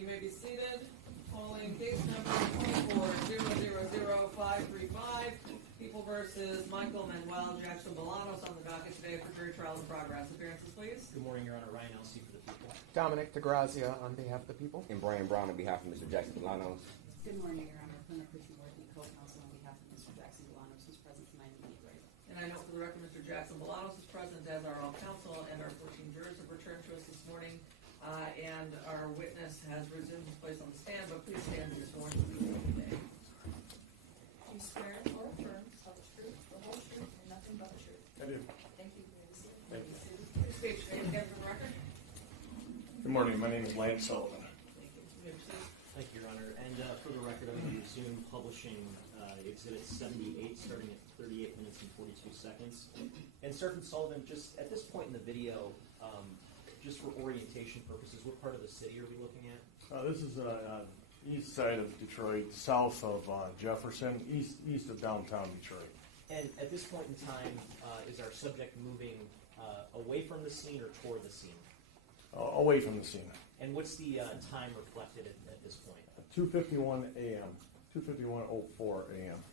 You may be seated. Calling case number 2400535, People versus Michael Manuel Jackson-Bolanos on the docket today for jury trial in progress. Appearances, please. Good morning, Your Honor. Ryan Elsey for the people. Dominic DeGrazia on behalf of the people. And Brian Brown on behalf of Mr. Jackson-Bolanos. Good morning, Your Honor. Linda Christian-Worthy, co-counsel on behalf of Mr. Jackson-Bolanos, who's present tonight in the right. And I note for the record, Mr. Jackson-Bolanos is present as are all counsel, and our 14 jurors have returned to us this morning. And our witness has resumed his place on the stand, but please stand and be sworn to the today. Do you swear or affirm to tell the truth, the whole truth, and nothing but the truth? I do. Thank you. Thank you. Please state your name again for the record. Good morning. My name is Lance Sullivan. Thank you. You may proceed. Thank you, Your Honor. And for the record, I'm going to resume publishing Exhibit 78, starting at 38 minutes and 42 seconds. And Sergeant Sullivan, just at this point in the video, just for orientation purposes, what part of the city are we looking at? This is east side of Detroit, south of Jefferson, east of downtown Detroit. And at this point in time, is our subject moving away from the scene or toward the scene? Away from the scene. And what's the time reflected at this point? 2:51 a.m. 2:51:04 a.m.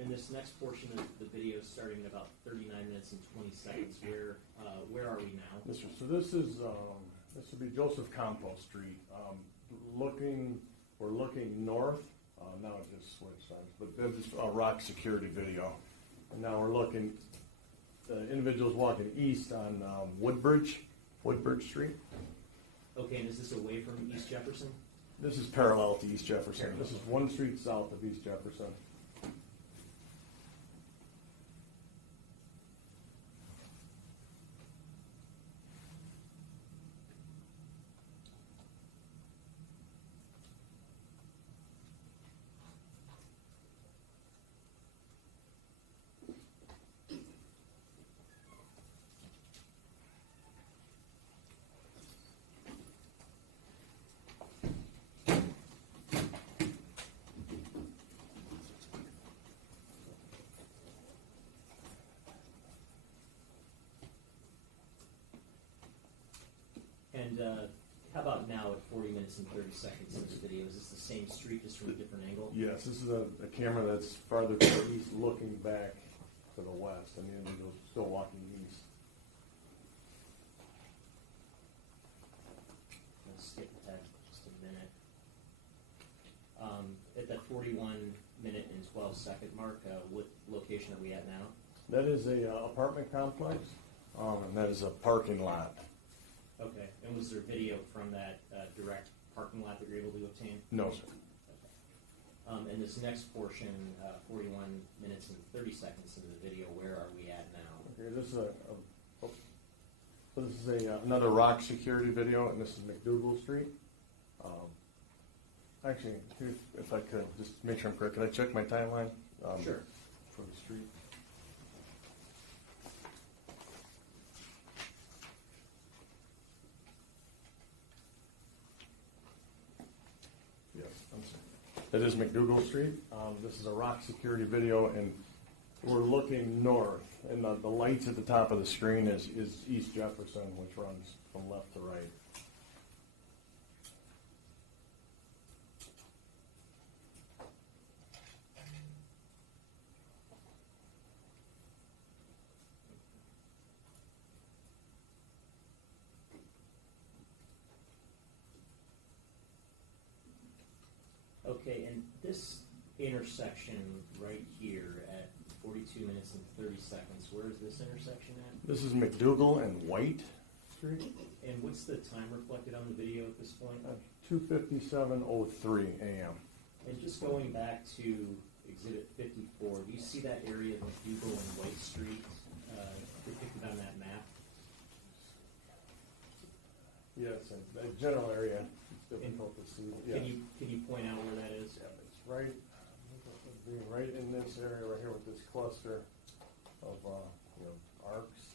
And this next portion of the video is starting at about 39 minutes and 20 seconds. Where are we now? Yes, sir. So this would be Joseph Campos Street. We're looking north. Now it just switched sides, but this is a rock security video. And now we're looking. The individual's walking east on Woodbridge Street. Okay, and is this away from East Jefferson? This is parallel to East Jefferson. This is one street south of East Jefferson. And how about now at 40 minutes and 30 seconds in this video? Is this the same street, just from a different angle? Yes, this is a camera that's farther to the east, looking back to the west, and the individual's still walking east. I'll skip that just a minute. At that 41-minute and 12-second mark, what location are we at now? That is a apartment complex, and that is a parking lot. Okay, and was there video from that direct parking lot that you were able to obtain? No, sir. Okay. And this next portion, 41 minutes and 30 seconds into the video, where are we at now? Okay, this is another rock security video, and this is McDougal Street. Actually, if I could just make sure I'm correct, could I check my timeline? Sure. For the street. Yes, I'm sorry. That is McDougal Street. This is a rock security video, and we're looking north, and the lights at the top of the screen is East Jefferson, which runs from left to right. Okay, and this intersection right here at 42 minutes and 30 seconds, where is this intersection at? This is McDougal and White Street. And what's the time reflected on the video at this point? 2:57:03 a.m. And just going back to Exhibit 54, do you see that area of McDougal and White Street depicted on that map? Yes, the general area. It's difficult to see. Yes. Can you point out where that is? Yeah, it's right in this area right here with this cluster of arcs.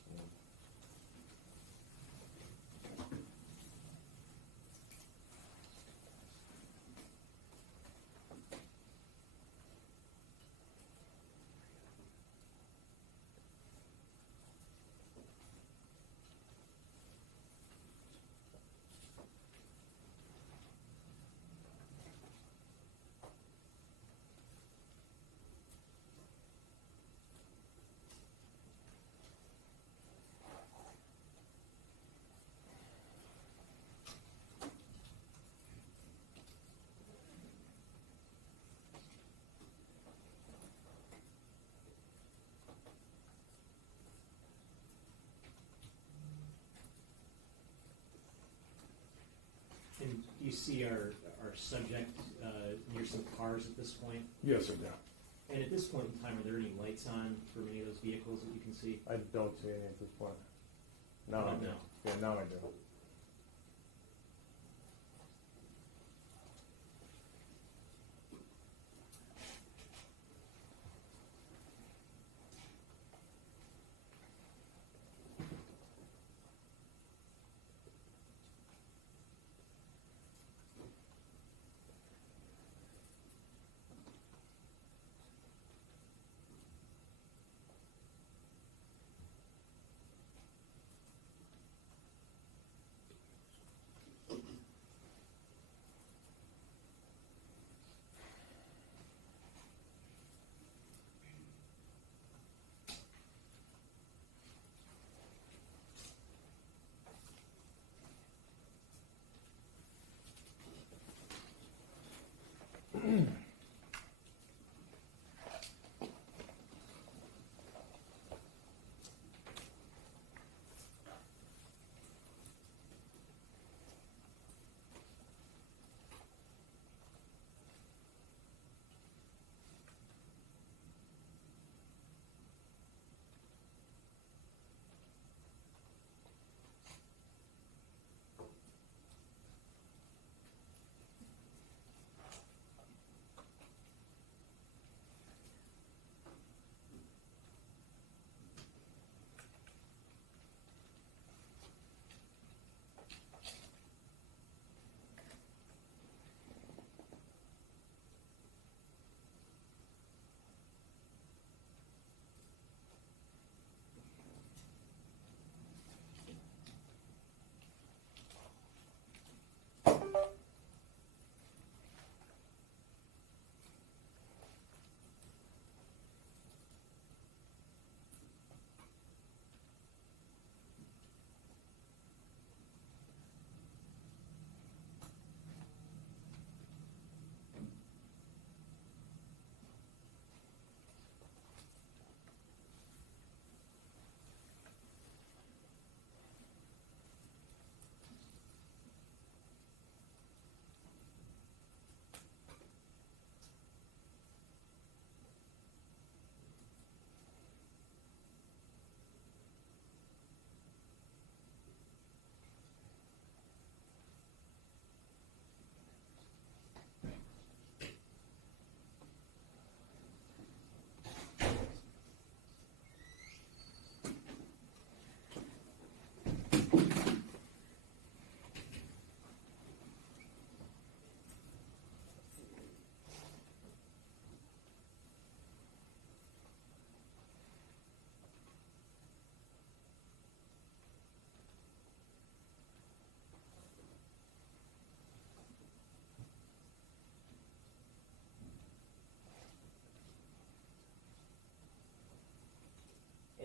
see our subject near some cars at this point? Yes, sir, yeah. And at this point in time, are there any lights on for any of those vehicles that you can see? I don't see any at this point. Now I do. No. Yeah, now I do.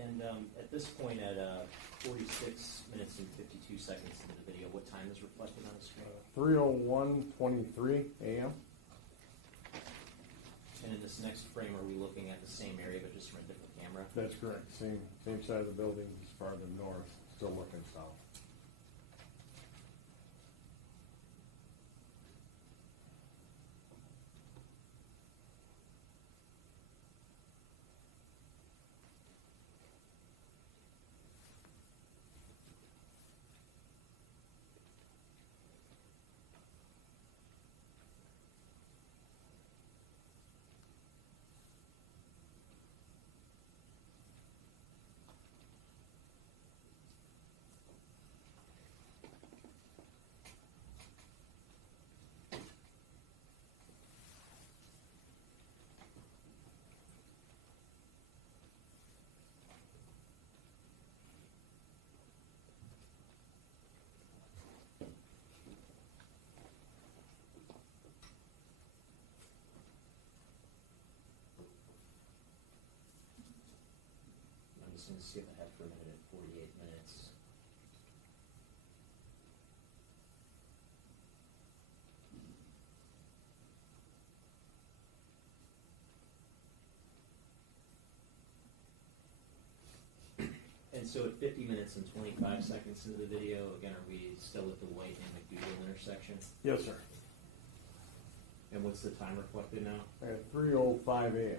And at this point, at 46 minutes and 52 seconds into the video, what time is reflected on the screen? 3:01:23 a.m. And in this next frame, are we looking at the same area but just from a different camera? That's correct. Same side of the building, just farther north, still looking south. I'm just going to skip ahead for a minute at 48 minutes. And so at 50 minutes and 25 seconds into the video, again, are we still at the White and McDougal intersection? Yes, sir. And what's the time reflected now? At 3:05 a.m.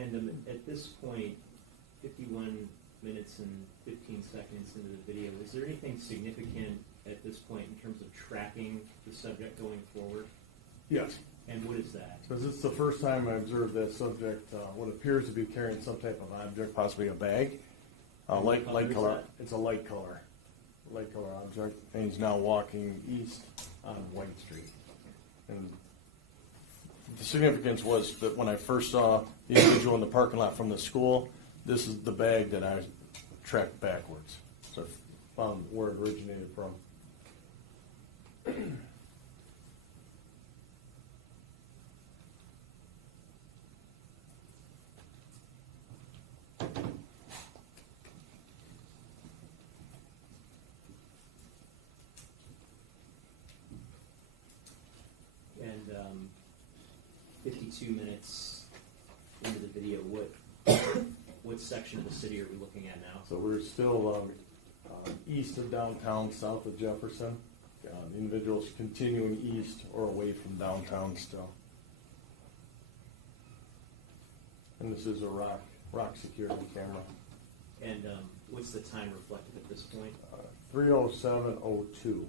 And at this point, 51 minutes and 15 seconds into the video, is there anything significant at this point in terms of tracking the subject going forward? Yes. And what is that? Because it's the first time I observed that subject, what appears to be carrying some type of object, possibly a bag. Light color is color. that? It's a light color object, and he's now walking east on White Street. And the significance was that when I first saw the individual in the parking lot from the school, this is the bag that I tracked backwards. So I found where it originated from. And 52 minutes into the video, what section of the city are we looking at now? So we're still east of downtown, south of Jefferson. Individuals continuing east or away from downtown still. And this is a rock security camera. And what's the time reflected at this point? 3:07:02 a.m.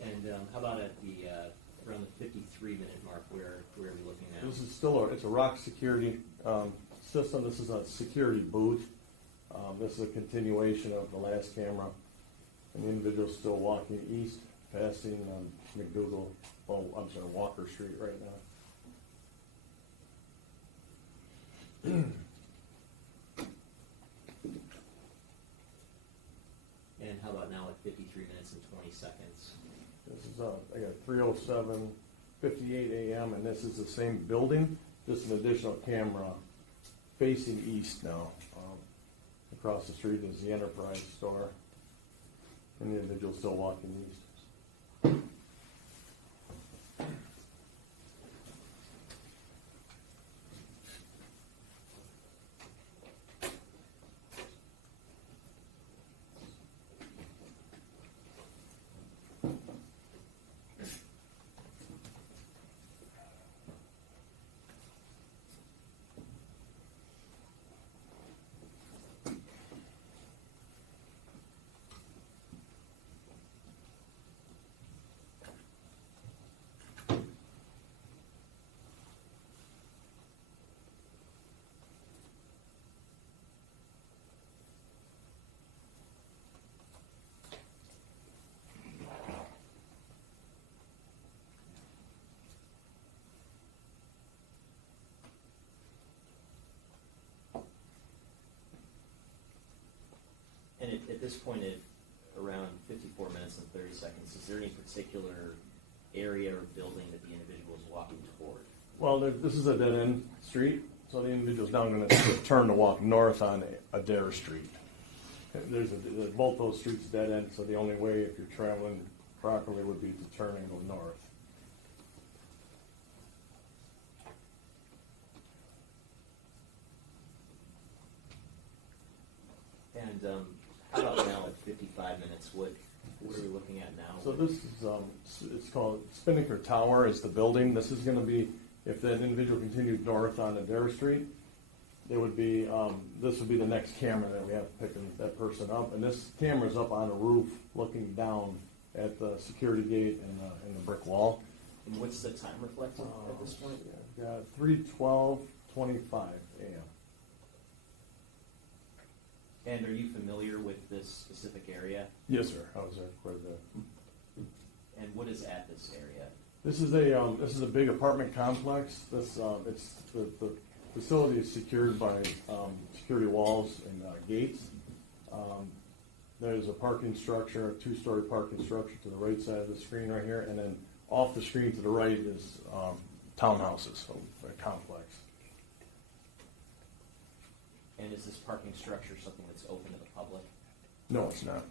And how about at the around the 53-minute mark? Where are we looking now? This is still it's a rock security system. This is a security booth. This is a continuation of the last camera. And the individual is still walking east, passing McDougal, Walker Street right now. And how about now at 53 minutes and 20 seconds? This is I got 3:07:58 a.m. and this is the same building, just an additional camera facing east now. Across the street is the Enterprise store, and the individual still walking east. And at this point, at around 54 minutes and 30 seconds, is there any particular area or building that the individual is walking toward? Well, this is a dead-end street, so the individual's now going to turn to walk north on Adair Street. Both those streets dead end, so the only way if you're traveling properly would be to turn and go north. And how about now at 55 minutes? What are we looking at now? So this is, it's called Spinnaker Tower is the building. This is going to be, if that individual continued north on Adair Street, there would be, this would be the next camera that we have picking that person up. And this camera's up on a roof looking down at the security gate and the brick wall. And what's the time reflected at this point? Yeah, 3/12/25 a.m. And are you familiar with this specific area? Yes, sir. I was there quite a bit. And what is at this area? This is a big apartment complex. It's the facility is secured by security walls and gates. There's a parking structure, a two-story parking structure to the right side of the screen right here, and then off the screen to the right is townhouses, so a complex. And is this parking structure something that's open to the public? No, it's not.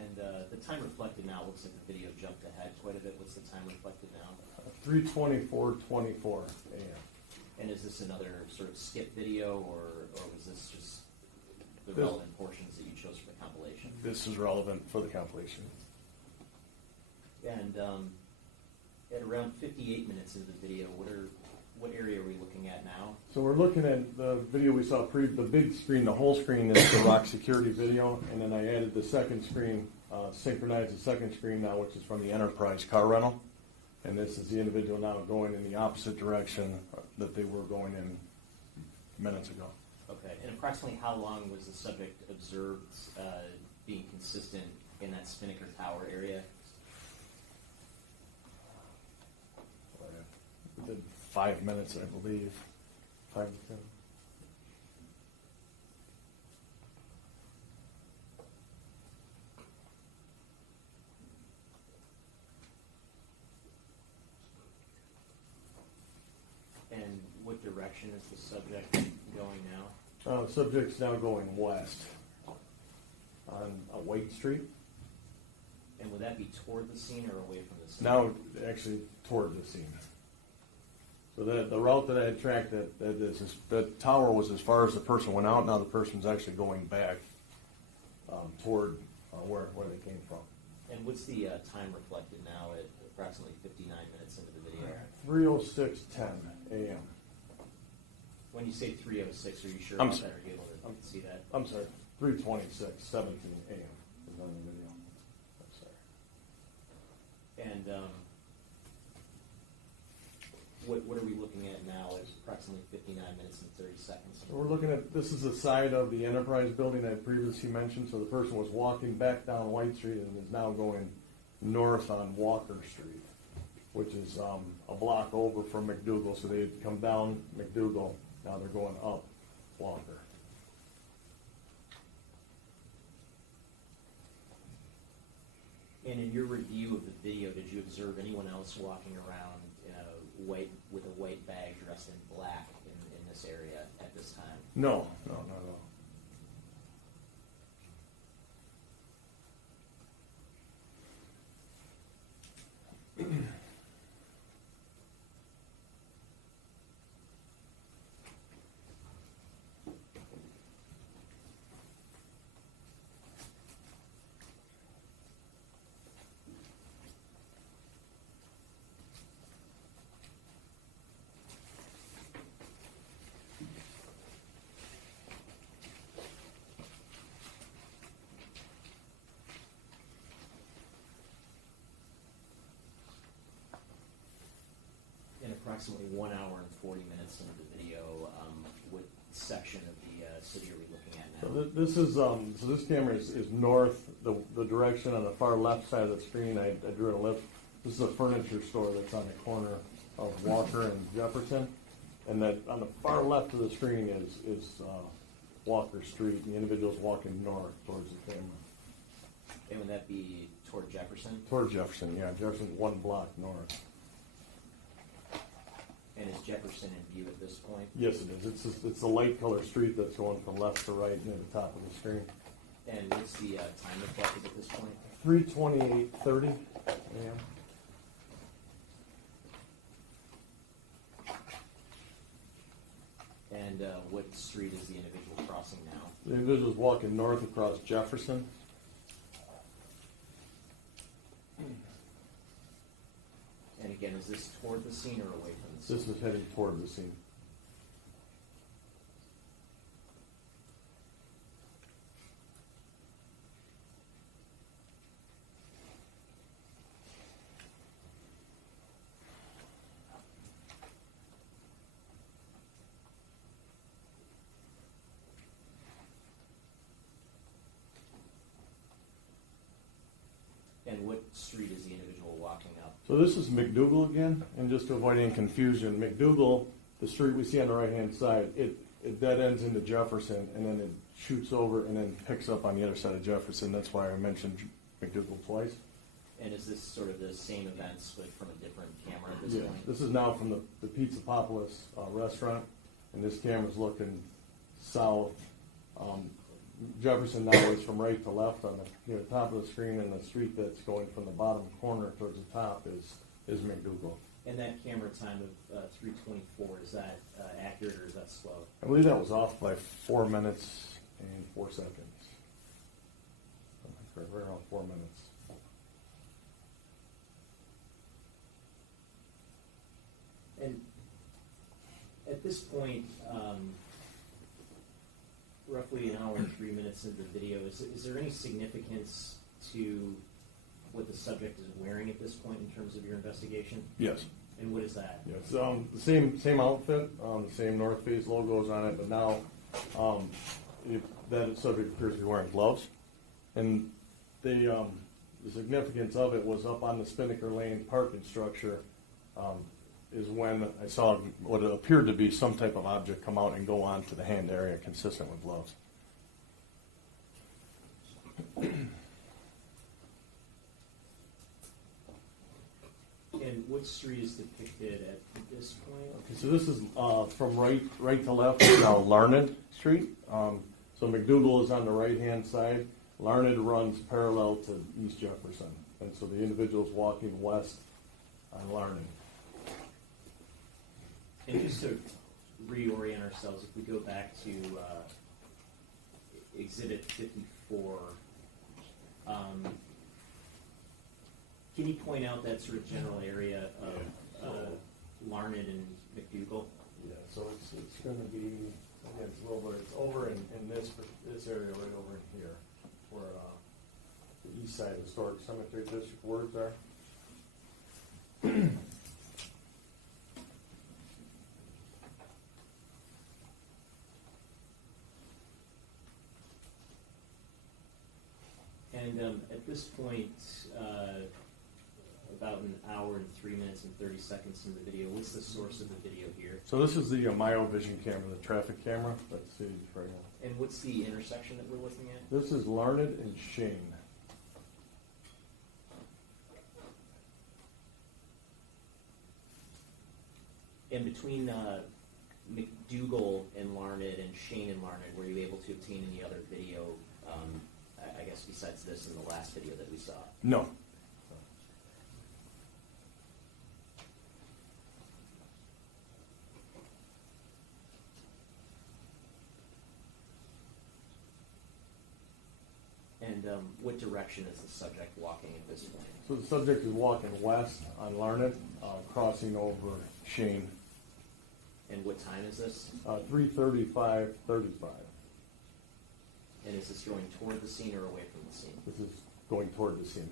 And the time reflected now looks like the video jumped ahead quite a bit. What's the time reflected now? 3/24/24 a.m. And is this another sort of skip video, or was this just the This- relevant portions that you chose for the compilation? This is relevant for the compilation. And at around 58 minutes into the video, what area are we looking at now? So we're looking at the video we saw the big screen, the whole screen is the Rock Security video, and then I added the second screen, synchronized the second screen now, which is from the Enterprise car rental. And this is the individual now going in the opposite direction that they were going in minutes ago. Okay, and approximately how long was the subject observed being consistent in that Spinnaker Tower area? We did 5 minutes, I believe. 5 to 10. And what direction is the subject going now? The subject's now going west on White Street. And would that be toward the scene or away from the scene? Now, actually, toward the scene. So the route that I had tracked, the tower was as far as the person went out. Now the person's actually going back toward where they came from. And what's the time reflected now at approximately 59 minutes into the video? 3:06:10 a.m. When you say 3:06, are you sure I'm about sorry. that? Are you able to see that? I'm sorry, 3:26:17 a.m. is on the video. I'm sorry. And what are we looking at now? It's approximately 59 minutes and 30 seconds. So we're looking at, this is the side of the Enterprise building I previously mentioned. So the person was walking back down White Street and is now going north on Walker Street, which is a block over from McDougal. So they'd come down McDougal, now they're going up Walker. And in your review of the video, did you observe anyone else walking around with a white bag dressed in black in this area at this time? No, not at all. approximately 1 hour and 40 minutes into the video. What section of the city are we looking at So now? this is, so this camera is north, the direction on the far left side of the screen, I drew an ellipse. This is a furniture store that's on the corner of Walker and Jefferson. And that, on the far left of the screen is Walker Street, and the individual's walking north towards the camera. And would that be toward Jefferson? Toward Jefferson, yeah, Jefferson's 1 block north. And is Jefferson in view at this point? Yes, it is. It's a light colored street that's going from left to right near the top of the screen. And what's the time reflected at this point? 3:28:30 a.m. And what street is the individual crossing now? The individual's walking north across Jefferson. And again, is this toward the scene or away from the scene? This is heading toward the scene. And what street is the individual walking up? So this is McDougal again, and just to avoid any confusion, McDougal, the street we see on the right-hand side, it dead ends into Jefferson, and then it shoots over and then picks up on the other side of Jefferson. That's why I mentioned McDougal twice. And is this sort of the same events but from a different camera at this Yeah, point? this is now from the Pizzapopolis restaurant, and this camera's looking south. Jefferson now is from right to left on the near the top of the screen, and the street that's going from the bottom corner towards the top is McDougal. And that camera time of 3:24, is that accurate or is that slow? I believe that was off by 4 minutes and 4 seconds. Right around 4 minutes. And at this point, roughly an hour and 3 minutes into the video, is there any significance to what the subject is wearing at this point in terms of your investigation? Yes. And what is that? Yes. The same outfit, the same North Face logos on it, but now that subject appears to be wearing gloves. And the significance of it was up on the Spinnaker Lane parking structure. Is when I saw what appeared to be some type of object come out and go on to the hand area consistent with gloves. And what street is depicted at this point? Okay, so this is from right to left, is now Larned Street. So McDougal is on the right-hand side. Larned runs parallel to East Jefferson. And so the individual's walking west on Larned. And just to reorient ourselves, if we go back to Exhibit 54, can you point out that sort of general area of Larned and McDougal? Yeah, so it's going to be, again, it's a little bit, it's over in this area right over in here, where the east side historic cemetery district words are. And at this point, about an hour and 3 minutes and 30 seconds in the video, what's the source of the video here? So this is the MyoVision camera, the traffic camera that's sees right now. And what's the intersection that we're looking at? This is Larned and Shane. And between McDougal and Larned and Shane and Larned, were you able to obtain any other video, I guess besides this in the last video that we saw? No. And what direction is the subject walking at this point? So the subject is walking west on Larned, crossing over Shane. And what time is this? 3:35:35. And is this going toward the scene or away from the scene? This is going toward the scene.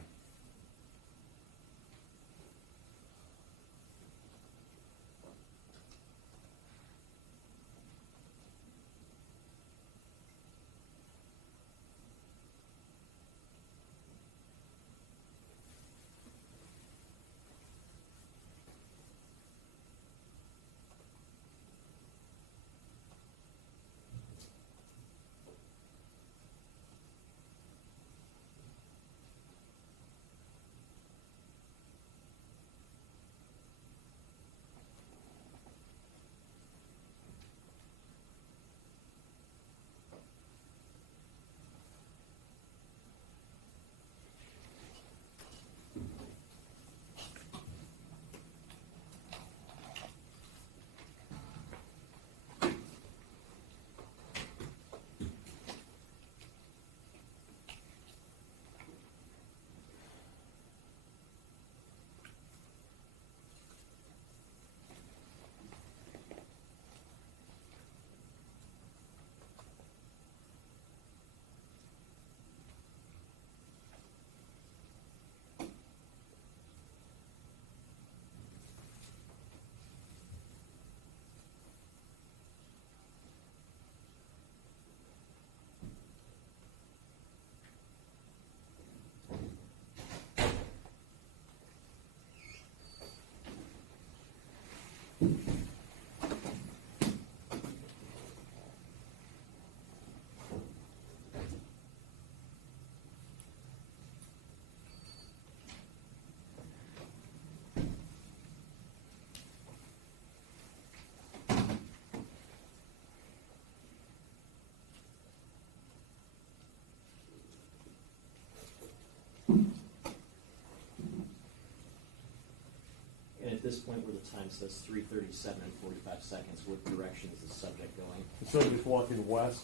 And at this point where the time says 3:37 and 45 seconds, what direction is the subject going? The subject's walking west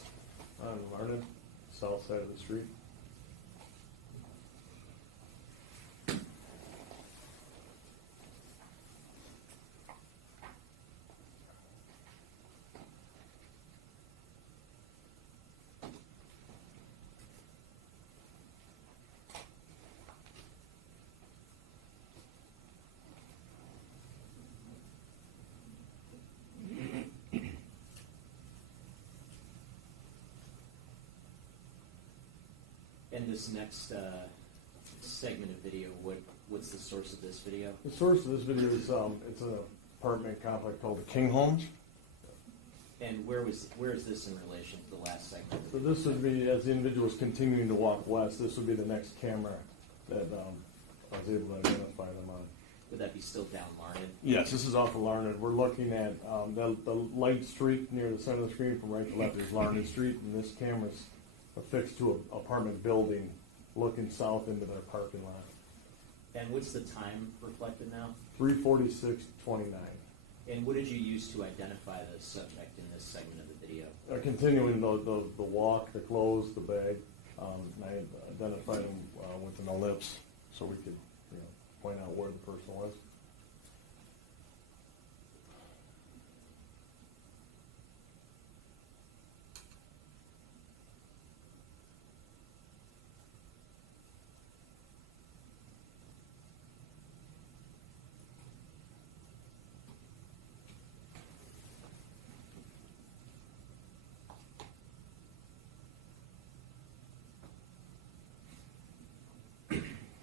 on Larned, south side of the street. And this next segment of video, what's the source of this video? The source of this video is it's an apartment complex called the King Homes. And where is this in relation to the last segment? So this would be, as the individual is continuing to walk west, this would be the next camera that I was able to identify them on. Would that be still down Larned? Yes, this is off of Larned. We're looking at the light streak near the center of the screen from right to left is Larned Street, and this camera's affixed to an apartment building looking south into their parking lot. And what's the time reflected now? 3:46:29. And what did you use to identify the subject in this segment of the video? Continuing the walk, the clothes, the bag, and I identified them with an ellipse so we could point out where the person was.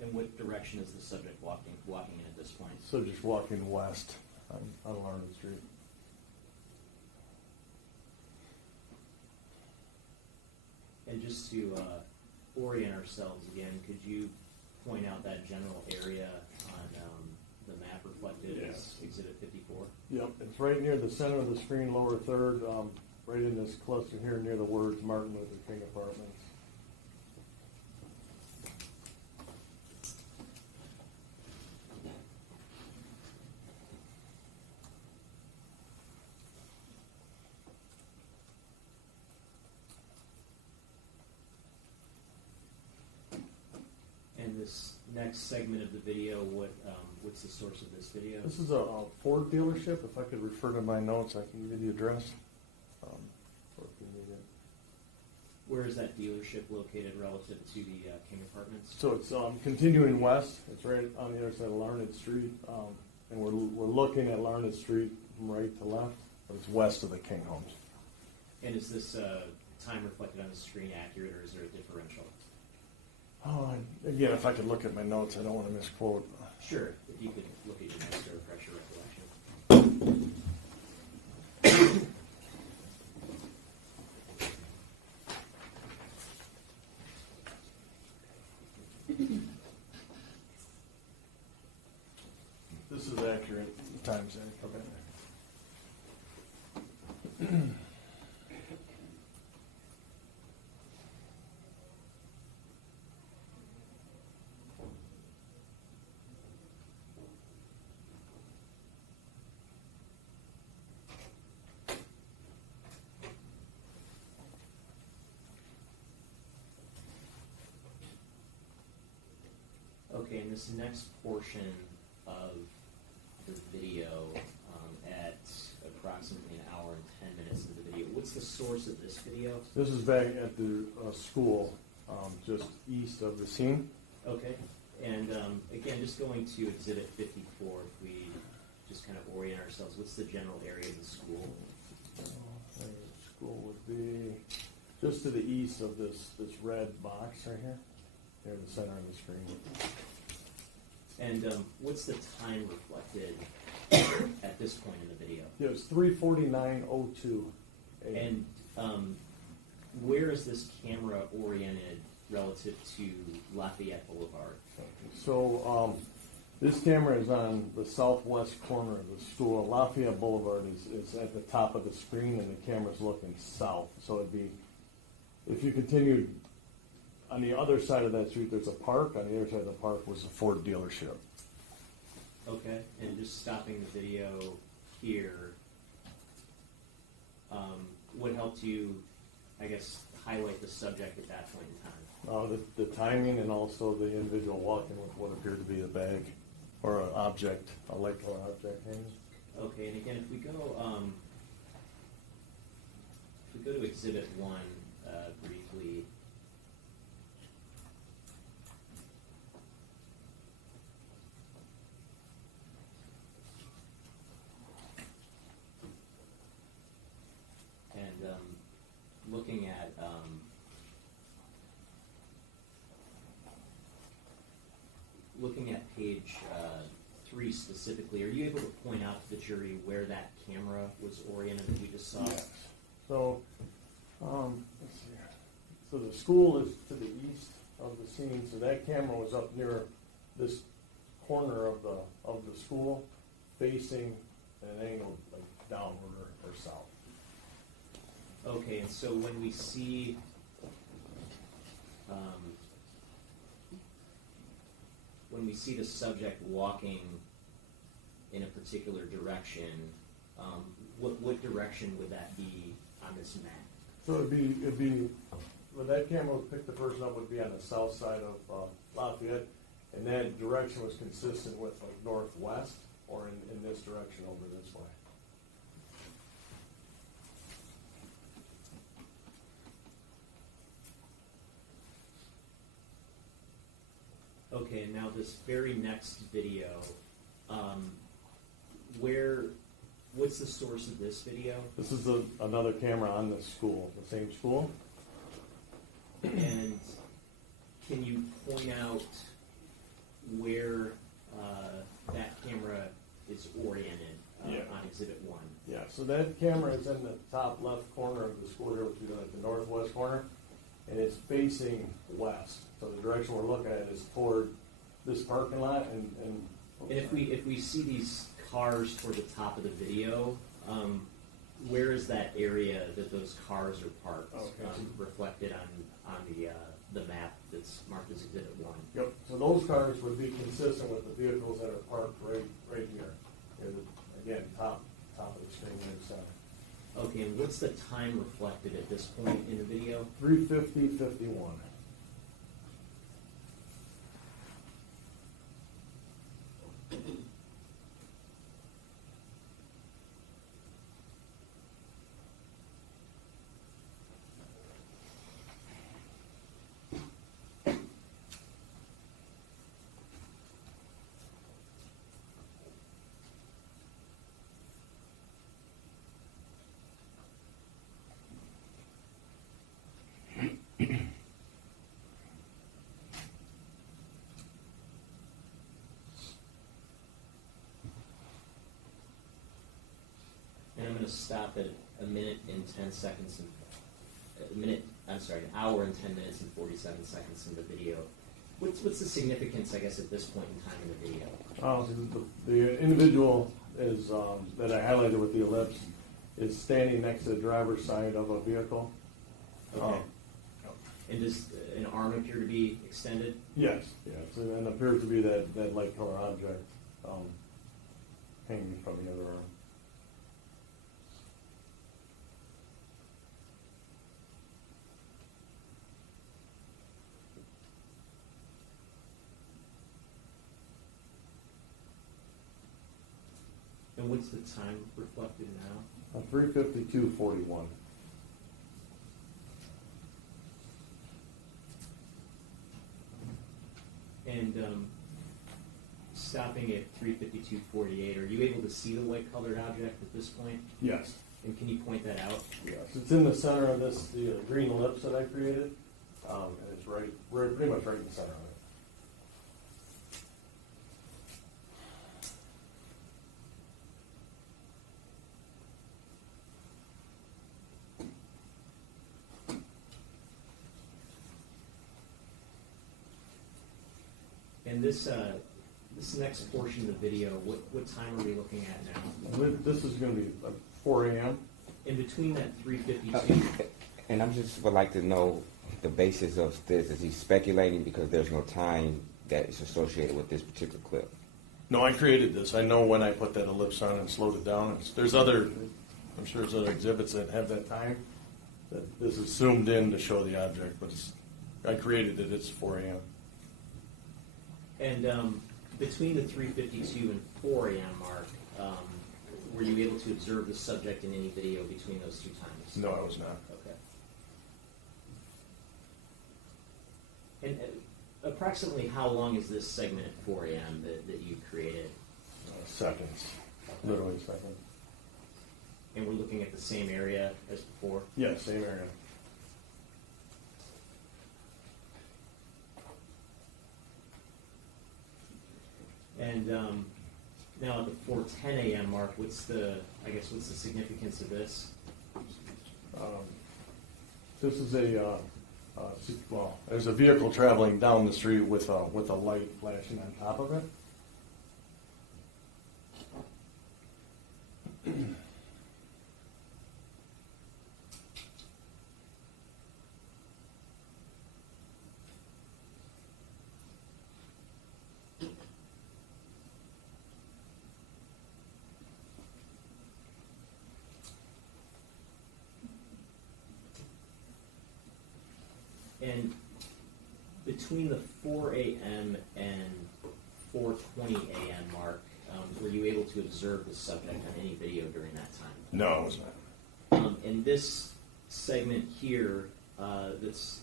And what direction is the subject walking in at this point? So just walking west on Larned Street. And just to orient ourselves again, could you point out that general area on the map reflected as Exhibit 54? Yep, it's right near the center of the screen, lower third, right in this cluster here near the words Martin Luther King Apartments. And this next segment of the video, what's the source of this video? This is a Ford dealership. If I could refer to my notes, I can give you the address. Or if you need it. Where is that dealership located relative to the King Apartments? So it's continuing west. It's right on the other side of Larned Street, and we're looking at Larned Street from right to left, but it's west of the King Homes. And is this time reflected on the screen accurate, or is there a differential? Oh, again, if I could look at my notes, I don't want to misquote. Sure, if you could look at your notes to refresh your recollection. This is accurate. The time's in. Okay. Okay, and this next portion of the video, at approximately an hour and 10 minutes of the video, what's the source of this video? This is back at the school, just east of the scene. Okay, and again, just going to Exhibit 54, if we just kind of orient ourselves, what's the general area of the school? The school would be just to the east of this red box right here, near the center of the screen. And what's the time reflected at this point in the video? It was 349:02. And where is this camera oriented relative to Lafayette Boulevard? So this camera is on the southwest corner of the school. Lafayette Boulevard is at the top of the screen, and the camera's looking south. So it'd be, if you continued on the other side of that street, there's a park. On the other side of the park was a Ford dealership. Okay, and just stopping the video here, what helped you, I guess, highlight the subject at that point in time? The timing, and also the individual walking with what appeared to be a bag or an object, a light color object hanging. Okay, and again, if we go to Exhibit 1 briefly. And looking at page 3 specifically, are you able to point out to the jury where that camera was oriented that we just saw? Yes. So, let's see here. So the school is to the east of the scene, so that camera was up near this corner of the school, facing an angle like downward or south. Okay, and so when we see the subject walking in a particular direction, what direction would that be on this map? So it'd be when that camera would pick the person up would be on the south side of Lafayette, and that direction was consistent with like northwest or in this direction over this way. Okay, and now this very next video, what's the source of this video? This is another camera on the school, the same school. And can you point out where that camera is oriented on Exhibit 1? Yeah, so that camera is in the top left corner of the school here, which is like the northwest corner, and it's facing west. So the direction we're looking at is toward this parking lot, and if we see these cars toward the top of the video, where is that area that those cars are parked? Okay. Reflected on the map that's marked as Exhibit 1. Yep. So those cars would be consistent with the vehicles that are parked right here. Again, top of the screen in the center. Okay, and what's the time reflected at this point in the video? 3:50:51. And I'm going to stop at an hour and 10 minutes and 47 seconds in the video. What's the significance, I guess, at this point in time in the video? The individual is that I highlighted with the ellipse is standing next to the driver's side of a vehicle. Okay. And does an arm appear to be extended? Yes. And appears to be that light color object hanging from the other arm. And what's the time reflected now? 3:52:41. And stopping at 3:52:48, are you able to see the white colored object at this point? Yes. And can you point that out? Yes. It's in the center of the green ellipse that I created, and it's pretty much right in the center of it. And this next portion of the video, what time are we looking at now? This is gonna be like 4 a.m. In between that 3:52, And I'm just would like to know the basis of this. Is he speculating because there's no time that is associated with this particular clip? No, I created this. I know when I put that ellipse on and slowed it down. There's other, I'm sure there's other exhibits that have that time. That this is zoomed in to show the object, but I created it. It's 4 a.m. and between the 3:52 and 4 a.m. mark, were you able to observe the subject in any video between those two times? No, I was not. Okay. And approximately how long is this segment at 4 a.m. that you created? Seconds, literally seconds. And we're looking at the same area as before? Yeah, same area. And now at the 4:10 a.m. mark, what's the significance of this? This is there's a vehicle traveling down the street with a light flashing on top of it. And between the 4 a.m. and 4:20 a.m. mark, were you able to observe the subject on any video during that time? No, I was not. In this segment here, that's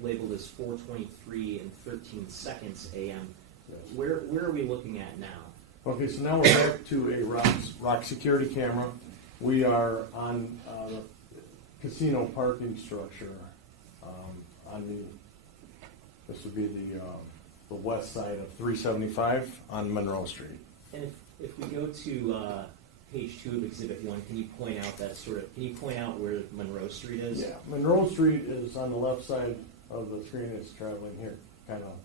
labeled as 4:23 and 13 seconds a.m., where are we looking at now? Okay, so now we're back to a rock security camera. We are on the casino parking structure on this would be the west side of 375 on Monroe Street. And if we go to page 2 of Exhibit 1, can you point out where Monroe Street is? Yeah, Monroe Street is on the left side of the screen. It's traveling here, kind of,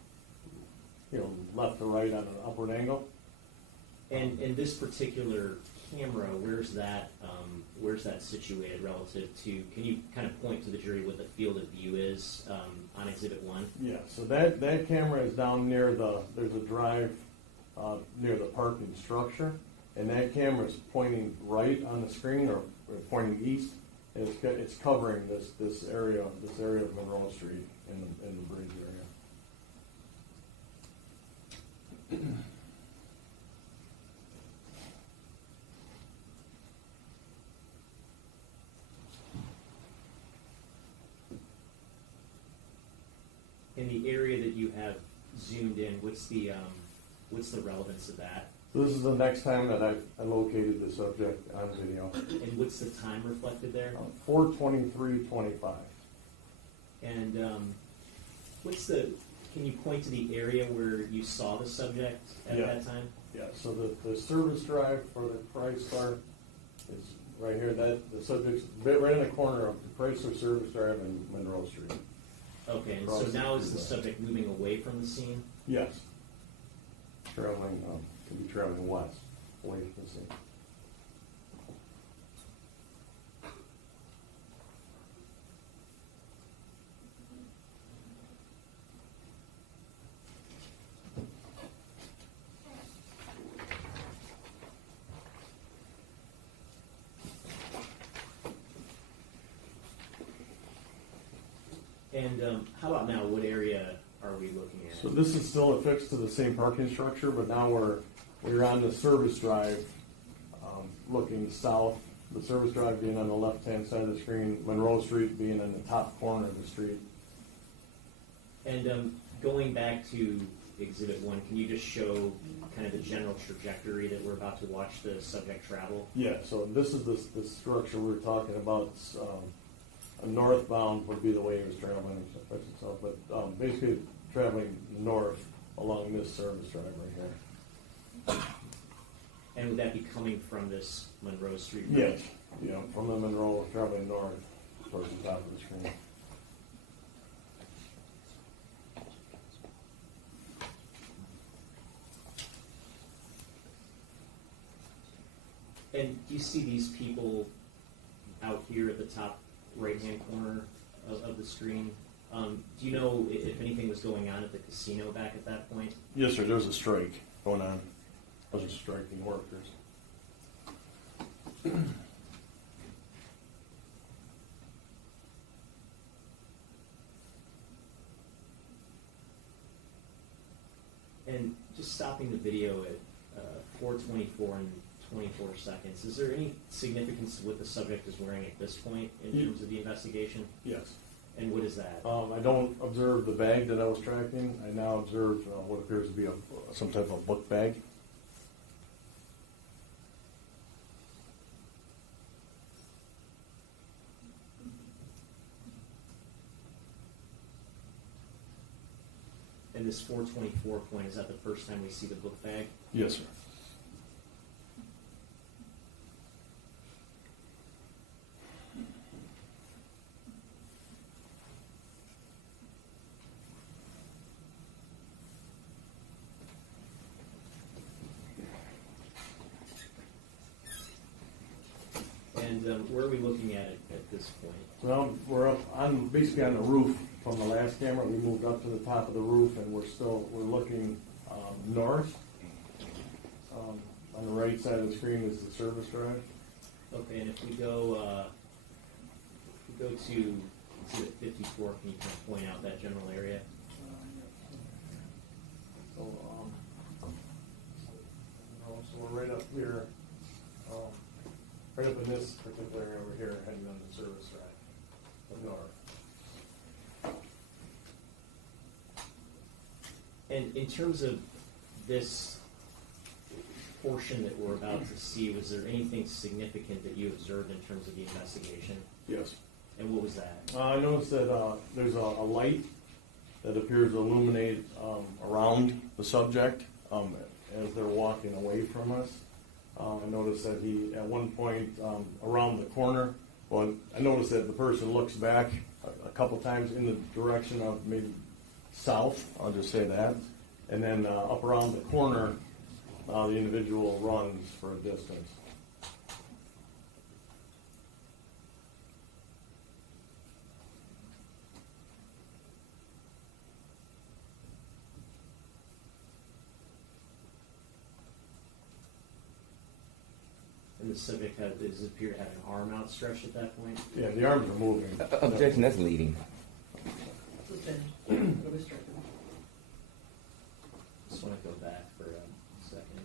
left to right on an upward angle. And in this particular camera, where's that situated relative to? Can you kind of point to the jury what the field of view is on Exhibit 1? Yeah, so that camera is down near there's a drive near the parking structure, and that camera is pointing right on the screen or pointing east, and it's covering this area of Monroe Street in the bridge area. In the area that you have zoomed in, what's the relevance of that? So this is the next time that I located the subject on video. And what's the time reflected there? 4:23:25. And can you point to the area where you saw the subject at Yeah. that time? Yeah, so the service drive for the Chrysler is right here. That the subject's right in the corner of the Chrysler service drive and Monroe Street. Okay, and so now is the subject moving away from the scene? Yes. Traveling, could be traveling west, away from the scene. And how about now? What area are we looking at? So this is still affixed to the same parking structure, but now we're on the service drive, looking south. The service drive being on the left-hand side of the screen, Monroe Street being on the top corner of the street. And going back to Exhibit 1, can you just show kind of the general trajectory that we're about to watch the subject travel? Yeah, so this is the structure we were talking about. A northbound would be the way he was traveling, but basically traveling north along this service drive right here. And would that be coming from this Monroe Street? Yes, from the Monroe, traveling north towards the top of the screen. And do you see these people out here at the top right-hand corner of the screen? Do you know if anything was going on at the casino back at that point? Yes, sir, there was a strike going on. Those are striking workers. And just stopping the video at 4:24 and 24 seconds, is there any significance to what the subject is wearing at this point in terms of the investigation? Yes. And what is that? I don't observe the bag that I was tracking. I now observe what appears to be some type of book bag. And this 4:24 point, is that the first time we see the book bag? Yes, sir. And where are we looking at it at this point? Well, we're up on basically on the roof from the last camera. We moved up to the top of the roof, and we're looking north. On the right side of the screen is the service drive. Okay, and if we go to exhibit 54, can you kind of point out that general area? So, we're right up here, right up in this particular area over here, heading on the service drive of north. And in terms of this portion that we're about to see, was there anything significant that you observed in terms of the investigation? Yes. And what was that? I noticed that there's a light that appears to illuminate around the subject as they're walking away from us. I noticed that he, at one point, around the corner, well, I noticed that the person looks back a couple times in the direction of maybe south, I'll just say that, and then up around the corner, the individual runs for a distance. And the subject does appear to have an arm outstretched at that point? Yeah, the arms are moving. Objection, that's leading. Suspend. Go to strike. Just want to go back for a second.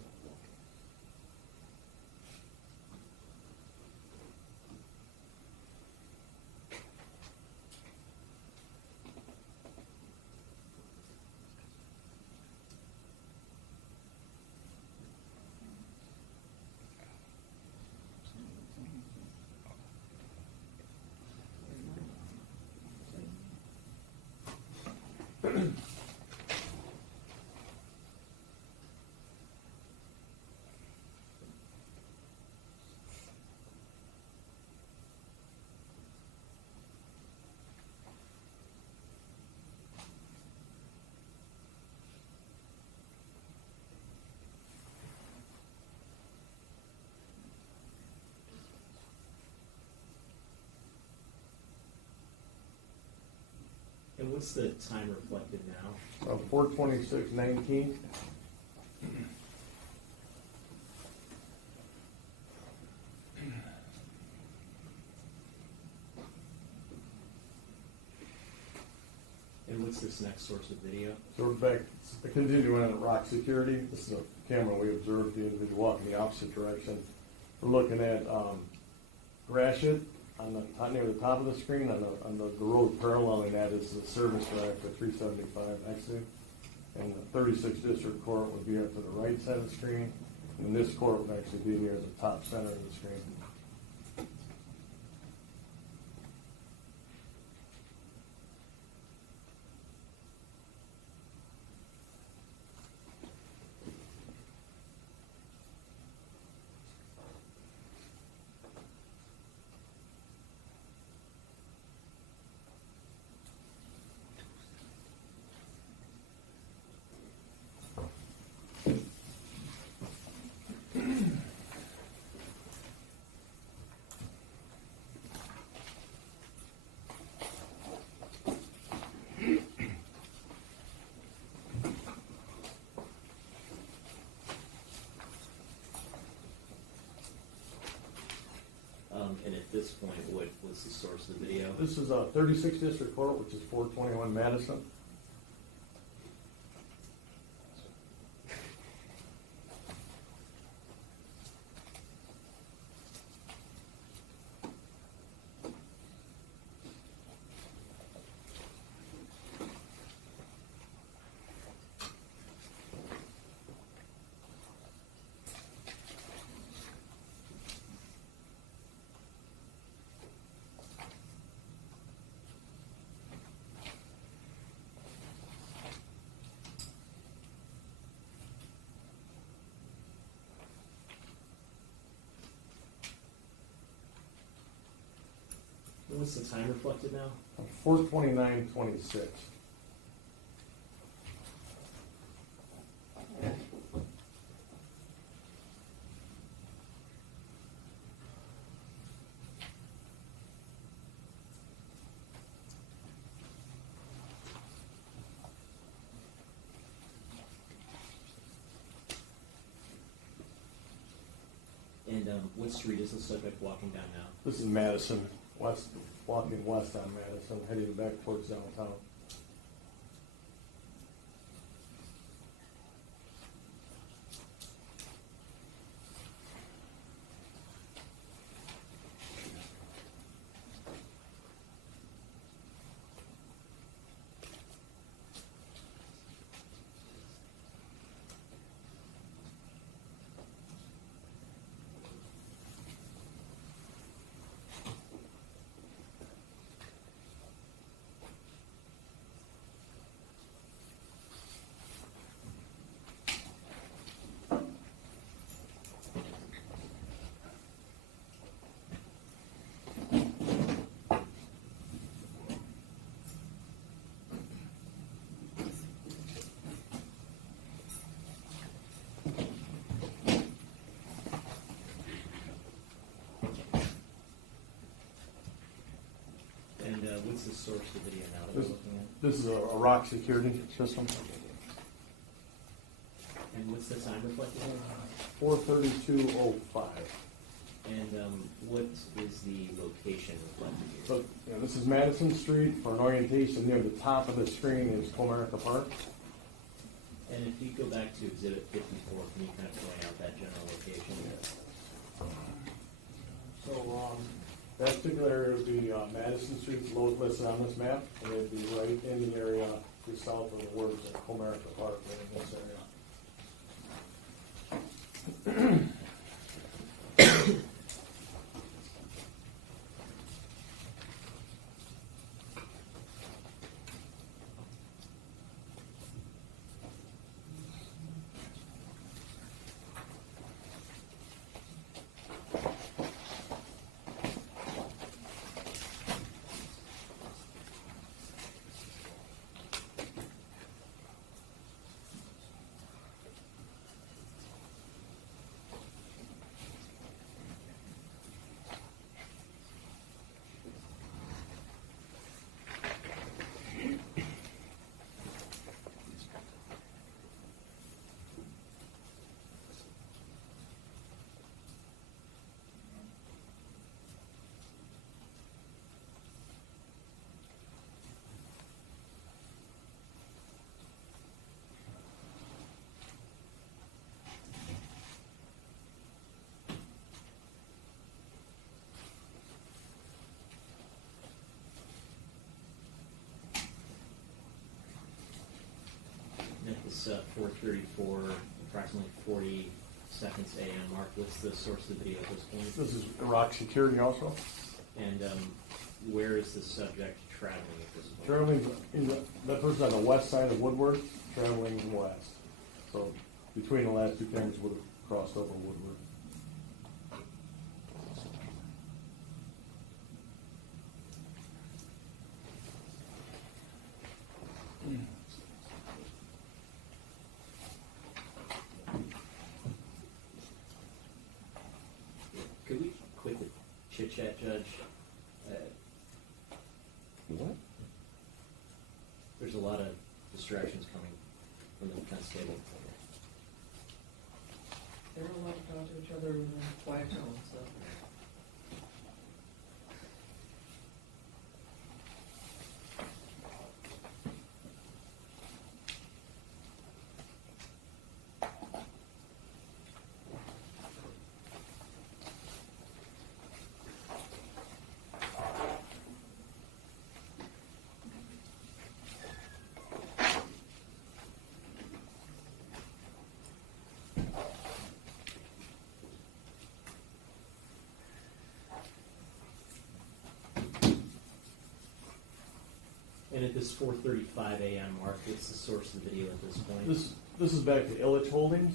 And what's the time reflected now? 4:26:19. And what's this next source of video? So we're back, continuing on at rock security. This is a camera we observed the individual walking the opposite direction. We're looking at Gratiot on the near the top of the screen. On the road paralleling that is the service drive for 375 exit. And the 36th District Court would be up to the right side of the screen. And this court would actually be near the top center of the screen. at this point, what's the source of the video? This is 36th District Court, which is 421 Madison. What's the time reflected now? 429:26. And what street is the subject walking down now? This is Madison, walking west on Madison, heading back towards downtown. What's the source of the video now that we're looking at? This is a rock security system. And what's the time reflected here? 432:05. And what is the location reflected here? So, this is Madison Street. For an orientation, near the top of the screen is Comerica Park. And if you go back to Exhibit 54, can you kind of point out that general location? So, that particular area would be Madison Street, listed on this map, and it'd be right in the area just south of the words of Comerica Park, right in this area. At this 4:34, approximately 40 seconds a.m. mark, what's the source of the video at this point? This is rock security also. And where is the subject traveling at this point? Traveling, that person on the west side of Woodward, traveling west. So between the last two cameras would have crossed over Woodward. Could we quit the chit-chat, Judge? What? There's a lot of distractions coming from the defense table. They're allowed to talk to each other in a quiet tone, so. at this 4:35 a.m. mark, what's the source of the video at this point? This is back to Illich Holdings.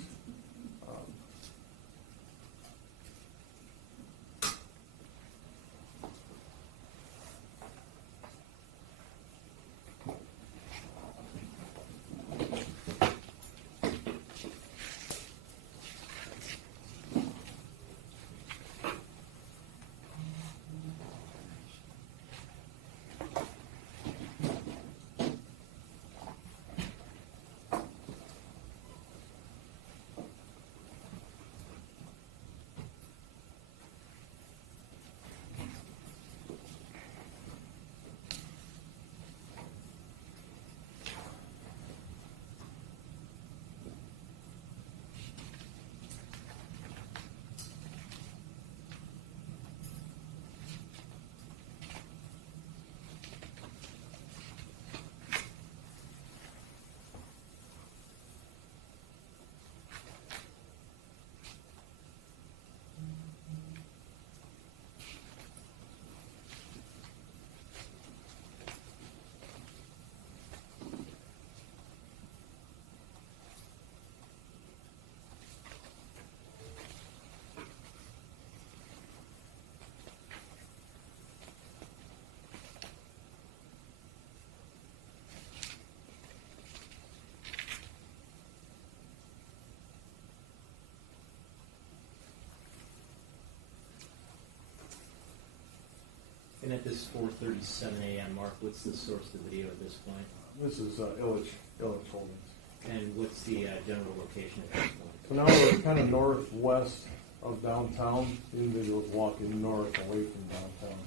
And at this 4:37 a.m. mark, what's the source of the video at this point? This is Illich Holdings. And what's the general location at this point? So now we're kind of northwest of downtown. The individual's walking north away from downtown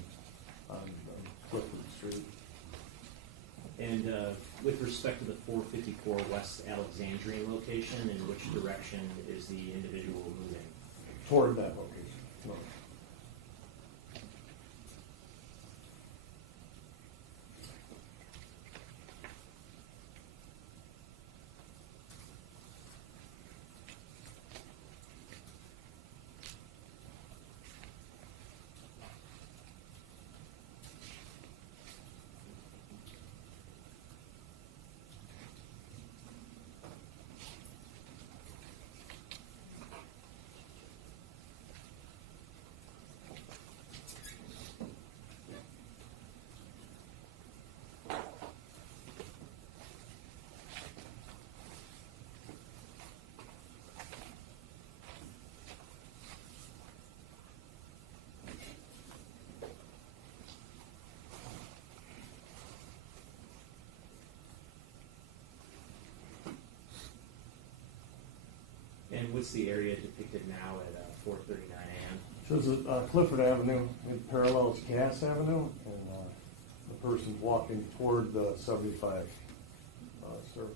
on Clifford Street. And with respect to the 454 West Alexandrian location, in which direction is the individual moving? Toward that location. North. And what's the area depicted now at 4:39 a.m.? Shows Clifford Avenue, it parallels Cass Avenue, and the person's walking toward the 75 service road.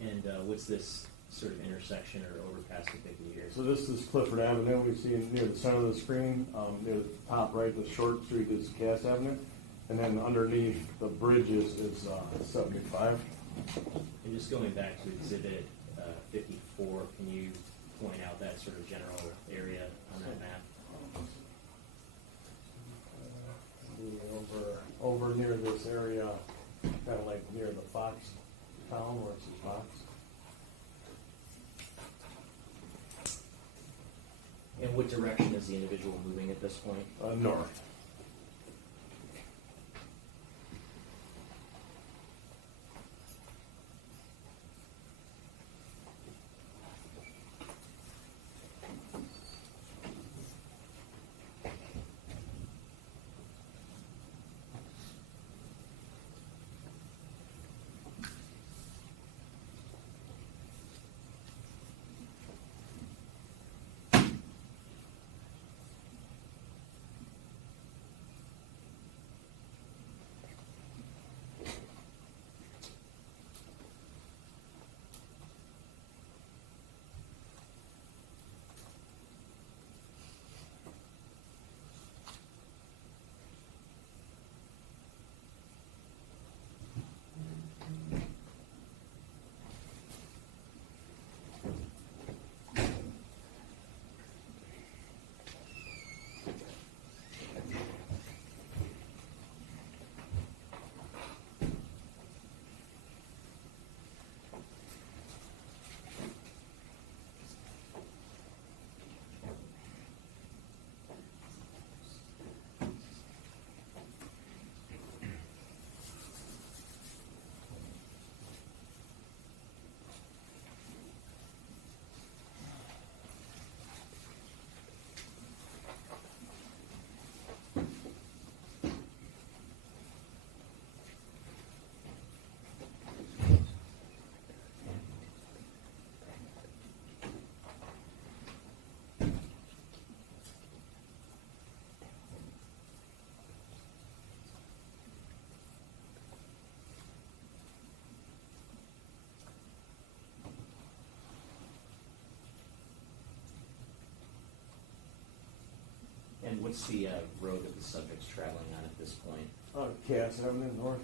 And what's this sort of intersection or overpass depicted here? So this is Clifford Avenue. We see near the center of the screen, near the top right, the short street is Cass Avenue. And then underneath the bridge is 75. And just going back to Exhibit 54, can you point out that sort of general area on that map? Over near this area, kind of like near the Fox town where it's a Fox. And what direction is the individual moving at this point? North. what's the road that the subject's traveling on at this point? Cass Avenue North.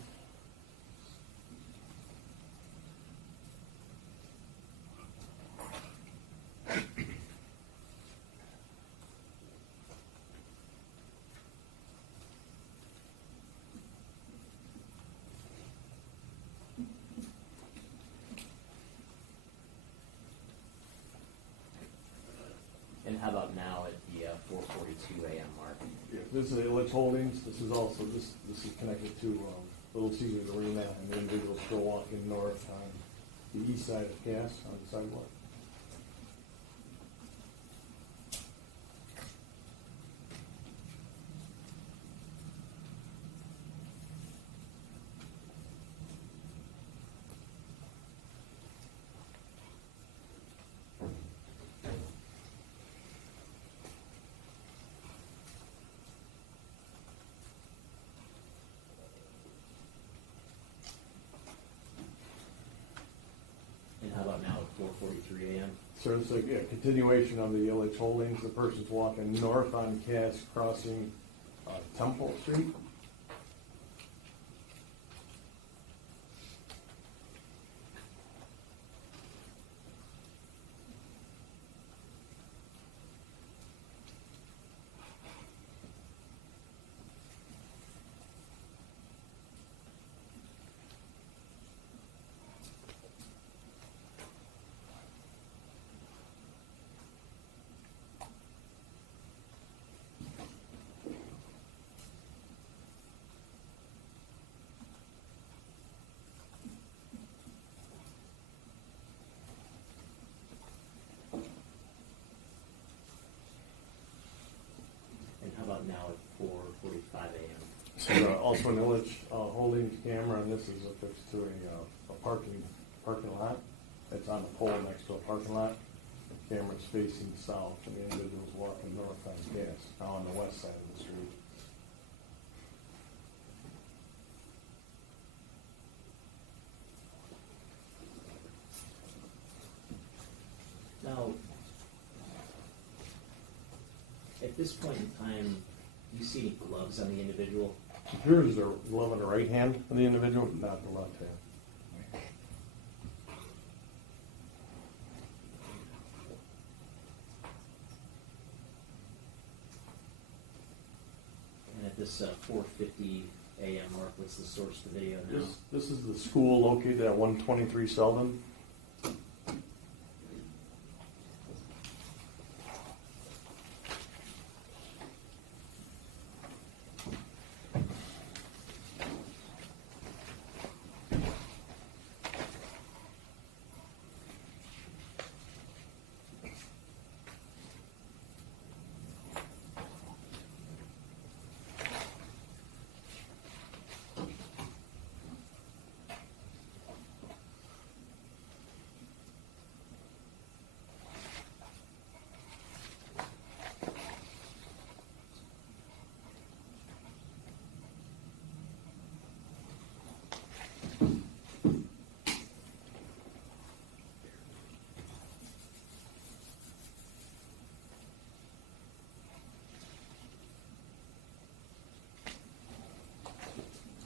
And how about now at the 4:42 a.m. mark? Yeah, this is Illich Holdings. This is also, this is connected to Little Caesars Arena, and the individuals still walking north on the east side of Cass on the sidewalk. And how about now at 4:43 a.m.? So it's like, yeah, continuation of the Illich Holdings. The person's walking north on Cass, crossing Temple Street. And how about now at 4:45 a.m.? So also an Illich Holdings camera, and this is affixed to a parking lot. It's on a pole next to a parking lot. The camera's facing south, and the individual's walking north on Cass, now on the west side of the street. Now, at this point in time, do you see any gloves on the individual? It appears the glove on the right hand of the individual, not the left hand. And at this 4:50 a.m. mark, what's the source of the video now? This is the school located at 123 Selvin.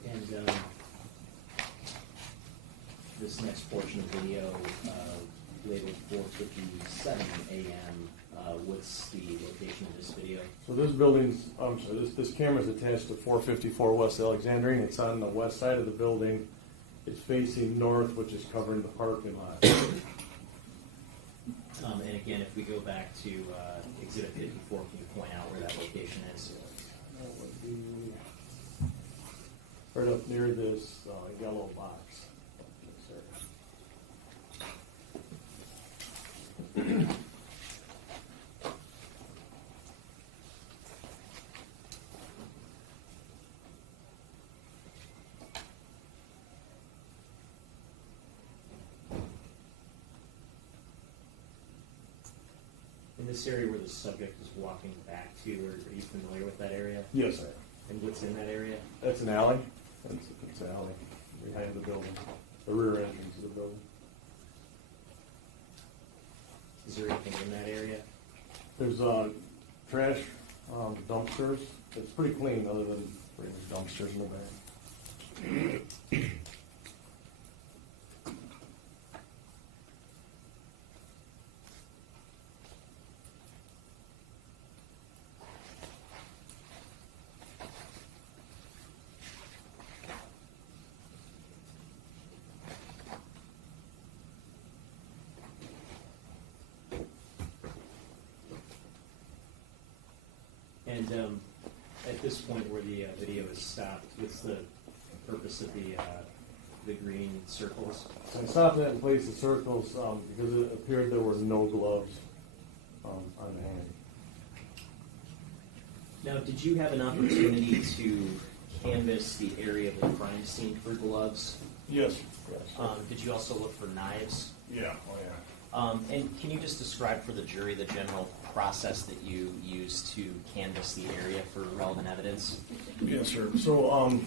And this next portion of the video, labeled 4:57 a.m., what's the location of this video? So this building's, this camera's attached to 454 West Alexandrine. It's on the west side of the building. It's facing north, which is covering the parking lot. And again, if we go back to Exhibit 54, can you point out where that location is? That would be right up near this yellow box. In this area where the subject is walking back to, are you familiar with that area? Yes, sir. And what's in that area? That's an alley. It's an alley behind the building, the rear entrance of the building. Is there anything in that area? There's trash dumpsters. It's pretty clean other than pretty much dumpsters in the back. And at this point where the video is stopped, what's the purpose of the green circles? So I stopped that in place of circles because it appeared there were no gloves on the hand. Now, did you have an opportunity to canvass the area of the crime scene for gloves? Yes. Yes. Did you also look for knives? Yeah. Oh yeah. And can you just describe for the jury the general process that you used to canvass the area for relevant evidence? Yes, sir. So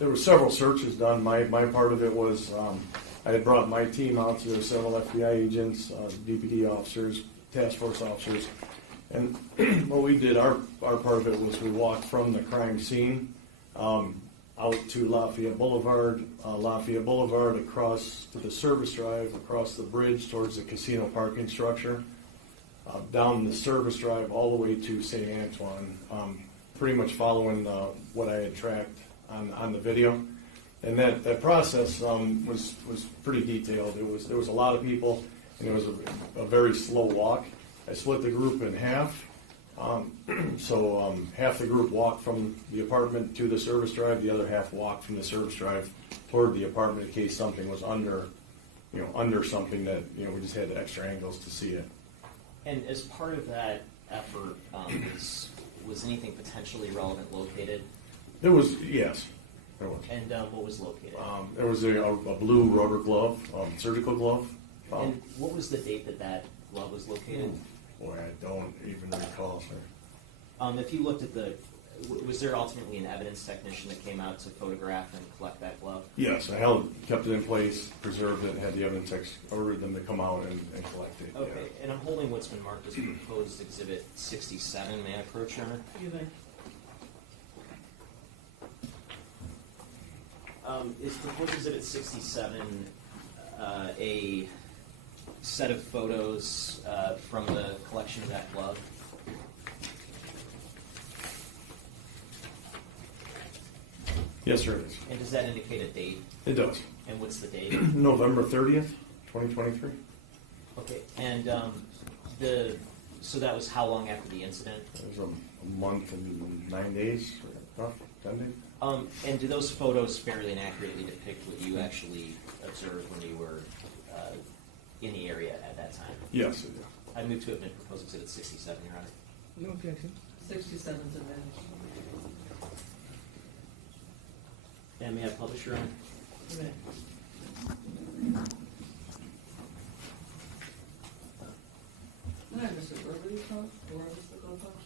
there were several searches done. My part of it was I had brought my team out. So there were several FBI agents, DPD officers, task force officers, and what we did, our part of it was we walked from the crime scene out to Lafayette Boulevard, across to the service drive, across the bridge towards the casino parking structure, down the service drive all the way to St. Antoine, pretty much following what I had tracked on the video. And that process was pretty detailed. There was a lot of people, and it was a very slow walk. I split the group in half. So half the group walked from the apartment to the service drive, the other half walked from the service drive toward the apartment in case something was under something that, we just had the extra angles to see it. And as part of that effort, was anything potentially relevant located? There was, yes, there was. And what was located? There was a blue rubber glove, surgical glove. And what was the date that glove was located? Boy, I don't even recall, sir. If you looked at was there ultimately an evidence technician that came out to photograph and collect that glove? Yes, I kept it in place, preserved it, and had the evidence ordered them to come out and collect it. Okay, Yeah. and I'm holding what's been marked as proposed exhibit 67. May I approach, Your Honor? You may. Is proposed exhibit 67 a set of photos from the collection of that glove? Yes, sir, it is. And does that indicate a date? It does. And what's the date? November 30th, 2023. Okay, and so that was how long after the incident? It was a month and 9 days, 10 days. And do those photos fairly and accurately depict what you actually observed when you were in the area at that time? Yes, it did. I move to admit proposed exhibit 67, Your Honor. No objection. 67's advantage. And may I publish, Your Honor? You may. No, Mr. Burber, you talk, or Mr. Goldbach?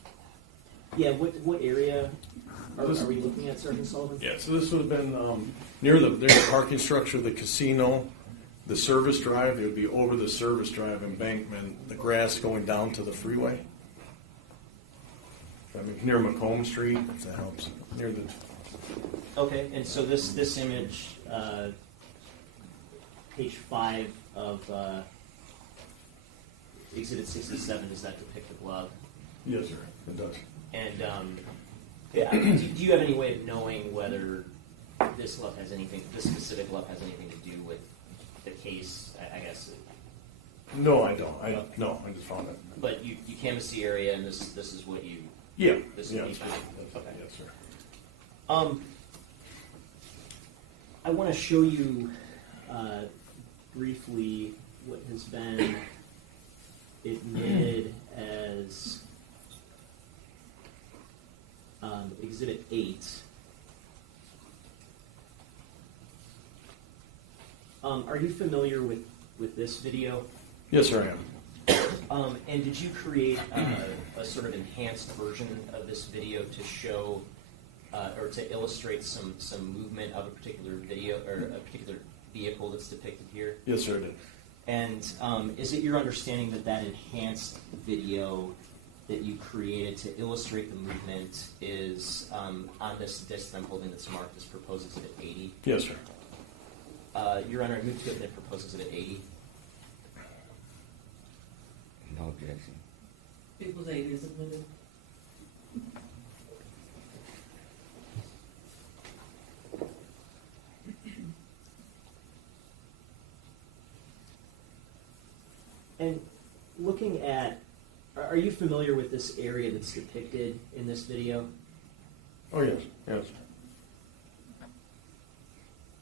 Yeah, what area are we looking at, Sergeant Sullivan? Yeah, so this would have been near the parking structure of the casino, the service drive. It would be over the service drive embankment, the grass going down to the freeway. I mean, near Macomb Street, if that helps. Near the. Okay, and so this image, page 5 of exhibit 67, does that depict the glove? Yes, sir, it does. And do you have any way of knowing whether this specific glove has anything to do with the case? I guess. No, I don't. I just found it. But you canvassed the area, and this is what you. Yeah. This yeah. is okay. Yes, sir. I want to show you briefly what has been admitted as Exhibit 8. Are you familiar with this video? Yes, sir, I am. And did you create a sort of enhanced version of this video to show or to illustrate some movement of a particular video or a particular vehicle that's depicted here? Yes, sir, I did. And is it your understanding that enhanced video that you created to illustrate the movement is on this disc that I'm holding that's marked as proposed exhibit 80. Yes, sir. Your Honor, I move to admit proposed exhibit 80. No objection. People's aid is admitted. And looking at, are you familiar with this area that's depicted in this video? Oh, yes, yes.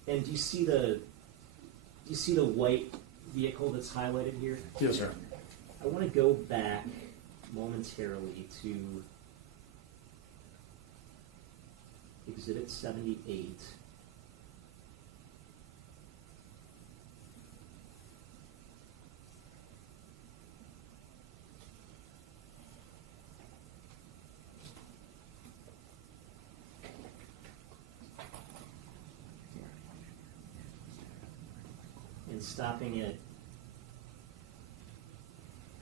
And do you see the white vehicle that's highlighted here? Yes, sir. I want to go back momentarily to exhibit 78. And stopping at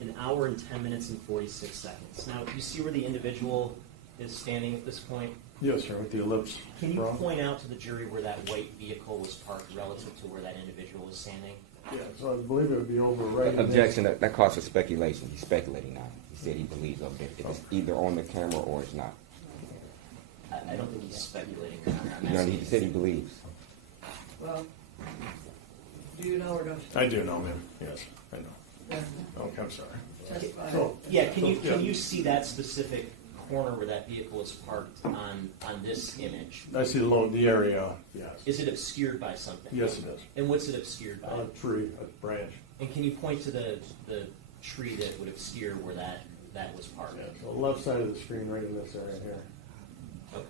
an hour and 10 minutes and 46 seconds. Now, you see where the individual is standing at this point? Yes, sir, with the ellipse. Can you from. point out to the jury where that white vehicle was parked relative to where that individual was standing? Yeah, so I believe it would be over right. in this- Objection, that calls for speculation. He's speculating now. He said he believes of it. It's either on the camera or it's not. I don't think he's speculating, Your Honor. I'm No, asking he said he believes. Well, do you know or don't you? I do know, ma'am. Yes, I know. Then Okay, I'm sorry. testify. So, Yeah, can you see that specific corner where that vehicle is parked on this image? I see the area, yes. Is it obscured by something? Yes, it is. And what's it obscured by? A tree, a branch. And can you point to the tree that would obscure where that was parked? Yeah, so left side of the screen, right in this area here. Okay.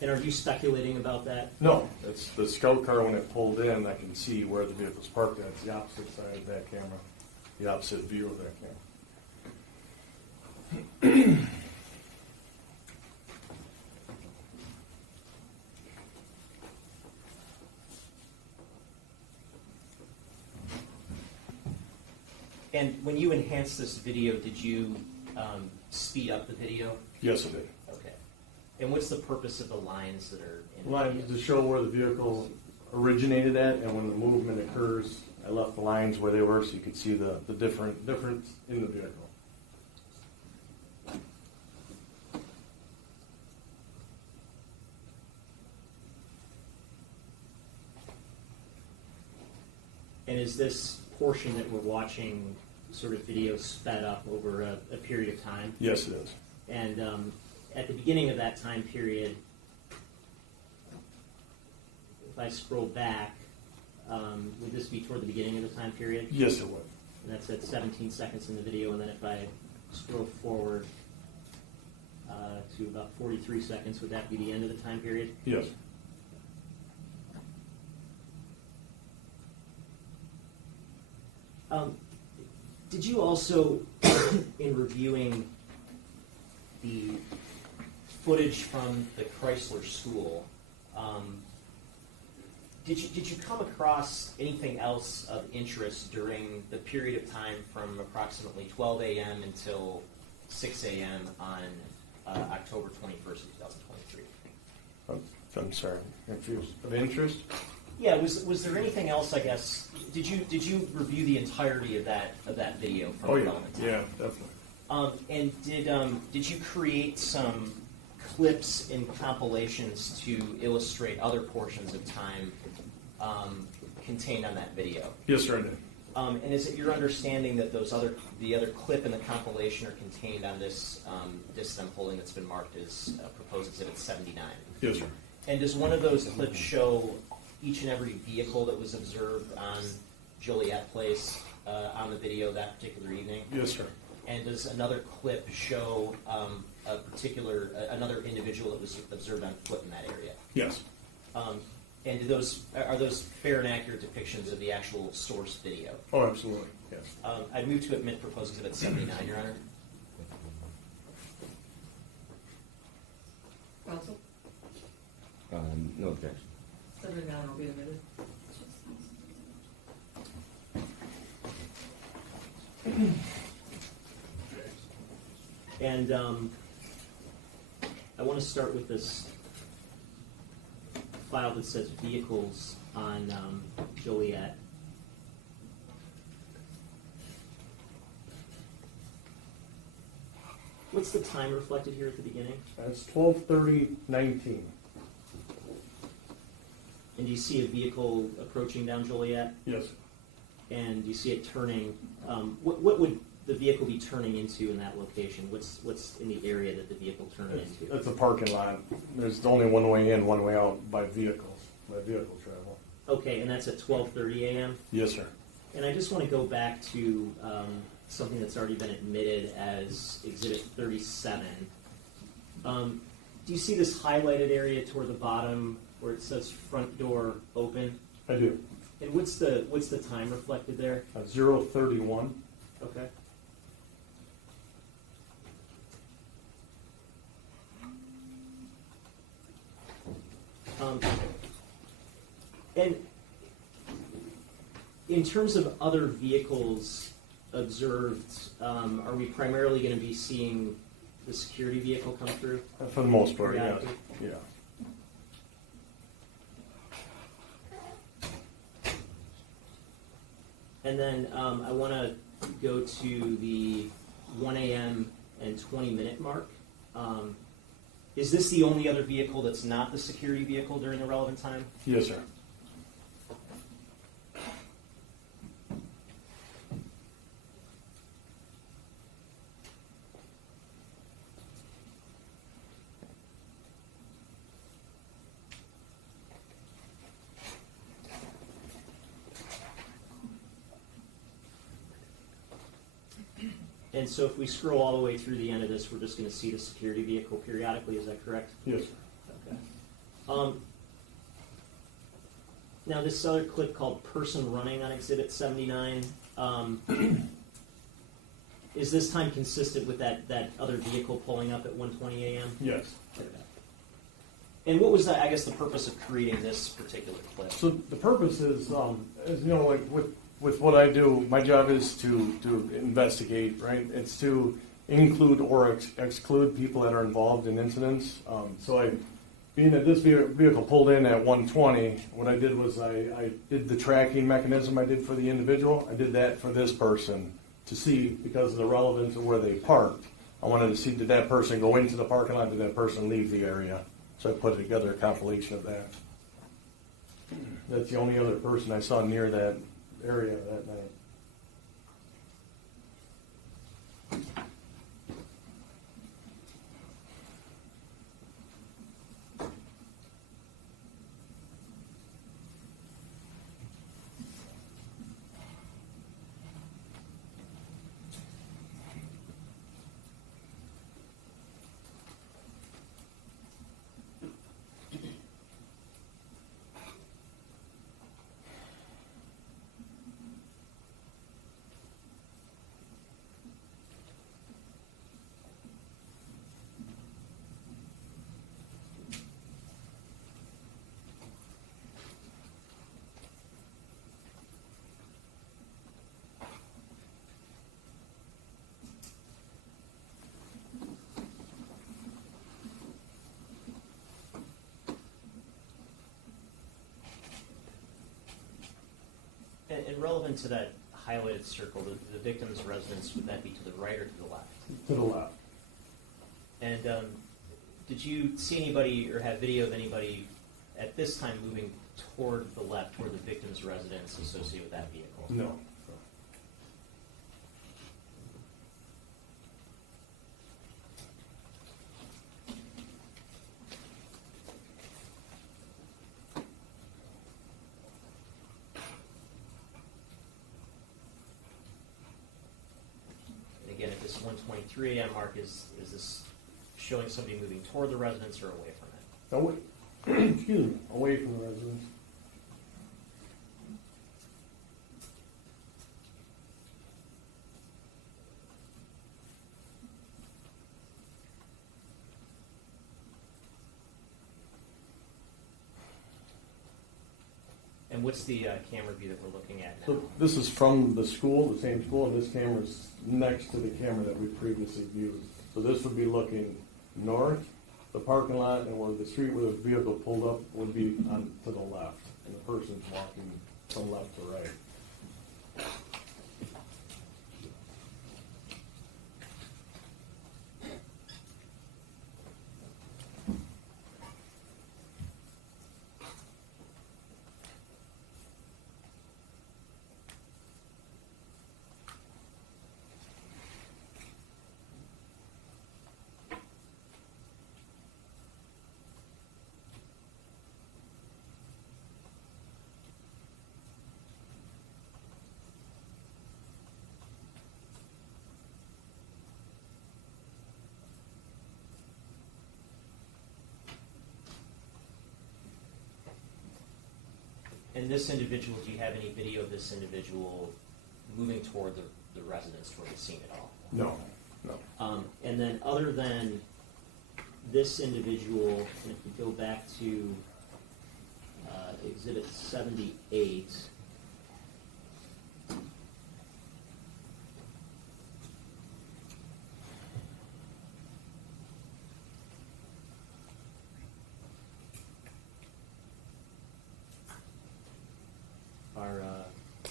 And are you speculating about that? No, it's the scout car when it pulled in, I can see where the vehicle's parked at. It's the opposite side of that camera, the opposite view of that camera. And when you enhanced this video, did you speed up the video? Yes, it did. Okay. And what's the purpose of the lines that are in the Line video? to show where the vehicle originated at, and when the movement occurs, I left the lines where they were so you could see the difference in the vehicle. And is this portion that we're watching sort of video sped up over a period of time? Yes, it is. And at the beginning of that time period, if I scroll back, would this be toward the beginning of the time period? Yes, it would. And that's at 17 seconds in the video, and then if I scroll forward to about 43 seconds, would that be the end of the time period? Yes. Did you also, in reviewing the footage from the Chrysler school, did you come across anything else of interest during the period of time from approximately 12 a.m. until 6 a.m. on October 21st, 2023? I'm sorry, confused. Of interest? Yeah, was there anything else? I guess did you review the entirety of that video from Oh, the yeah, relevant time? yeah, definitely. And did you create some clips and compilations to illustrate other portions of time contained on that video? Yes, sir, I did. And is it your understanding that the other clip and the compilation are contained on this disc I'm holding that's been marked as proposed exhibit 79? Yes, sir. And does one of those clips show each and every vehicle that was observed on Joliet Place on the video that particular evening? Yes, sir. And does another clip show another individual that was observed on foot in that area? Yes. And are those fair and accurate depictions of the actual source video? Oh, absolutely, yes. I'd move to admit proposed exhibit 79, Your Honor. Counsel, No objection. 79 will be admitted. And I want to start with this file that says vehicles on Joliet. What's the time reflected here at the beginning? That's 12:30:19. And do you see a vehicle approaching down Joliet? Yes. And do you see it turning? What would the vehicle be turning into in that location? What's in the area that the vehicle turned into? It's a parking lot. There's only one way in, one way out by vehicle travel. Okay, and that's at 12:30 a.m.? Yes, sir. And I just want to go back to something that's already been admitted as Exhibit 37. Do you see this highlighted area toward the bottom where it says front door open? I do. And what's the time reflected there? 0:31. Okay. And in terms of other vehicles observed, are we primarily going to be seeing the security vehicle come through? For the most part, yeah. periodically? Yeah. And then I want to go to the 1 a.m. and 20-minute mark. Is this the only other vehicle that's not the security vehicle during the relevant time? Yes, sir. And so if we scroll all the way through the end of this, we're just going to see the security vehicle periodically, is that correct? Yes, sir. Okay. Now this other clip called Person Running on Exhibit 79, is this time consistent with that other vehicle pulling up at 1:20 a.m.? Yes. Okay. And what was, the purpose of creating this particular clip? So the purpose is you know, like with what I do, my job is to investigate, right? It's to include or exclude people that are involved in incidents. Being that this vehicle pulled in at 1:20, what I did was I did the tracking mechanism I did for the individual. I did that for this person to see, because of the relevance of where they parked. I wanted to see, did that person go into the parking lot? Did that person leave the area? So I put together a compilation of that. That's the only other person I saw near that area that night. And relevant to that highlighted circle, the victim's residence, would that be to the right or to the left? To the left. And did you see anybody or have video of anybody at this time moving toward the left, toward the victim's residence associated with that vehicle? No. And again, at this 1:23 a.m. mark, is this showing somebody moving toward the residence or away from it? Away, excuse me, away from the residence. And what's the camera view that we're looking at now? So this is from the school, the same school, and this camera's next to the camera that we previously viewed. So this would be looking north, the parking lot, and where the street where the vehicle pulled up would be on to the left, and the person's walking from left to right. And this individual, do you have any video of this individual moving toward the residence, toward the scene at all? No, no. And then other than this individual, and if we go back to Exhibit 78,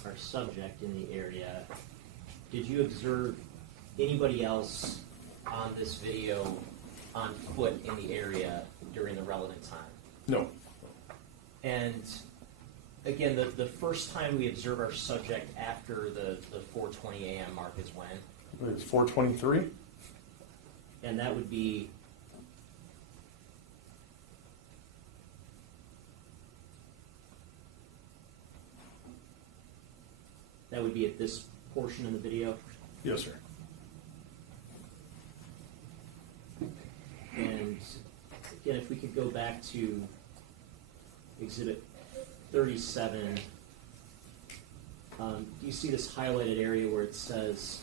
our subject in the area, did you observe anybody else on this video on foot in the area during the relevant time? No. And again, the first time we observe our subject after the 4:20 a.m. mark is when? It's 4:23. And that would be at this portion of the video. Yes, sir. And again, if we could go back to Exhibit 37, do you see this highlighted area where it says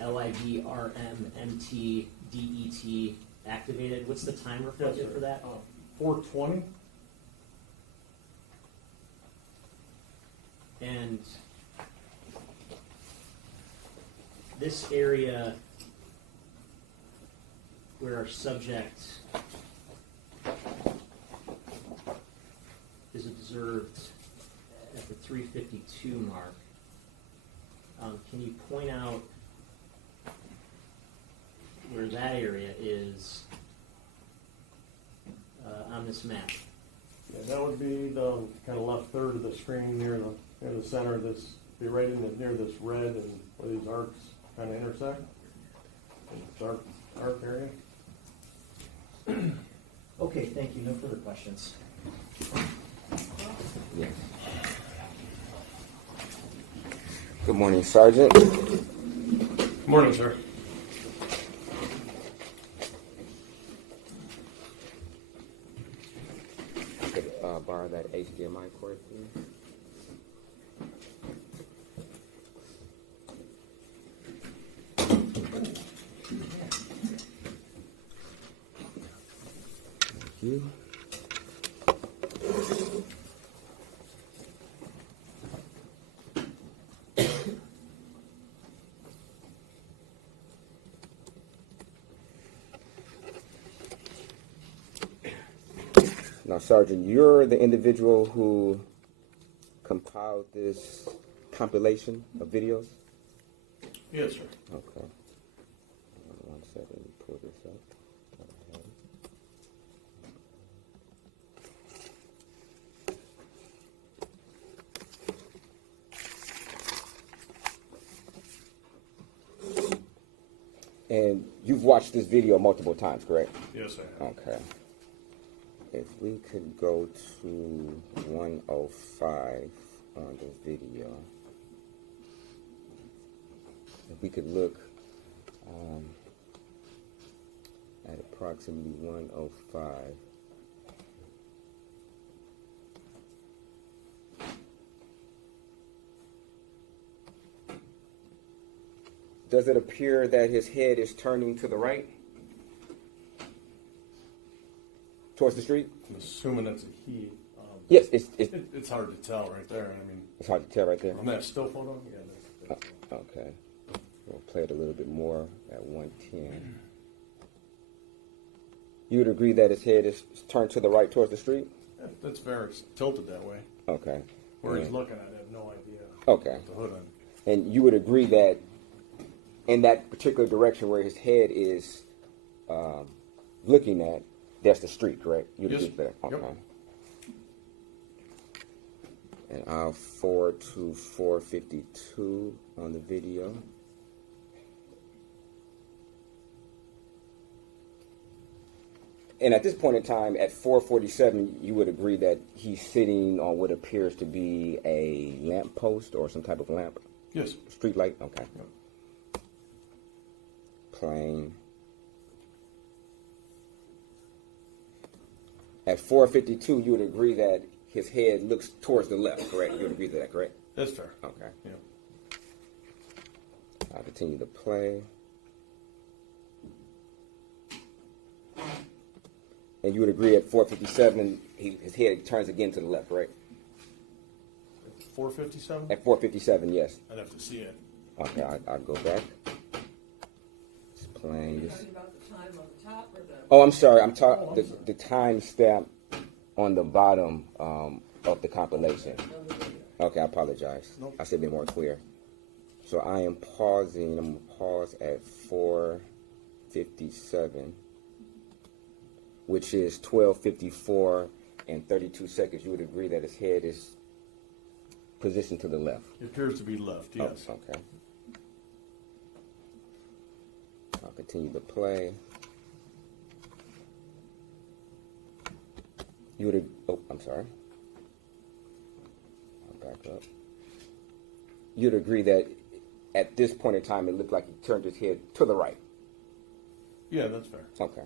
LIVRMMTDET activated? What's the time reflected for that? 4:20. And this area where our subject is observed at the 3:52 mark, can you point out where that area is on this map? Yeah, that would be the kind of left third of the screen near the center of this, be right in near this red and where these arcs kind of intersect. Dark area. Okay, thank you. No further questions. Yes. Good morning, Sergeant. Good morning, sir. Could borrow that HDMI cord, please. Thank you. Now, Sergeant, you're the individual who compiled this compilation of videos? Yes, sir. Okay. 1 second, let me pull this up. And you've watched this video multiple times, correct? Yes, I have. Okay. If we could go to 105 on the video. If we could look at approximately 105. Does it appear that his head is turning to the right? Towards the street? I'm assuming that's a he. Yes, It's hard to tell right there. I mean, it's hard to tell right there. on that still photo, yeah. Okay. We'll play it a little bit more at 110. You would agree that his head is turned to the right towards the street? That's fair. It's tilted that way. Okay. Where he's And- looking at, I have no idea. Okay. The hood on. And you would agree that in that particular direction where his head is looking at, that's the street, correct? You'd Yes. agree with that? Yep. Okay. And I'll forward to 452 on the video. And at this point in time, at 447, you would agree that he's sitting on what appears to be a lamp post or some type of lamp? Yes. Street light? Okay. Yep. Plane. At 452, you would agree that his head looks towards the left, correct? You would agree to that, correct? That's fair. Okay. Yeah. I'll continue to play. And you would agree at 457, his head turns again to the left, right? 457? At 457, yes. I'd have to see it. Okay, I'll go back. Just playing Are you this. talking about the time on the top or the? Oh, I'm sorry. I'm talking the time stamp on the bottom of the compilation. On the video? Okay, I apologize. Nope. I should be more clear. So I am pausing. I'm going to pause at 457, which is 12:54 and 32 seconds. You would agree that his head is positioned to the left? It appears to be left, yes. Oh, okay. I'll continue to play. You would, oh, I'm sorry. I'll back up. You'd agree that at this point in time, it looked like he turned his head to the right. Yeah, that's fair. Okay.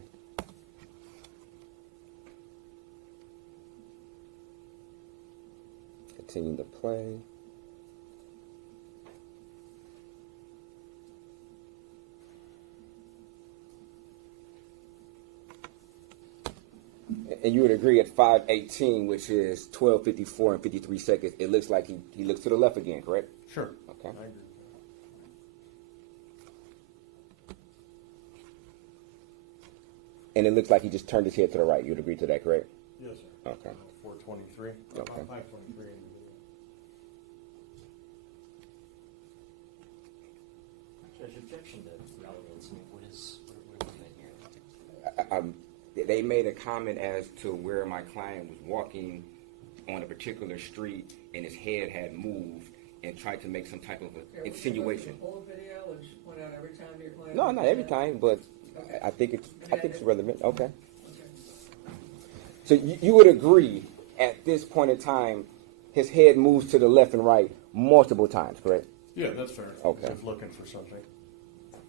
Continue to play. And you would agree at 5:18, which is 12:54 and 53 seconds, it looks like he looks to the left again, correct? Sure. Okay. I agree. And it looks like he just turned his head to the right. You'd agree to that, correct? Yes, sir. Okay. 423. Okay. 523 in the video. Judge, objection to relevance. I mean, what are we doing here? They made a comment as to where my client was walking on a particular street and his head had moved and tried to make some type of Okay, insinuation. The whole video, and she point out every time you're playing. No, not every time, but I think it's relevant. Okay. Okay. So you would agree at this point in time, his head moves to the left and right multiple times, correct? Yeah, that's fair. Okay. As if looking for something.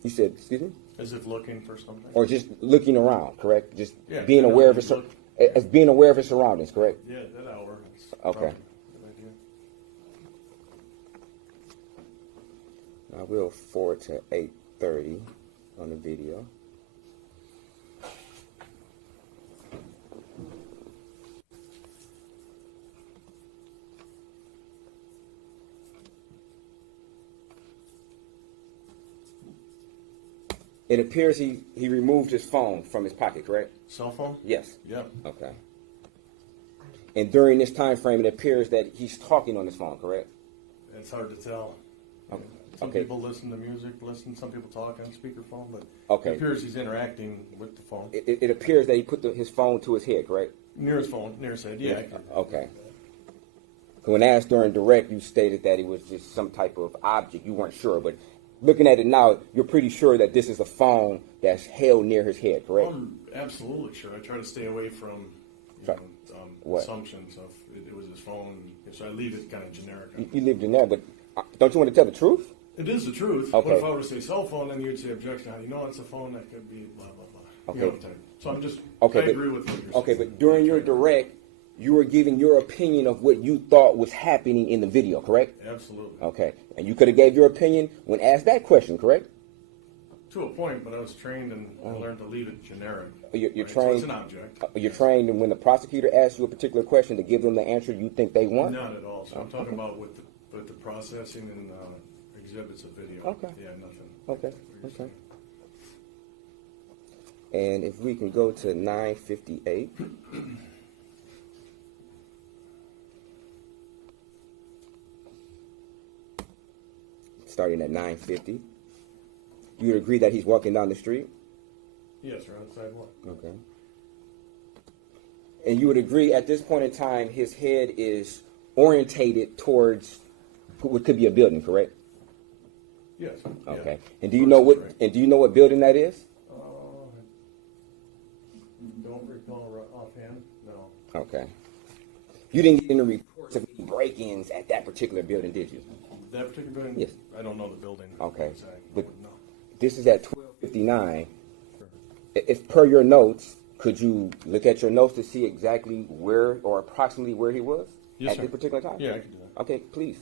You said, excuse me? As if looking for something. Or just looking around, correct? Just Yeah, being yeah, aware of his, look. as being aware of his surroundings, correct? Yeah, that hour. It's Okay. probably a good idea. I will forward to 8:30 on the video. It appears he removed his phone from his pocket, correct? Cell phone? Yes. Yeah. Okay. And during this time frame, it appears that he's talking on his phone, correct? It's hard to tell. Okay. Some Okay. people listen to music, some people talk on speakerphone, but Okay. it appears he's interacting with the phone. It appears that he put his phone to his head, correct? Near his phone, near his head, yeah. I can- Okay. When asked during direct, you stated that it was just some type of object. You weren't sure, but looking at it now, you're pretty sure that this is a phone that's held near his head, correct? I'm absolutely sure. I try to stay away from What? assumptions of it was his phone, so I leave it kind of generic. You lived in there, but don't you want to tell the truth? It is the truth. Okay. But if I were to say cell phone, then you'd say objection. How do you know it's a phone? That could be blah blah blah. Okay. You know what I'm saying? So I'm just. Okay, I but- agree with what you're Okay, saying. but during your direct, you were giving your opinion of what you thought was happening in the video, correct? Absolutely. Okay. And you could have gave your opinion when asked that question, correct? To a point, but I was trained and I learned to leave it generic. You're Right? trained. So it's an object. You're trained, and when the prosecutor asks you a particular question, to give them the answer you think they want. Not at all. So I'm talking about with the processing and exhibits of video. Okay. Yeah, nothing. Okay, okay. And if we can go to 958. Starting at 950. You would agree that he's walking down the street? Yes, sir, on the sidewalk. Okay. And you would agree at this point in time his head is orientated towards what could be a building, correct? Yes. Okay. Yeah. And do you know what Right. and do you know what building that is? Don't recall offhand. No. Okay. You didn't get any reports of any break-ins at that particular building, did you? That particular building? Yes. I don't know the building. Okay. Exactly. But No. this is at 12:59. If per your notes, could you look at your notes to see exactly where or approximately where he was Yes, at sir. this particular time? Yeah, I can do that. Okay, please.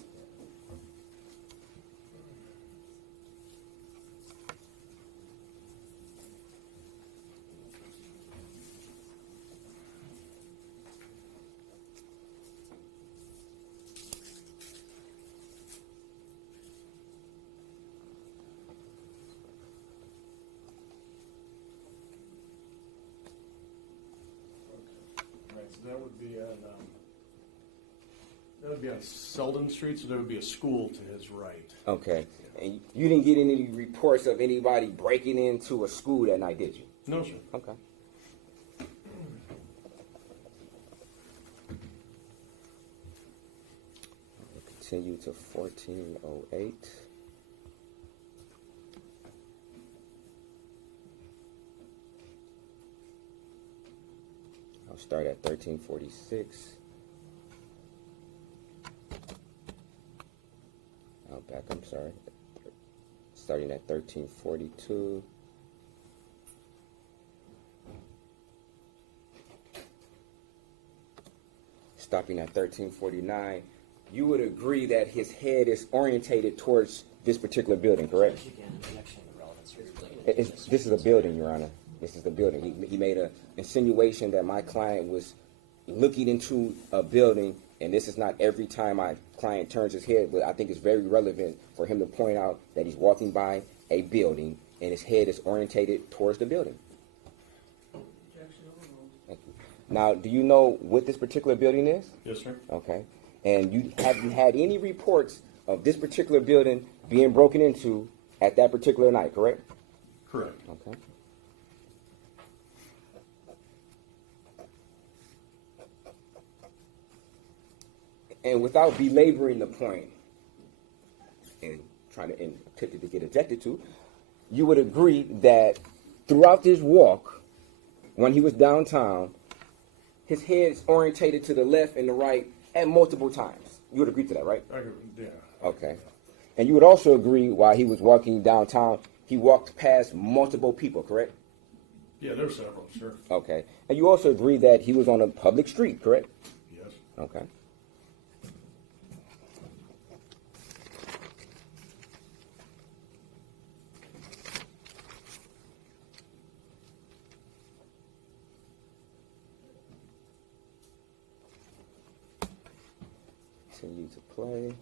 Right, so that would be on Selden Street, so there would be a school to his right. Okay. And you didn't get any reports of anybody breaking into a school that night, did you? No, sir. Okay. We'll continue to 1408. I'll start at 1346. I'm sorry. Starting at 1342. Stopping at 1349. You would agree that his head is orientated towards this particular building, correct? This is a building, Your Honor. This is the building. He made an insinuation that my client was looking into a building, and this is not every time my client turns his head, but I think it's very relevant for him to point out that he's walking by a building and his head is orientated towards the building. Objection overruled. Thank you. Now, do you know what this particular building is? Yes, sir. Okay. And you haven't had any reports of this particular building being broken into at that particular night, correct? Correct. Okay. And without belaboring the point and trying to tempted to get ejected to, you would agree that throughout this walk, when he was downtown, his head is orientated to the left and the right at multiple times. You would agree to that, right? Yeah. Okay. And you would also agree while he was walking downtown, he walked past multiple people, correct? Yeah, there were several, sure. Okay. And you also agree that he was on a public street, correct? Yes. Okay. Continue to play.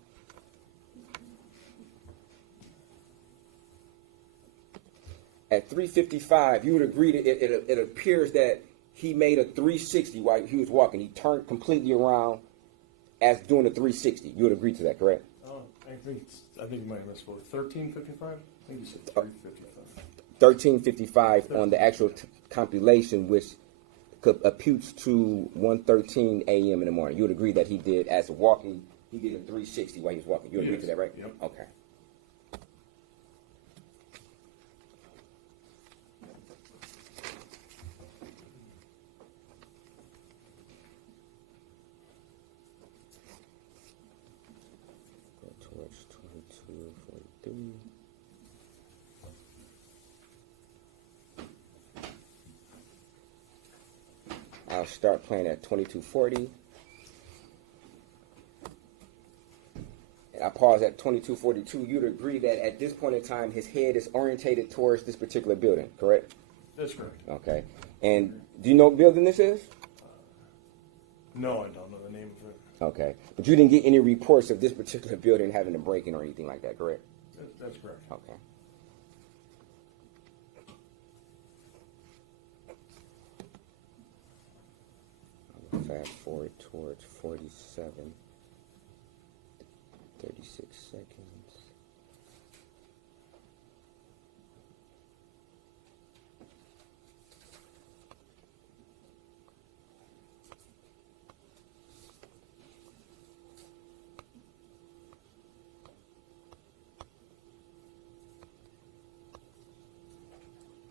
At 3:55, you would agree that it appears that he made a 360 while he was walking. He turned completely around as doing a 360. You would agree to that, correct? I think you might have misspoke. 1355? I think you said 355. 13:55 on the actual compilation, which computes to 1:13 a.m. in the morning. You would agree that he did, as walking, he did a 360 while he was walking. You would agree to that, right? Yep. Okay. Go towards 22:43. I'll start playing at 22:40. And I pause at 22:42. You'd agree that at this point in time, his head is orientated towards this particular building, correct? That's correct. Okay. And do you know what building this is? No, I don't know the name of it. Okay. But you didn't get any reports of this particular building having a break-in or anything like that, correct? That's correct. Okay. Fast forward towards 47. 36 seconds.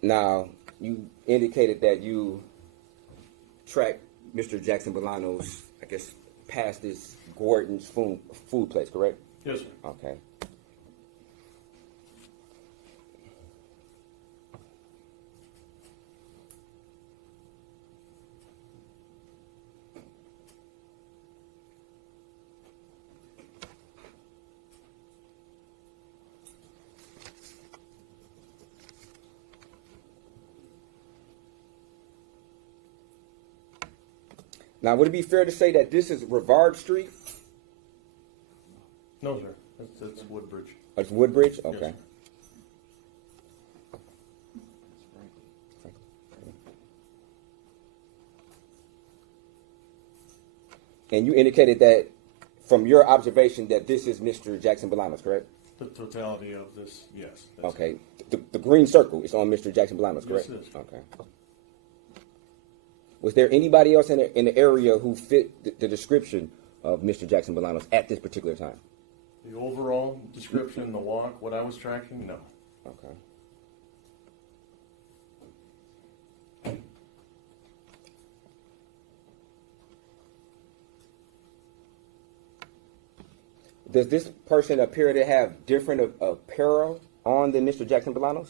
Now, you indicated that you tracked Mr. Jackson-Bolanos, I guess, past this Gordon's food place, correct? Yes, sir. Okay. Now, would it be fair to say that this is Rivard Street? No, sir. That's Woodbridge. It's Woodbridge? Yes, Okay. sir. And you indicated that, from your observation, that this is Mr. Jackson-Bolanos, correct? The totality of this, yes. Okay. The green circle is on Mr. Jackson-Bolanos, correct? Yes, it is. Okay. Was there anybody else in the area who fit the description of Mr. Jackson-Bolanos at this particular time? The overall description, the walk, what I was tracking, no. Okay. Does this person appear to have different apparel on than Mr. Jackson-Bolanos?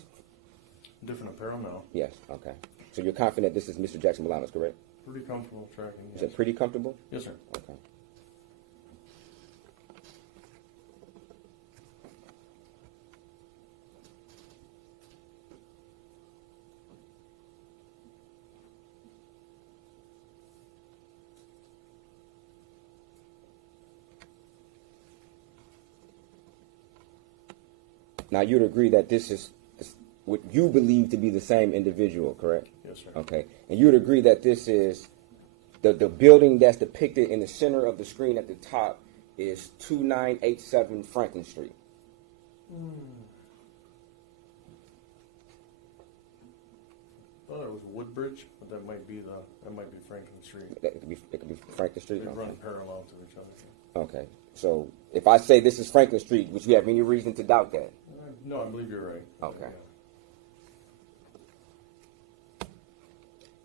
Different apparel, no. Yes. Okay. So you're confident this is Mr. Jackson-Bolanos, correct? Pretty comfortable tracking, Is yes. it pretty comfortable? Yes, sir. Okay. Now, you'd agree that this is what you believe to be the same individual, correct? Yes, sir. Okay. And you would agree that this is the building that's depicted in the center of the screen at the top is 2987 Franklin Street. Thought it was Woodbridge, but that might be Franklin Street. It could be Franklin Street? They Okay. run parallel to each other. Okay. So if I say this is Franklin Street, would you have any reason to doubt that? No, I believe you're right. Okay.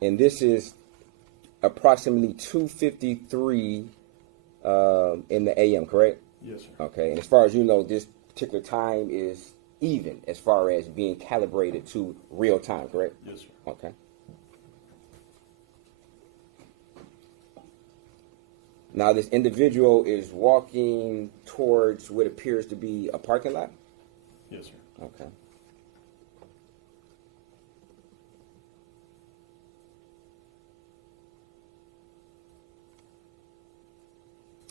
And this is approximately 2:53 in the AM, correct? Yes, sir. Okay. And as far as you know, this particular time is even as far as being calibrated to real time, correct? Yes, sir. Okay. Now, this individual is walking towards what appears to be a parking lot? Yes, sir. Okay.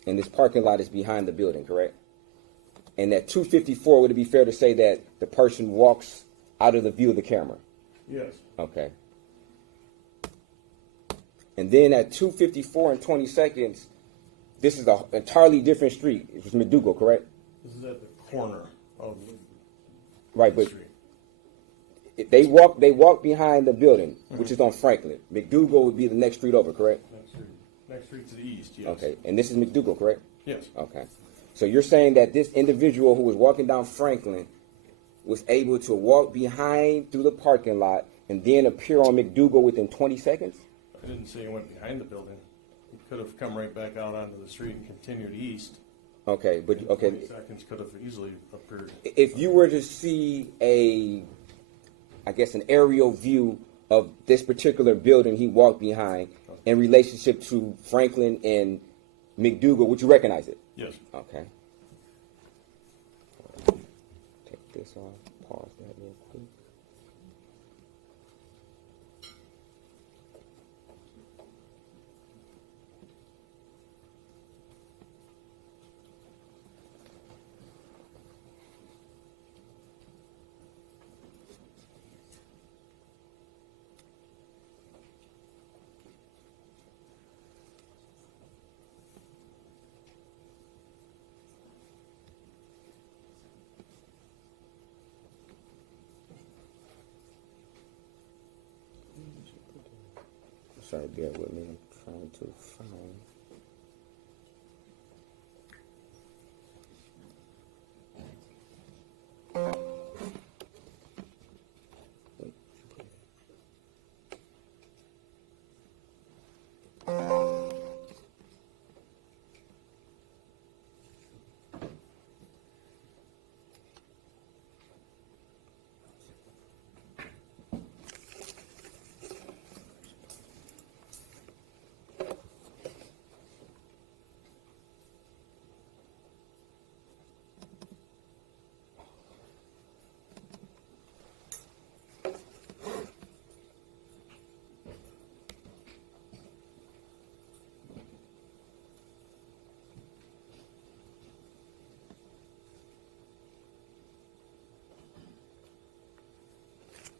And this parking lot is behind the building, correct? And at 2:54, would it be fair to say that the person walks out of the view of the camera? Yes. Okay. And then at 2:54 and 20 seconds, this is an entirely different street. It was McDougal, correct? This is at the corner of Right, the but street. they walk behind the building, which is on Franklin. McDougal would be the next street over, correct? Next street to the east, yes. Okay, and this is McDougal, correct? Yes. Okay. So you're saying that this individual who was walking down Franklin was able to walk behind through the parking lot and then appear on McDougal within 20 seconds? I didn't say he went behind the building. He could have come right back out onto the street and continued east. Okay, but In okay. 20 seconds could have easily appeared. If you were to see an aerial view of this particular building he walked behind in relationship to Franklin and McDougal, would you recognize it? Yes. Okay. Take this off. Pause that real quick. sorry, bear with me. I'm trying to find.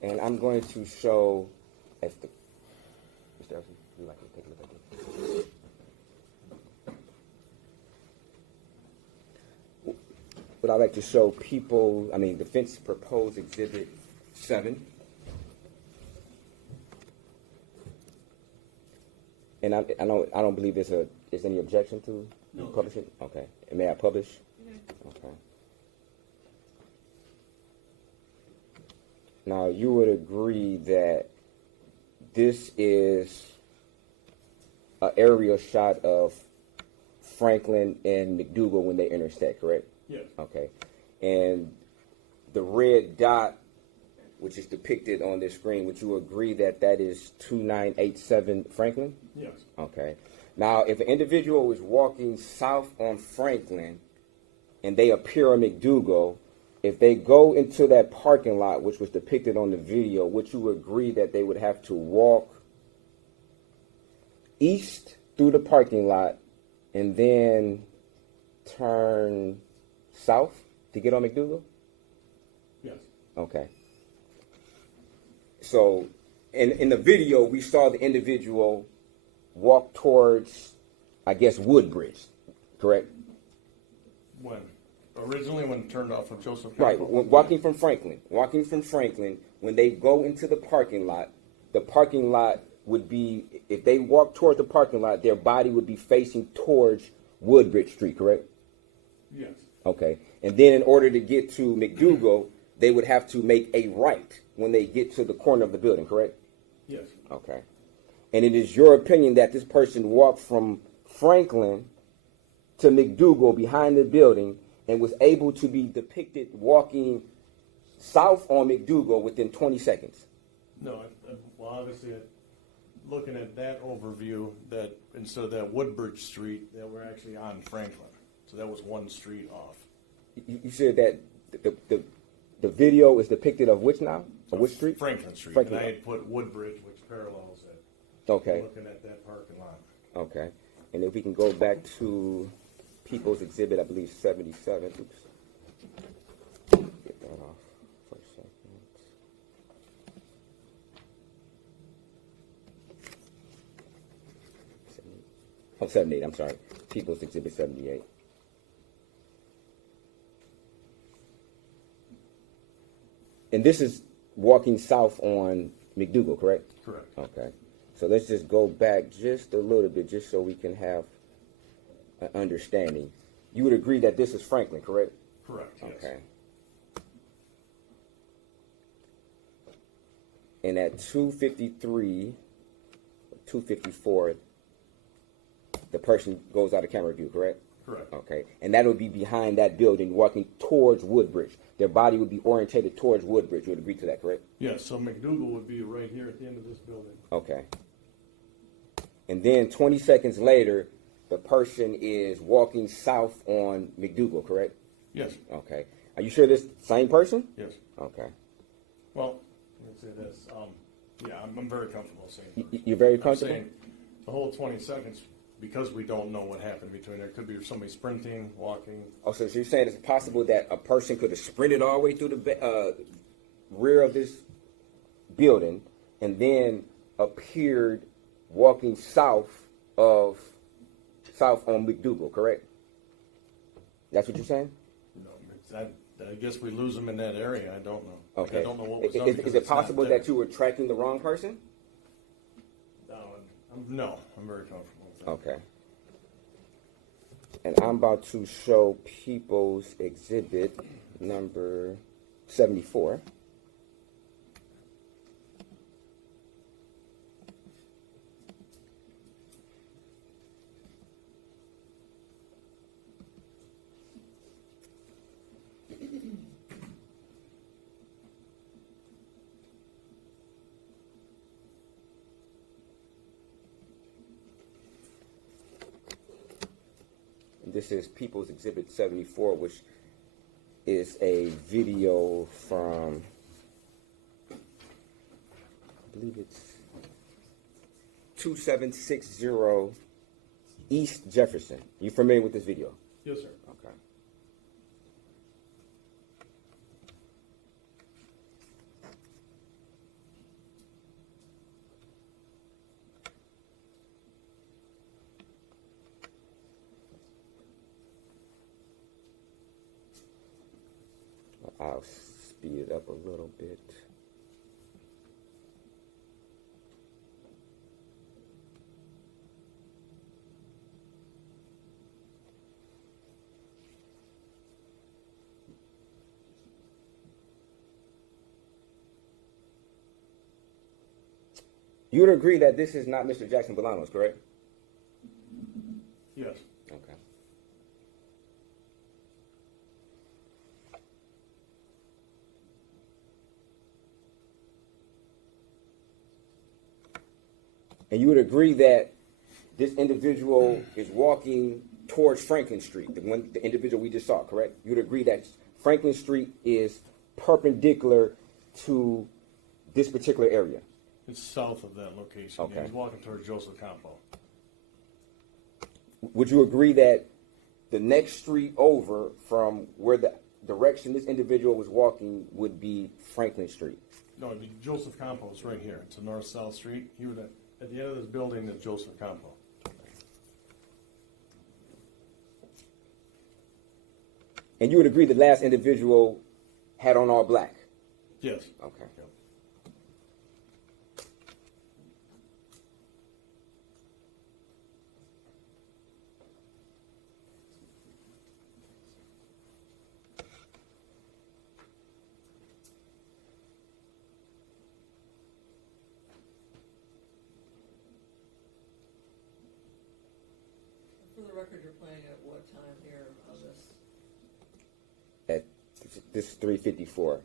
And I'm going to show, as the, Mr. Elsie, would you like to take a look at this? What I like to show people, defense proposed exhibit 7. And I don't believe there's any objection to publishing? Okay. And may I publish? Okay. Now, you would agree that this is an aerial shot of Franklin and McDougal when they intersect, correct? Yes. Okay. And the red dot, which is depicted on this screen, would you agree that that is 2987 Franklin? Yes. Okay. Now, if an individual is walking south on Franklin and they appear on McDougal, if they go into that parking lot, which was depicted on the video, would you agree that they would have to walk east through the parking lot and then turn south to get on McDougal? Yes. Okay. So, in the video, we saw the individual walk towards, I guess, Woodbridge, correct? When? Originally, when turned off of Joseph. Right, walking from Franklin, when they go into the parking lot would be, if they walk towards the parking lot, their body would be facing towards Woodbridge Street, correct? Yes. Okay, and then in order to get to McDougal, they would have to make a right when they get to the corner of the building, correct? Yes. Okay. And it is your opinion that this person walked from Franklin to McDougal behind the building and was able to be depicted walking south on McDougal within 20 seconds? No, well, obviously, looking at that overview, that instead of that Woodbridge Street, that we're actually on Franklin. So that was one street off. You said that the video is depicted of which now? Of which street? Franklin Street. Franklin. And I had put Woodbridge, which parallels it. Okay. Looking at that parking lot. Okay. And if we can go back to People's Exhibit, I believe 77. Oops. Get that off for a second. Oh, 78, I'm sorry. People's Exhibit 78. And this is walking south on McDougal, correct? Correct. Okay. So let's just go back just a little bit, just so we can have an understanding. You would agree that this is Franklin, correct? Correct, yes. Okay. And at 2:53, 2:54, the person goes out of camera view, correct? Correct. Okay. And that would be behind that building, walking towards Woodbridge. Their body would be orientated towards Woodbridge. You would agree to that, correct? Yes, so McDougal would be right here at the end of this building. Okay. And then 20 seconds later, the person is walking south on McDougal, correct? Yes. Okay. Are you sure this is the same person? Yes. Okay. Well, let me say this. Yeah, I'm very comfortable saying. You're very I'm comfortable? saying the whole 20 seconds, because we don't know what happened between there. Could be somebody sprinting, walking. Oh, so you're saying it's possible that a person could have sprinted all the way through the rear of this building and then appeared walking south on McDougal, correct? That's what you're saying? No, I guess we lose them in that area. I don't know. Okay. I don't know what was done. Is it possible that you were tracking the wrong person? No, No, I'm very comfortable with that. Okay. And I'm about to show People's Exhibit number 74. This is People's Exhibit 74, which is a video from, I believe it's 2760 East Jefferson. You familiar with this video? Yes, sir. Okay. I'll speed it up a little bit. You would agree that this is not Mr. Jackson-Bolanos, correct? Yes. Okay. And you would agree that this individual is walking towards Franklin Street, the individual we just saw, correct? You would agree that Franklin Street is perpendicular to this particular area? It's south of that location. Okay. He's walking towards Joseph Campo. Would you agree that the next street over from where the direction this individual was walking would be Franklin Street? No, it'd be Joseph Campo. It's right here. It's a north-south street. He would, at the end of this building is Joseph Campo. And you would agree the last individual had on all black? Yes. Okay. Yep. For the record, you're playing at what time here on this? At this is 3:54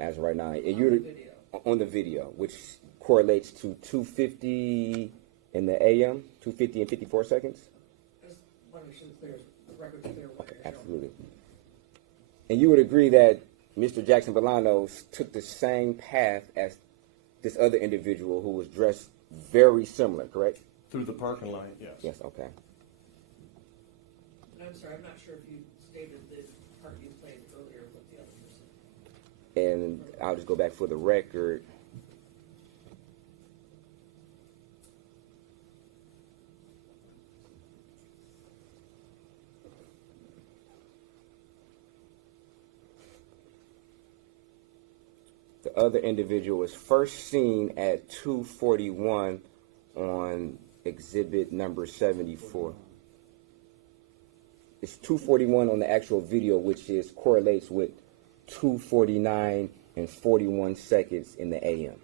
as of right now. And On you the video. on the video, which correlates to 2:50 in the AM, 2:50 and 54 seconds. I just want to make sure the record's clear what you're showing. Absolutely. And you would agree that Mr. Jackson-Bolanos took the same path as this other individual who was dressed very similar, correct? Through the parking lot, yes. Yes, okay. And I'm sorry, I'm not sure if you stated the part you played earlier with the other person. And I'll just go back for the record. The other individual was first seen at 2:41 on exhibit number 74. It's 2:41 on the actual video, which correlates with 2:49 and 41 seconds in the AM.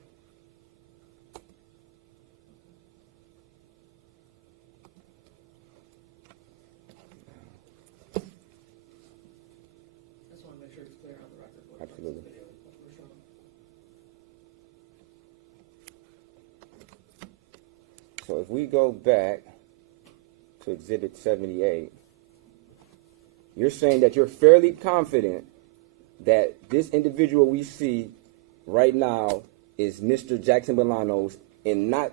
Just want to make sure it's clear on the record what Absolutely. the video what we're showing. So if we go back to exhibit 78, you're saying that you're fairly confident that this individual we see right now is Mr. Jackson-Bolanos and not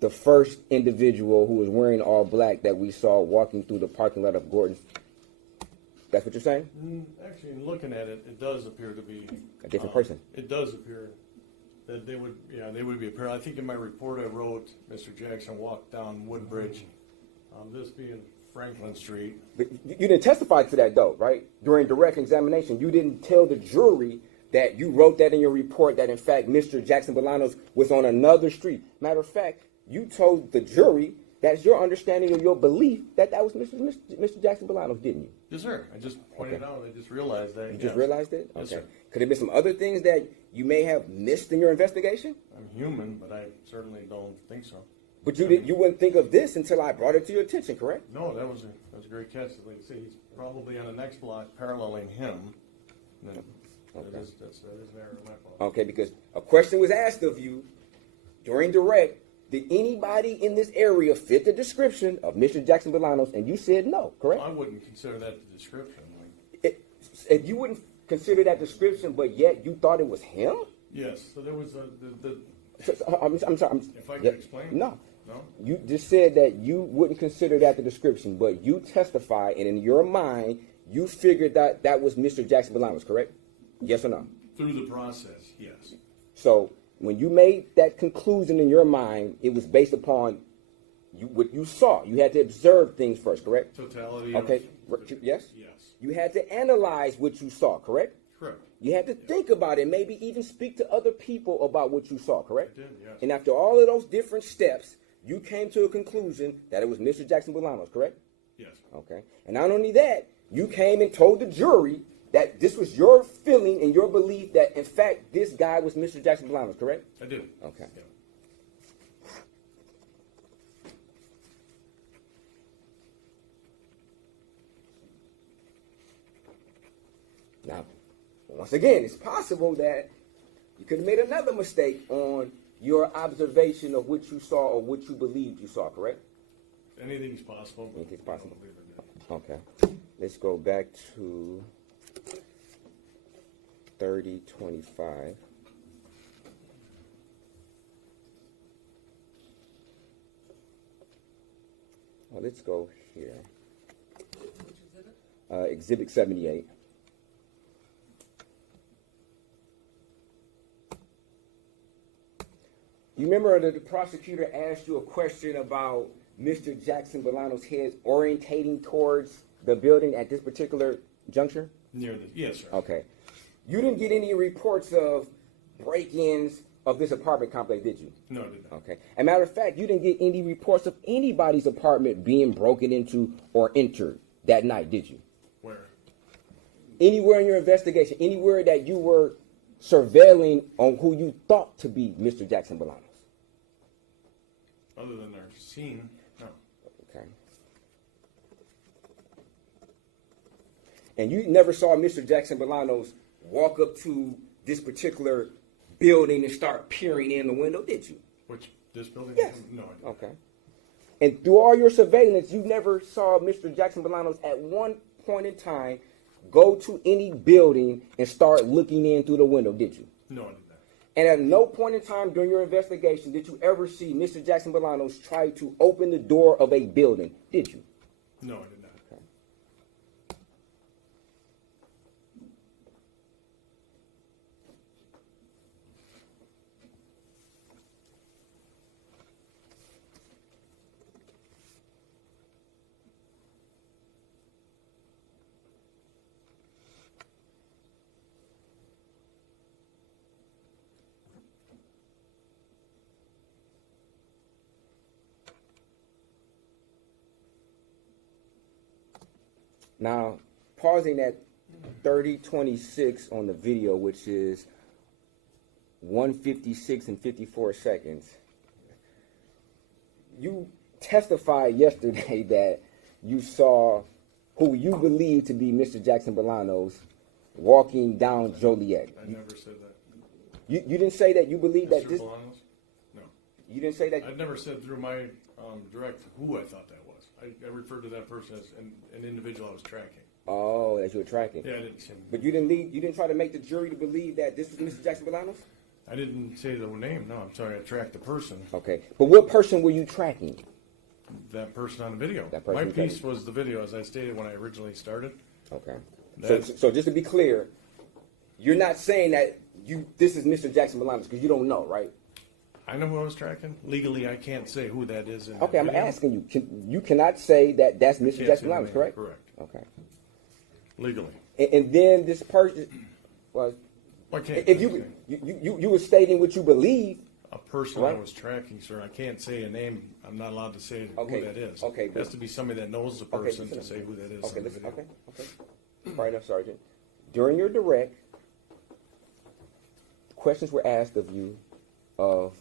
the first individual who was wearing all black that we saw walking through the parking lot of Gordon. That's what you're saying? Actually, in looking at it, it does appear to be A different person. It does appear that they would be a pair. I think in my report I wrote Mr. Jackson walked down Woodbridge, this being Franklin Street. But you didn't testify to that, though, right? During direct examination, you didn't tell the jury that you wrote that in your report that, in fact, Mr. Jackson-Bolanos was on another street. Matter of fact, you told the jury that's your understanding of your belief that was Mr. Jackson-Bolanos, didn't you? Yes, sir. I just pointed out. I just realized that. You just realized it? Yes, sir. Could there be some other things that you may have missed in your investigation? I'm human, but I certainly don't think so. But you wouldn't think of this until I brought it to your attention, correct? No, that was a great catch. Like I say, he's probably on the next block paralleling him. Then that is an error on my part. Okay, because a question was asked of you during direct. Did anybody in this area fit the description of Mr. Jackson-Bolanos? And you said no, correct? I wouldn't consider that the description. If you wouldn't consider that description, but yet you thought it was him? Yes. So there was I'm sorry. If I could explain. No. No? You just said that you wouldn't consider that the description, but you testified, and in your mind, you figured that that was Mr. Jackson-Bolanos, correct? Yes or no? Through the process, yes. So when you made that conclusion in your mind, it was based upon what you saw. You had to observe things first, correct? Totality. Okay. Yes? Yes. You had to analyze what you saw, correct? Correct. You had to think about it, maybe even speak to other people about what you saw, correct? I did, yes. And after all of those different steps, you came to a conclusion that it was Mr. Jackson-Bolanos, correct? Yes. Okay. And not only that, you came and told the jury that this was your feeling and your belief that, in fact, this guy was Mr. Jackson-Bolanos, correct? I did. Okay. Yeah. Now, once again, it's possible that you could have made another mistake on your observation of what you saw or what you believed you saw, correct? Anything's possible. Anything's possible. I don't believe it. Okay. Let's go back to 3025. Well, let's go here. Which exhibit? Exhibit 78. You remember that the prosecutor asked you a question about Mr. Jackson-Bolanos' head orientating towards the building at this particular juncture? Yes, sir. Okay. You didn't get any reports of break-ins of this apartment complex, did you? No, I did not. Okay. As a matter of fact, you didn't get any reports of anybody's apartment being broken into or entered that night, did you? Where? Anywhere in your investigation, anywhere that you were surveilling on who you thought to be Mr. Jackson-Bolanos? Other than our scene, no. Okay. And you never saw Mr. Jackson-Bolanos walk up to this particular building and start peering in the window, did you? This building? Yes. No, I didn't. Okay. And through all your surveillance, you never saw Mr. Jackson-Bolanos at one point in time go to any building and start looking in through the window, did you? No, I did not. And at no point in time during your investigation did you ever see Mr. Jackson-Bolanos try to open the door of a building, did you? No, I did not. Okay. Now, pausing at 30:26 on the video, which is 1:56 and 54 seconds, you testified yesterday that you saw who you believe to be Mr. Jackson-Bolanos walking down Joliet. I never said that. You didn't say that you believe that Mr. this... Bolanos? No. You didn't say that... I've never said through my direct who I thought that was. I referred to that person as an individual I was tracking. Oh, that you were tracking. Yeah, I didn't say. But you didn't try to make the jury to believe that this was Mr. Jackson-Bolanos? I didn't say the name. No, I'm sorry. I tracked the person. Okay. But what person were you tracking? That person on the video. That person My you piece tracking. was the video, as I stated when I originally started. Okay. That's- So just to be clear, you're not saying that this is Mr. Jackson-Bolanos because you don't know, right? I know who I was tracking. Legally, I can't say who that is. In Okay, that I'm video. asking you. You cannot say that that's Mr. Can't say the Jackson-Bolanos, name. correct? Correct. Okay. Legally. And then this person was. I can't. If you were stating what you believe, a person Right. I was tracking, sir. I can't say a name. I'm not allowed to say Okay, who that is. okay, It has to be somebody that knows the Okay, person to listen. say who that is. Okay, on the listen, video. okay. All right, enough, Sergeant. During your direct, questions were asked of you of,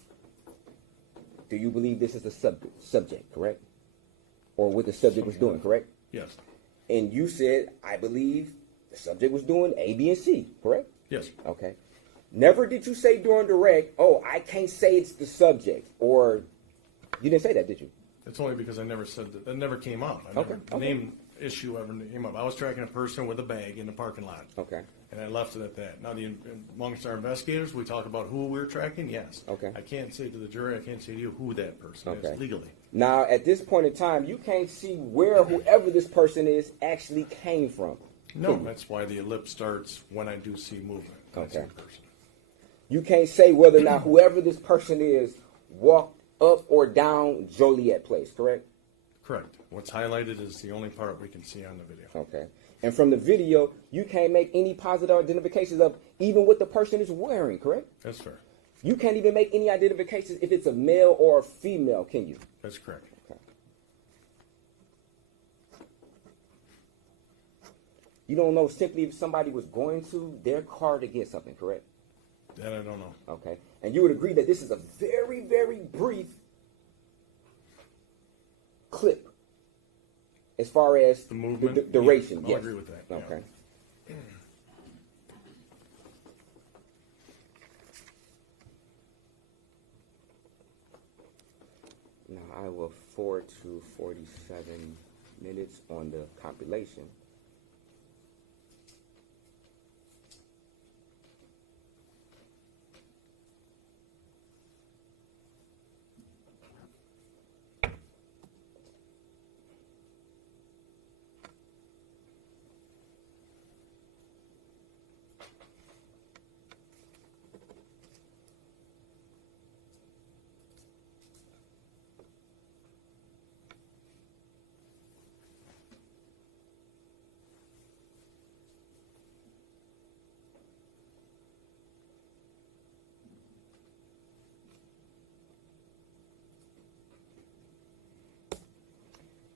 do you believe this is the subject, correct? Or what the subject was doing, correct? Yes. And you said, I believe the subject was doing A, B, and C, correct? Yes. Okay. Never did you say during direct, oh, I can't say it's the subject, or you didn't say that, did you? It's only because I never said that. That never came up. I never, Okay, the okay. name issue ever came up. I was tracking a person with a bag in the parking lot. Okay. And I left it at that. Now, amongst our investigators, we talk about who we're tracking. Yes. Okay. I can't say to the jury, I can't say to you who that person Okay. is legally. Now, at this point in time, you can't see where whoever this person is actually came from. No, that's why the ellipse starts when I do see movement. I see Okay. the person. You can't say whether or not whoever this person is walked up or down Joliet Place, correct? Correct. What's highlighted is the only part we can see on the video. Okay. And from the video, you can't make any positive identifications of even what the person is wearing, correct? That's fair. You can't even make any identifications if it's a male or a female, can you? That's correct. Okay. You don't know simply if somebody was going to their car to get something, correct? That I don't know. Okay. And you would agree that this is a very, very brief clip as far as The movement? duration. Yeah, I'll yes. agree with that, yeah. Okay. Now I will forward to 47 minutes on the compilation.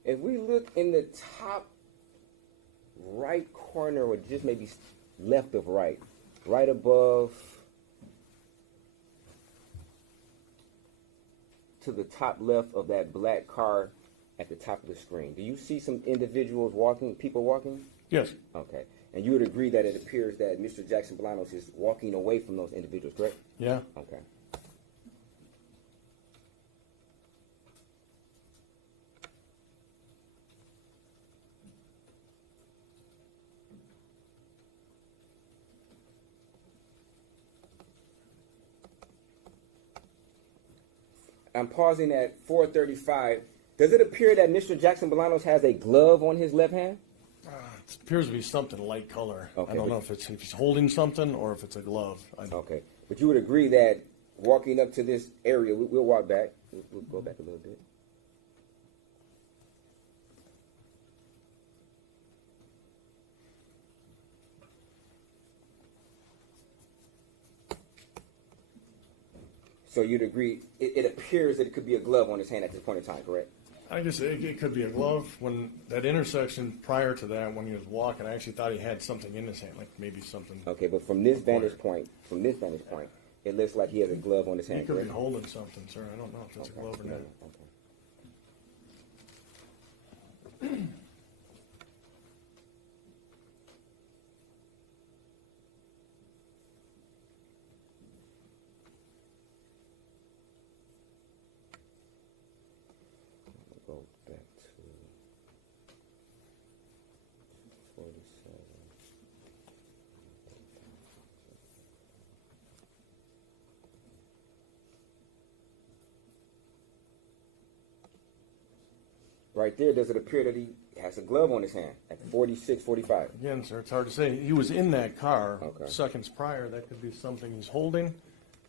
If we look in the top right corner, or just maybe left of right, right above to the top left of that black car at the top of the screen, do you see some individuals walking, people walking? Yes. Okay. And you would agree that it appears that Mr. Jackson-Bolanos is walking away from those individuals, correct? Yeah. Okay. I'm pausing at 4:35. Does it appear that Mr. Jackson-Bolanos has a glove on his left hand? It appears to be something light color. Okay, I don't but- know if he's holding something or if it's a glove. Okay. But you would agree that walking up to this area, we'll walk back. We'll go back a little bit. So you'd agree, it appears that it could be a glove on his hand at this point in time, correct? I guess it could be a glove. When that intersection prior to that, when he was walking, I actually thought he had something in his hand, like maybe something. Okay, but from this vantage point, it looks like he has a glove on his He hand, could be correct? holding something, sir. I don't know if it's a glove or No, not. no, okay. Go back to 47. Right there, does it appear that he has a glove on his hand at 46, 45? Again, sir, it's hard to say. He was in that car Okay. seconds prior. That could be something he's holding.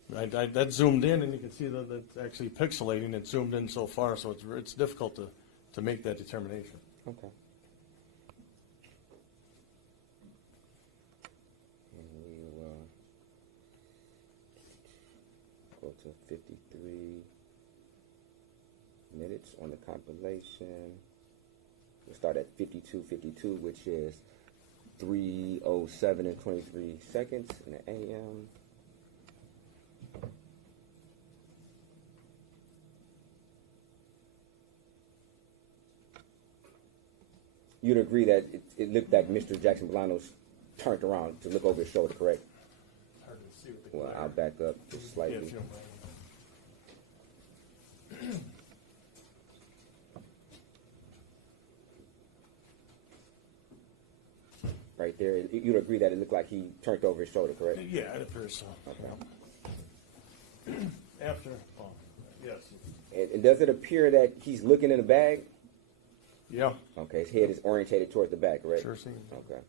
That zoomed in, and you can see that it's actually pixelating. It zoomed in so far, so it's difficult to make that determination. Okay. And we will go to 52. on the compilation. We'll start at 52:52, which is 3:07 and 23 seconds in the AM. You'd agree that it looked like Mr. Jackson-Bolanos turned around to look over his shoulder, correct? Hard to see with the Well, glare. I'll back up just Yeah, slightly. if you don't mind. Right there, you'd agree that it looked like he turned over his shoulder, correct? Yeah, it appears so. Okay. After, yes. And does it appear that he's looking in the bag? Yeah, Okay, his head is orientated toward the back, correct? sure seems. Okay.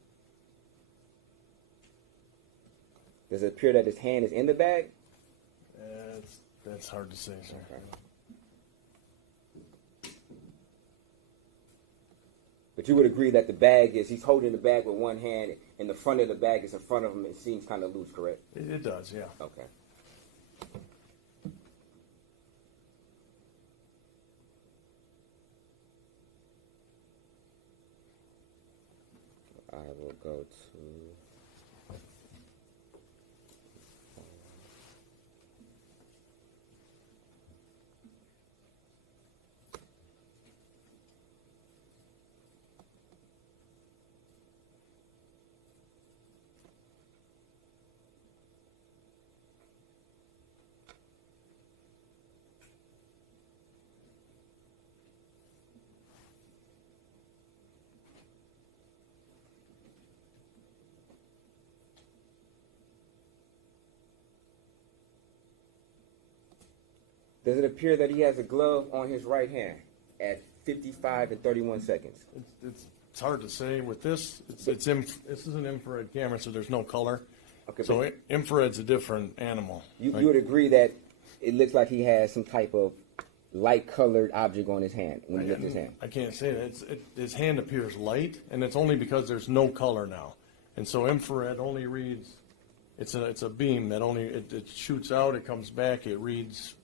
Does it appear that his hand is in the bag? That's hard to say, sir. Okay. But you would agree that the bag is, he's holding the bag with one hand, and the front of the bag is in front of him. It seems kind of loose, correct? It does, yeah. Okay. I will go to... Does it appear that he has a glove on his right hand at 55 and 31 seconds? It's hard to say with this. This is an infrared camera, so there's no color. Okay, So but infrared's a different animal. you Like, would agree that it looks like he has some type of light-colored object on his hand when you lift his hand. I can't say that. His hand appears light, and it's only because there's no color now. And so infrared only reads. It's a beam that only it shoots out. It comes back. It reads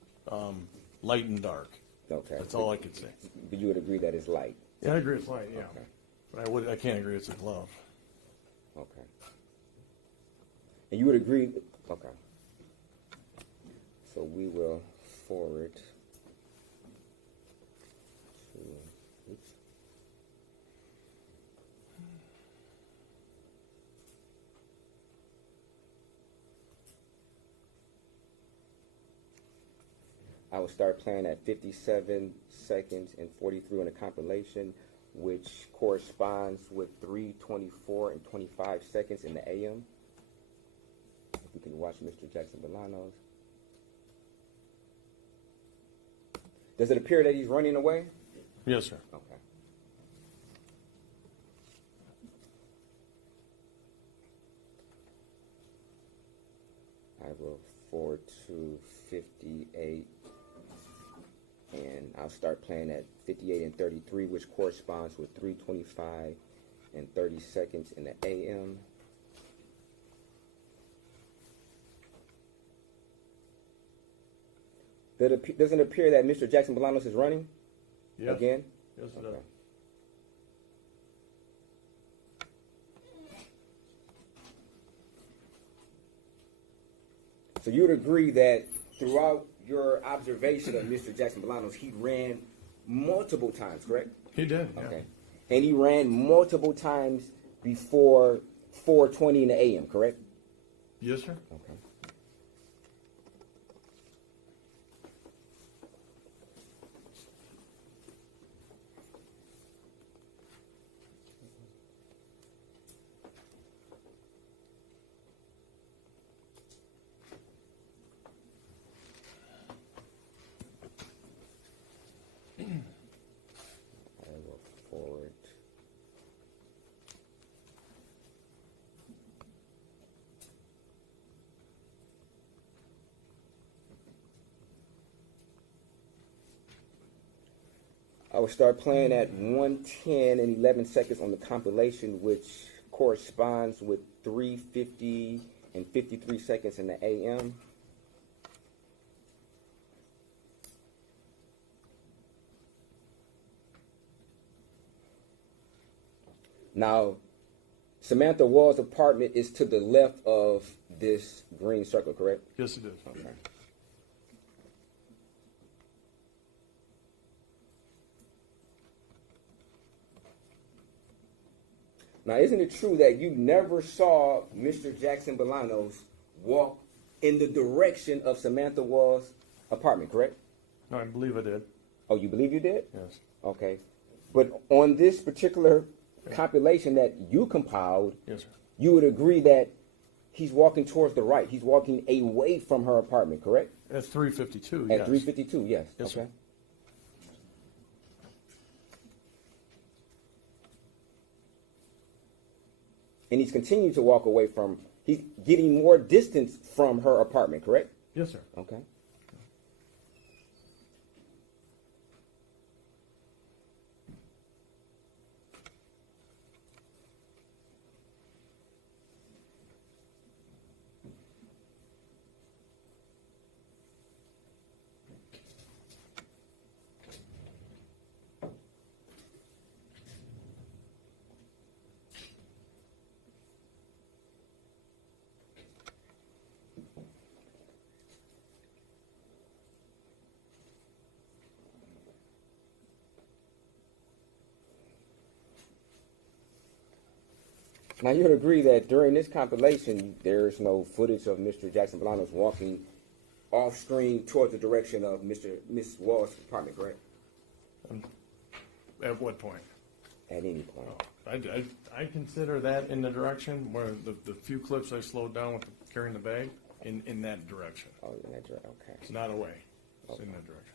light and dark. Okay. That's all I could say. But you would agree that it's light. Yeah, I agree it's light. Yeah, Okay. but I can't agree it's a glove. Okay. And you would agree, okay. So we will forward to, oops. I will start playing at 57 seconds and 43 on the compilation, which corresponds with 3:24 and 25 seconds in the AM. If we can watch Mr. Jackson-Bolanos. Does it appear that he's running away? Yes, sir. Okay. I will forward to 58, and I'll start playing at 58 and 33, which corresponds with 3:25 and 30 seconds in the AM. Doesn't it appear that Mr. Jackson-Bolanos is running Yes. again? Yes, it Okay. does. So you would agree that throughout your observation of Mr. Jackson-Bolanos, he ran multiple times, correct? He did. Yeah. Okay. And he ran multiple times before 4:20 in the AM, correct? Yes, sir. Okay. I will forward. I will start playing at 1:10 and 11 seconds on the compilation, which corresponds with 3:50 and 53 seconds in the AM. Now, Samantha Woll's apartment is to the left of this green circle, correct? Yes, it is. Okay. Now, isn't it true that you never saw Mr. Jackson-Bolanos walk in the direction of Samantha Woll's apartment, correct? No, I believe I did. Oh, you believe you did? Yes. Okay. But on this particular compilation that you compiled, Yes, sir. you would agree that he's walking towards the right. He's walking away from her apartment, correct? At 352, At yes. 352, yes. Yes, okay. sir. And he's continuing to walk away from, he's getting more distance from her apartment, correct? Yes, sir. Okay. Now, you would agree that during this compilation, there's no footage of Mr. Jackson-Bolanos walking off screen towards the direction of Miss Wall's apartment, correct? At what point? At any point. I consider that in the direction where the few clips I slowed down with carrying the bag, in that direction. Oh, in that direction, okay. It's not away. It's in that direction.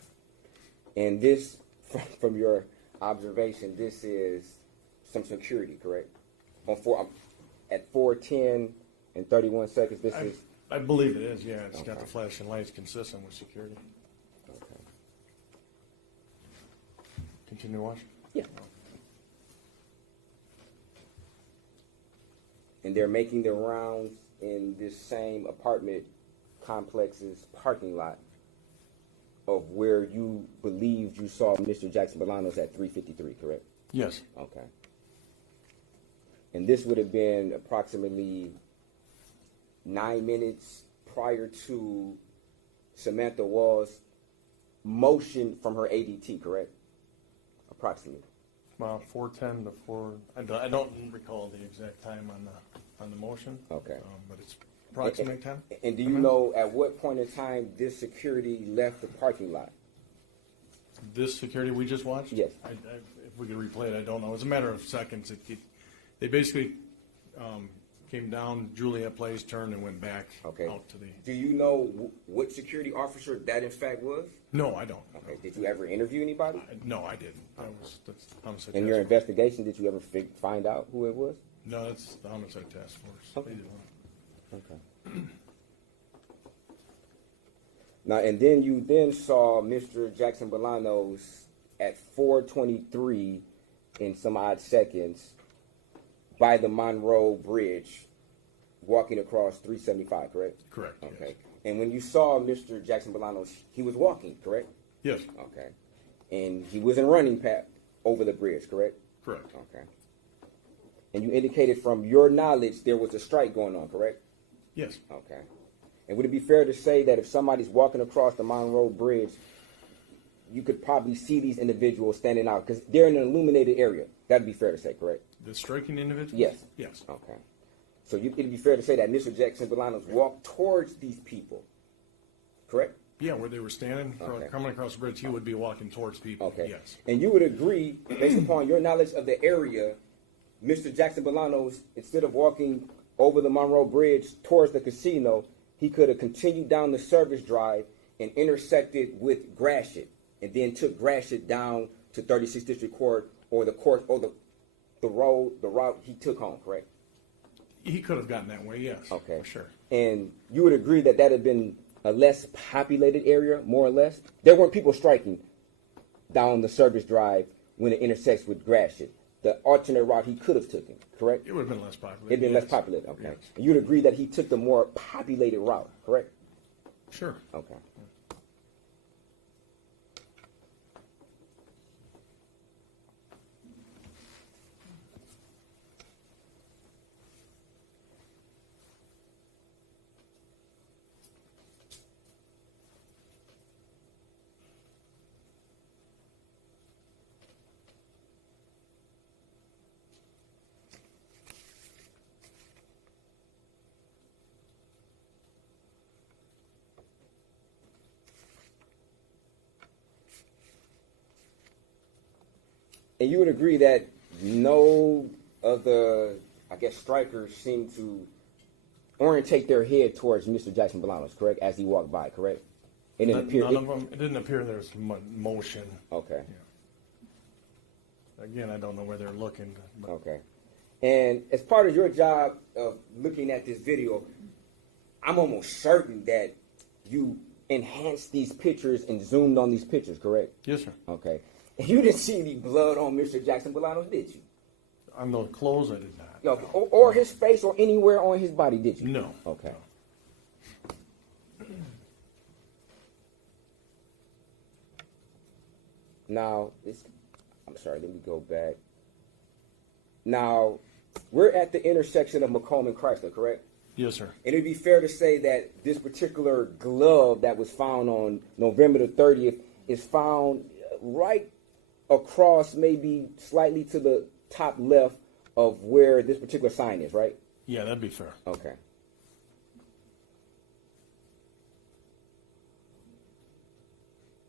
And this, from your observation, this is some security, correct? At 4:10 and 31 seconds, this is... I believe it is, yeah. It's got Okay. the flashing lights consistent with security. Okay. Continue watching? Yeah. And they're making their rounds in this same apartment complex's parking lot of where you believed you saw Mr. Jackson-Bolanos at 353, correct? Yes. Okay. And this would have been approximately 9 minutes prior to Samantha Woll's motion from her ADT, correct? Approximately. About 4:10 to 4. I don't recall the exact time on the motion. Okay. But it's approximate time. And do you know at what point in time this security left the parking lot? This security we just watched? Yes. If we could replay it, I don't know. It's a matter of seconds. They basically came down Joliet Place, turned, and went back out to the... Do you know what security officer that in fact was? No, I don't. Okay. Did you ever interview anybody? No, I didn't. That's homicide In task your force. investigation, did you ever find out who it was? No, that's the homicide task force. Okay. They did one. Okay. Now, and then you saw Mr. Jackson-Bolanos at 4:23 in some odd seconds by the Monroe Bridge, walking across 375, correct? Correct. Okay. Yes. And when you saw Mr. Jackson-Bolanos, he was walking, correct? Yes. Okay. And he wasn't running over the bridge, correct? Correct. Okay. And you indicated from your knowledge there was a strike going on, correct? Yes. Okay. And would it be fair to say that if somebody's walking across the Monroe Bridge, you could probably see these individuals standing out because they're in an illuminated area? That'd be fair to say, correct? The striking individual? Yes. Yes. Okay. So it'd be fair to say that Mr. Jackson-Bolanos walked towards these people, correct? Yeah, where they were standing, Okay. coming across the bridge, he would be walking towards people. Okay. Yes. And you would agree, based upon your knowledge of the area, Mr. Jackson-Bolanos, instead of walking over the Monroe Bridge towards the casino, he could have continued down the service drive and intersected with Gratiot, and then took Gratiot down to 36th District Court or the route he took home, correct? He could have gotten that way, yes. Okay. For sure. And you would agree that that had been a less populated area, more or less? There weren't people striking down the service drive when it intersects with Gratiot. The alternate route he could have taken, correct? It would have been less popular. It'd been less populated, okay. And you'd agree that he took the more populated route, correct? Sure. Okay. And you would agree that no of the, I guess, strikers seem to orientate their head towards Mr. Jackson-Bolanos, correct, as he walked by, correct? It didn't appear. None of them. It didn't appear there was motion. Okay. Yeah. Again, I don't know where they're looking. But Okay. And as part of your job of looking at this video, I'm almost certain that you enhanced these pictures and zoomed on these pictures, correct? Yes, sir. Okay. And you didn't see any blood on Mr. Jackson-Bolanos, did you? On the clothes, I did not. Okay. Or his face or anywhere on his body, did you? No. Okay. Now, I'm sorry, let me go back. Now, we're at the intersection of Macomb and Chrysler, correct? Yes, sir. And it'd be fair to say that this particular glove that was found on November the 30th is found right across, maybe slightly to the top left of where this particular sign is, right? Yeah, that'd be fair. Okay.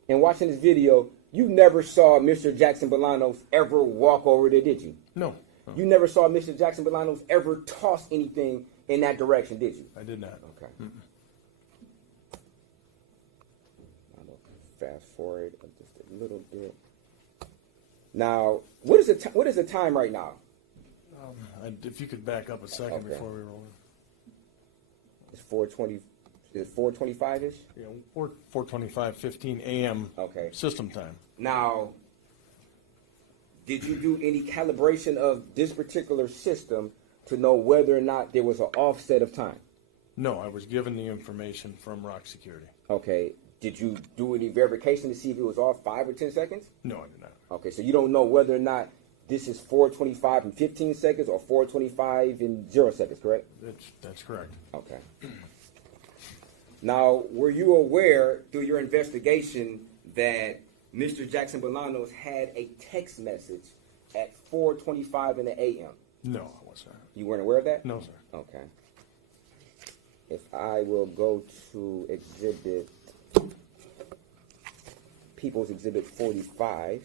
And watching this video, you never saw Mr. Jackson-Bolanos ever walk over there, did you? No. No. You never saw Mr. Jackson-Bolanos ever toss anything in that direction, did you? I did not. Okay. I'm gonna fast forward just a little bit. Now, what is the time right now? If you could back up a second Okay. before we roll. It's 4:20. Is it 4:25-ish? You know, 4:25, 15 a.m. Okay. System time. Now, did you do any calibration of this particular system to know whether or not there was an offset of time? No, I was given the information from Rock Security. Okay. Did you do any verification to see if it was off 5 or 10 seconds? No, I did not. Okay, so you don't know whether or not this is 4:25 and 15 seconds or 4:25 and 0 seconds, correct? That's correct. Okay. Now, were you aware through your investigation that Mr. Jackson-Bolanos had a text message at 4:25 in the a.m.? No, I was not. You weren't aware of that? No, sir. Okay. If I will go to People's Exhibit 45.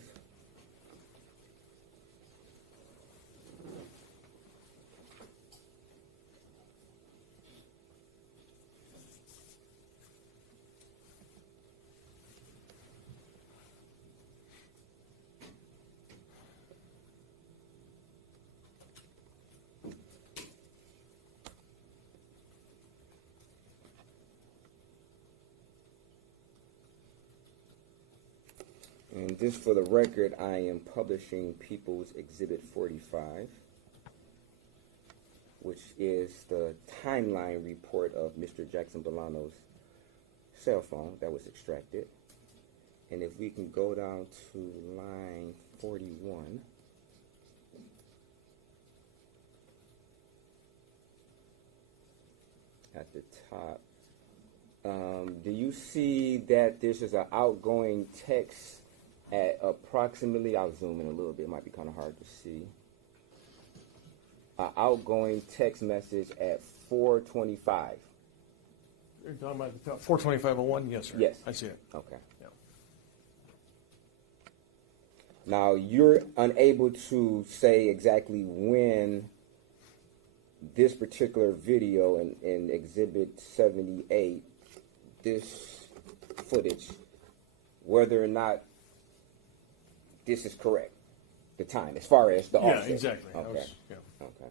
And just for the record, I am publishing People's Exhibit 45, which is the timeline report of Mr. Jackson-Bolanos' cell phone that was extracted. And if we can go down to line 41. At the top. Do you see that this is an outgoing text at approximately, I'll zoom in a little bit, it might be kind of hard to see. An outgoing text message at 4:25. You're talking about the top 42501? Yes, sir. Yes. I see it. Okay. Yeah. Now, you're unable to say exactly when this particular video in Exhibit 78, this footage, whether or not this is correct, the time, as far as the offset. Yeah, exactly. Okay. Yeah. Okay.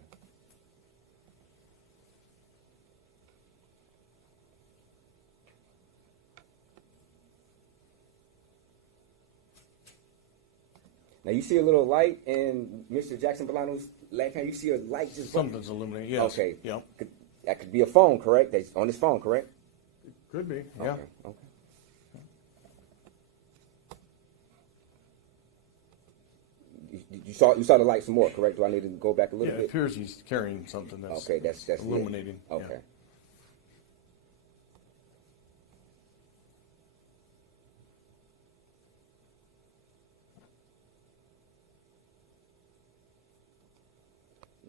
Now you see a little light in Mr. Jackson-Bolanos' left hand. You see a light just. Something's illuminating. Yes. Okay. Yep. That could be a phone, correct? That's on his phone, correct? Could be. Yeah. Okay. Okay. You saw the light some more, correct? Do I need to go back a Yeah. little It bit? appears he's carrying something that's Okay, that's it. illuminating. Okay. Yeah.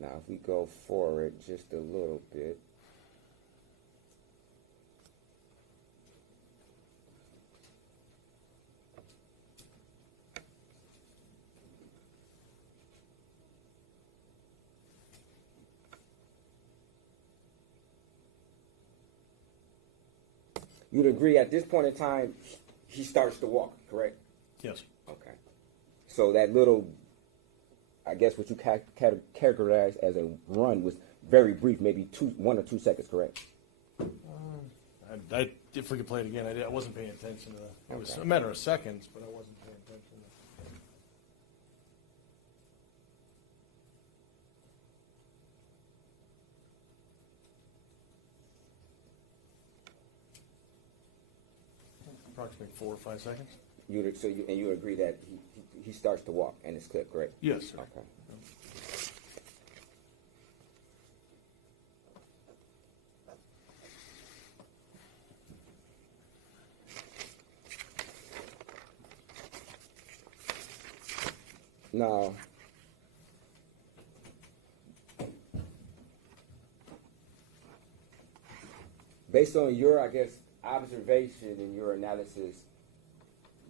Now, if we go forward just a little bit. You'd agree at this point in time, he starts to walk, correct? Yes. Okay. So that little, I guess what you categorize as a run was very brief, maybe 1 or 2 seconds, correct? If we could play it again, I wasn't paying attention to that. It was Okay. a matter of seconds, but I wasn't paying attention to that. Approximately 4 or 5 seconds. You agree that he starts to walk and it's clip, correct? Yes, sir. Okay. Now, based on your, I guess, observation and your analysis,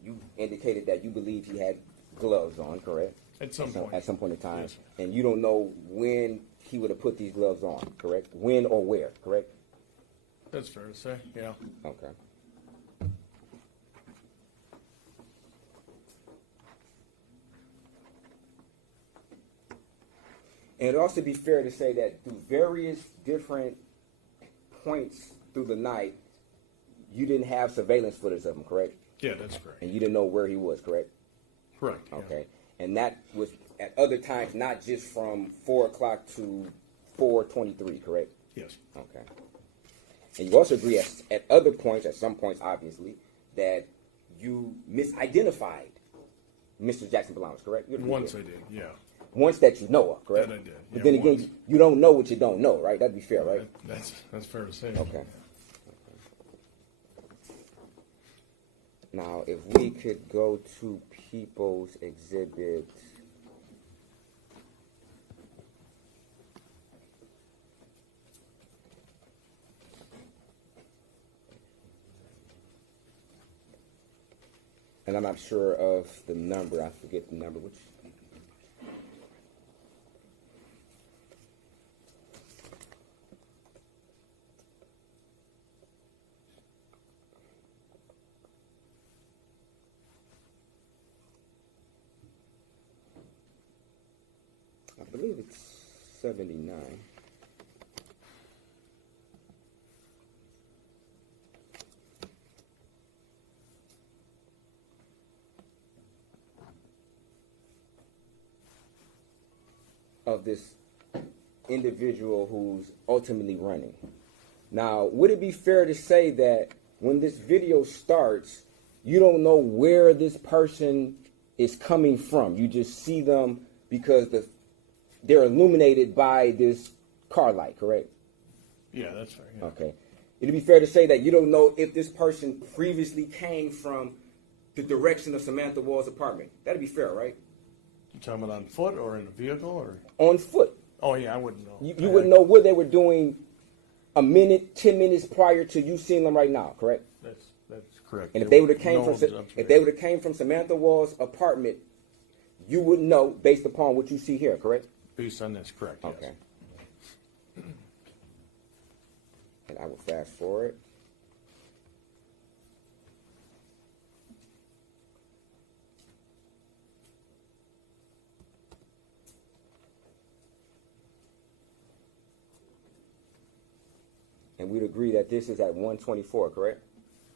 you indicated that you believe he had gloves on, correct? At some point. At some point in time. Yes. And you don't know when he would have put these gloves on, correct? When or where, correct? That's fair to say, yeah. Okay. And it'd also be fair to say that through various different points through the night, you didn't have surveillance footage of him, correct? Yeah, that's correct. And you didn't know where he was, correct? Correct. yeah. Okay. And that was at other times, not just from 4 o'clock to 4:23, correct? Yes. Okay. And you also agree at other points, at some points, obviously, that you misidentified Mr. Jackson-Bolanos, correct? You agree Once with I that? did, yeah. Once that you know of, correct? That I did, But yeah, then again, once. you don't know what you don't know, right? That'd be fair, right? That's fair to say. Okay. Now, if we could go to People's Exhibit. And I'm not sure of the number. I forget the number. Which? I believe it's 79. Of this individual who's ultimately running. Now, would it be fair to say that when this video starts, you don't know where this person is coming from? You just see them because they're illuminated by this car light, correct? Yeah, that's fair. Yeah. Okay. It'd be fair to say that you don't know if this person previously came from the direction of Samantha Woll's apartment. That'd be fair, right? You talking about on foot or in a vehicle or? On foot. Oh yeah, I wouldn't know. You wouldn't know what they were doing a minute, 10 minutes prior to you seeing them right now, correct? That's correct. And if they would have came No from observation. if they would have came from Samantha Woll's apartment, you wouldn't know based upon what you see here, correct? Based on this, correct. Yes. Okay. And I will fast forward. And we'd agree that this is at 1:24, correct?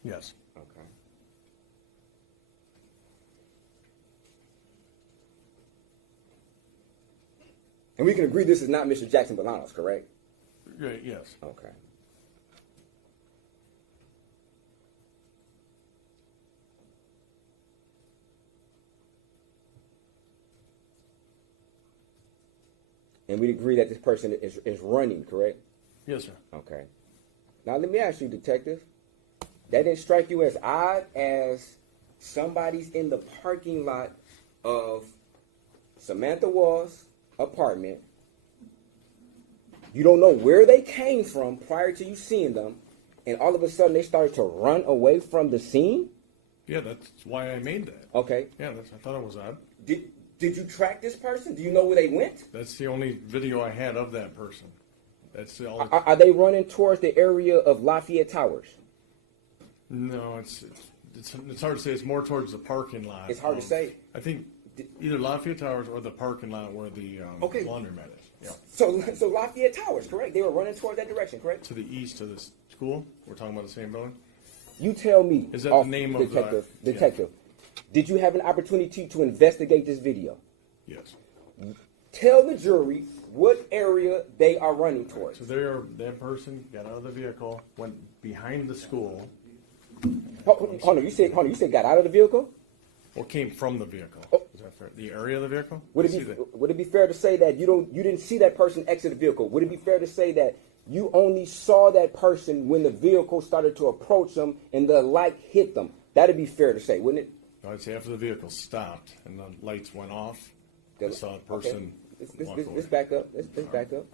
Yes. Okay. And we can agree this is not Mr. Jackson-Bolanos, correct? Yes. Okay. And we agree that this person is running, correct? Yes, sir. Okay. Now let me ask you, detective, that didn't strike you as odd as somebody's in the parking lot of Samantha Woll's apartment. You don't know where they came from prior to you seeing them, and all of a sudden they started to run away from the scene? Yeah, that's why I made that. Okay. Yeah, I thought it was odd. Did you track this person? Do you know where they went? That's the only video I had of that person. That's the only. Are they running towards the area of Lafayette Towers? No, it's hard to say. It's more towards the parking lot. It's hard to say. I think either Lafayette Towers or the parking lot where the Okay. laundromat is. Yeah. So Lafayette Towers, correct? They were running toward that direction, correct? To the east of the school. We're talking about the same building. You tell me. Is that the name of the- Detective, did you have an opportunity to investigate this video? Yes. Tell the jury what area they are running towards. So that person got out of the vehicle, went behind the school, Hold on, you said got out of the vehicle? or came from the vehicle. Oh. Is that fair? The area of the vehicle? Would See it that? be fair to say that you didn't see that person exit the vehicle? Would it be fair to say that you only saw that person when the vehicle started to approach them and the light hit them? That'd be fair to say, wouldn't it? I'd say after the vehicle stopped and the lights went off, I saw a person walk away. Let's back up. Let's back up.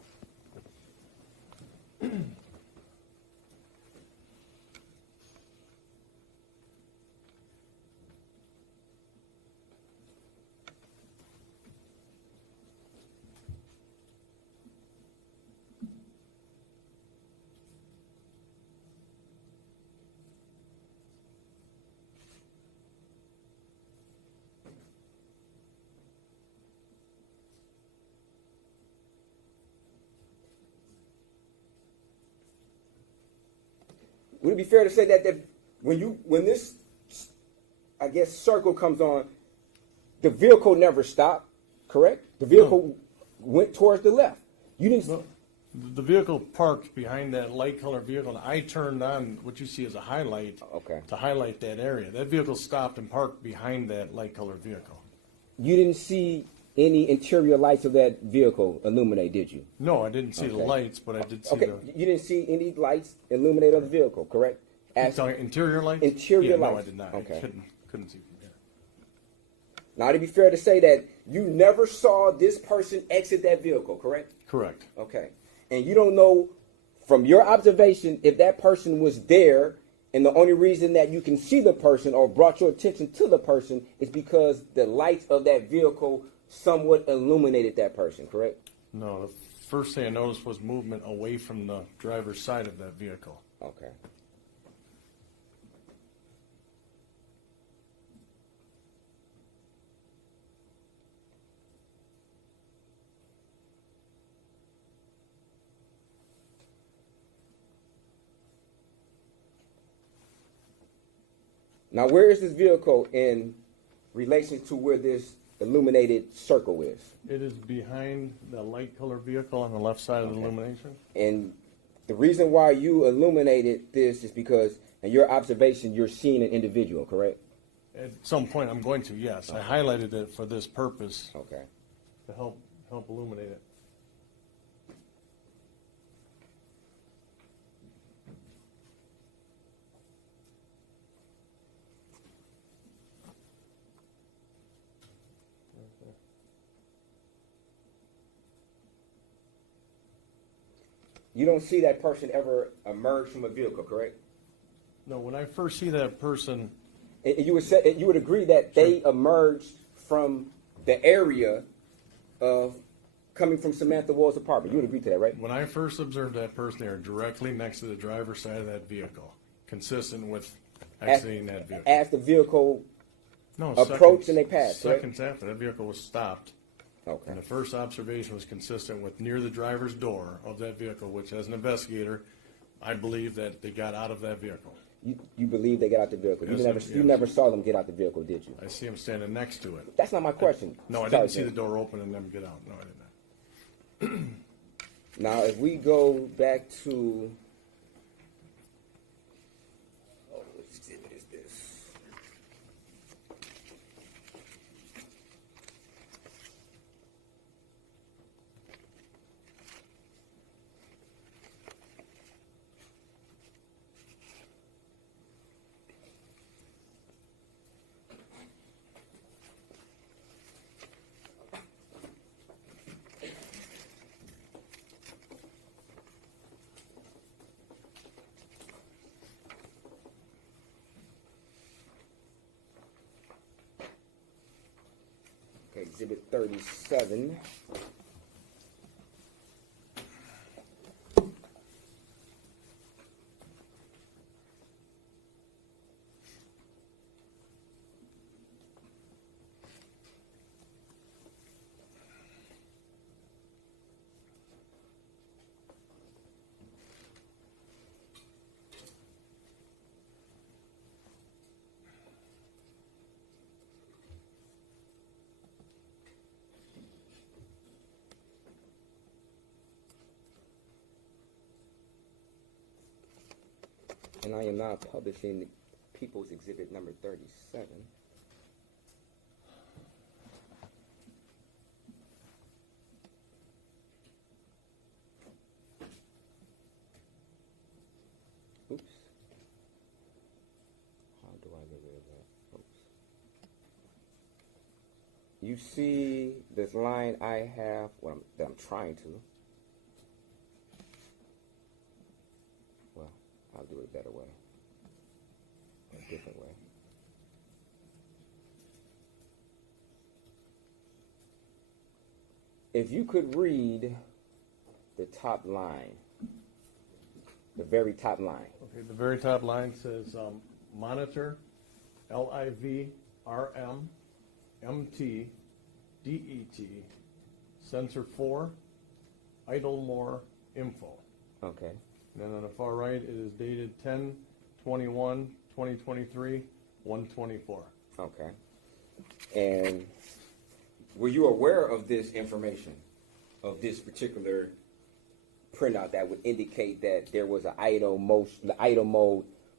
Would it be fair to say that when this, I guess, circle comes on, the vehicle never stopped, correct? The vehicle went towards the left. You didn't. No, the vehicle parked behind that light colored vehicle, and I turned on what you see as a highlight to highlight that area. That vehicle stopped and parked behind that light colored vehicle. You didn't see any interior lights of that vehicle illuminate, did you? No, I didn't see the lights, but I did see You didn't see any lights illuminate on the vehicle, correct? interior lights? Interior No, I lights. did not. Okay. I couldn't see from here. Now, to be fair to say that you never saw this person exit that vehicle, correct? Correct. Okay. And you don't know from your observation if that person was there, and the only reason that you can see the person or brought your attention to the person is because the lights of that vehicle somewhat illuminated that person, correct? No, the first thing I noticed was movement away from the driver's side of that vehicle. Okay. Now, where is this vehicle in relation to where this illuminated circle is? It is behind the light colored vehicle on the left side of the illumination. And the reason why you illuminated this is because, in your observation, you're seeing an individual, correct? At some point, I'm going to, yes. I highlighted it for this purpose Okay. to help illuminate it. You don't see that person ever emerge from a vehicle, correct? No, when I first see that person, And you would agree that they emerged from the area of coming from Samantha Woll's apartment. You would agree to that, right? when I first observed that person, they are directly next to the driver's side of that vehicle, consistent with exiting that vehicle. As the vehicle No, approached and they passed, right? Seconds after, that vehicle was stopped. Okay. And the first observation was consistent with near the driver's door of that vehicle, which as an investigator, I believe that they got out of that vehicle. You believe they got out the vehicle. Yes, You never saw them get out the vehicle, did you? I see him standing next to it. That's not my question. No, I Sorry, didn't see Jim. the door open and them get out. No, I did not. Now, if we go back to, what exhibit is this? Okay, exhibit 37. And I am now publishing People's Exhibit number 37. Oops. How do I get rid of that? Oops. You see this line I have, that I'm trying to. Well, I'll do it a better way. A different way. If you could read the top line, the very top line. Okay, the very top line says monitor, LIVRM-MT-DET, sensor 4, idle more info. Okay. And then on the far right, it is dated 10/21/2023, 1:24. Okay. And were you aware of this information, of this particular printout that would indicate that there was an idle mode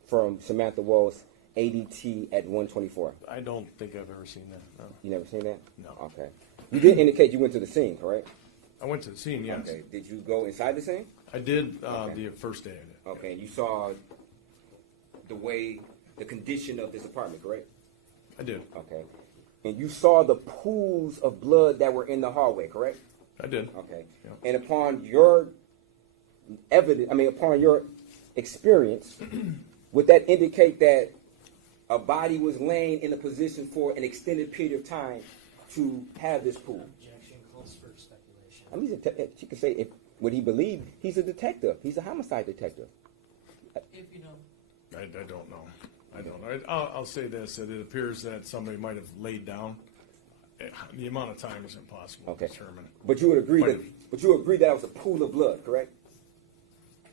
from Samantha Woll's ADT at 1:24? I don't think I've ever seen that, no. You never seen that? No. Okay. You did indicate you went to the scene, correct? I went to the scene, yes. Okay. Did you go inside the scene? I did Okay. the first day I did. Okay. You saw the condition of this apartment, correct? I did. Okay. And you saw the pools of blood that were in the hallway, correct? I did. Okay. Yeah. And upon your upon your experience, would that indicate that a body was laying in a position for an extended period of time to have this pool? Objection calls for speculation. I mean, she could say if what he believed, he's a detective. He's a homicide detective. If you know. I don't know. I don't know. I'll say this, that it appears that somebody might have laid down. The amount of time is impossible Okay. to determine. But you would agree Might that it was a pool of blood, correct?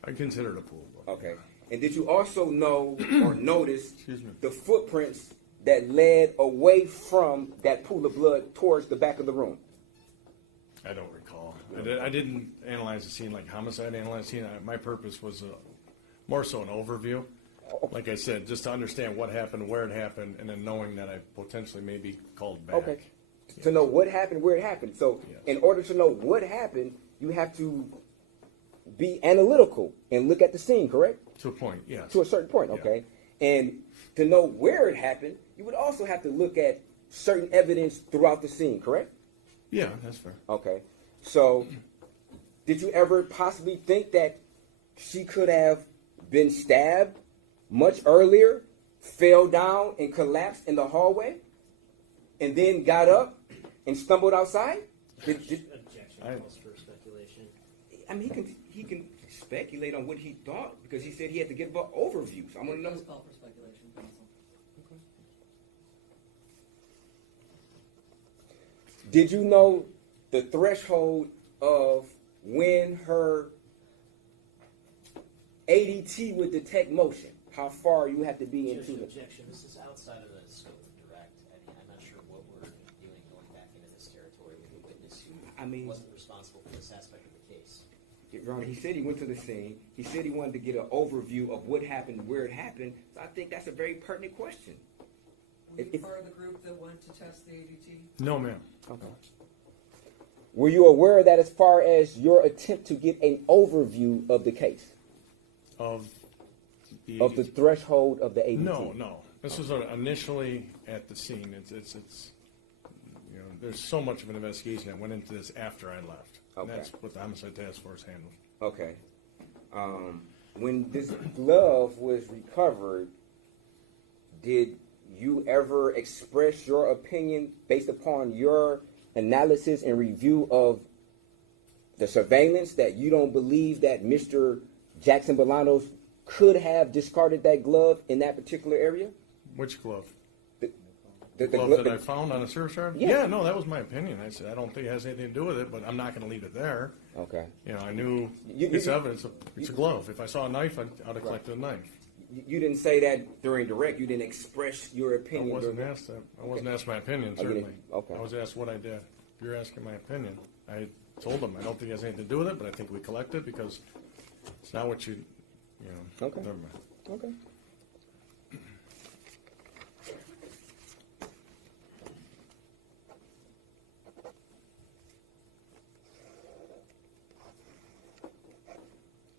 I consider it a pool. But Okay. And did you also know or notice Excuse me. the footprints that led away from that pool of blood towards the back of the room? I don't recall. I didn't analyze the scene like homicide analyzed the scene. My purpose was more so an overview. Like I said, just to understand what happened, where it happened, and then knowing that I potentially may be called back. Okay. To know what happened, where it happened. So Yes. in order to know what happened, you have to be analytical and look at the scene, correct? To a point, yes. To a certain point, Yeah. okay? And to know where it happened, you would also have to look at certain evidence throughout the scene, correct? Yeah, that's fair. Okay. So did you ever possibly think that she could have been stabbed much earlier, fell down and collapsed in the hallway, and then got up and stumbled outside? Objection calls for speculation. I mean, he can speculate on what he thought because he said he had to give an overview. So I want to know. Let's call for speculation, counsel. Did you know the threshold of when her ADT would detect motion? How far you have to be into the... Objection. This is outside of the scope of direct. I mean, I'm not sure what we're doing going back into this territory with a witness who wasn't responsible for this aspect of the case. Your Honor, he said he went to the scene. He said he wanted to get an overview of what happened, where it happened. So I think that's a very pertinent question. Were you part of the group that went to test the ADT? No, ma'am. Okay. Were you aware that as far as your attempt to get an overview of the case? Of the threshold of the ADT? No. This was initially at the scene. It's you know, there's so much of an investigation that went into this after I left. Okay. And that's what the homicide task force handled. Okay. When this glove was recovered, did you ever express your opinion based upon your analysis and review of the surveillance that you don't believe that Mr. Jackson-Bolanos could have discarded that glove in that particular area? Which glove? The glove glove that I found on a service drive? Yeah. Yeah, no, that was my opinion. I said, I don't think it has anything to do with it, but I'm not going to leave it there. Okay. You know, I knew You- it's evidence. It's a glove. If I saw a knife, I'd have collected a knife. You didn't say that during direct. You didn't express your I opinion. wasn't during- asked that. I wasn't asked my opinion, Oh, you didn't- certainly. okay. I was asked what I did. If you're asking my opinion, I told them I don't think it has anything to do with it, but I think we collected because it's not what you know. Okay. Never mind. Okay.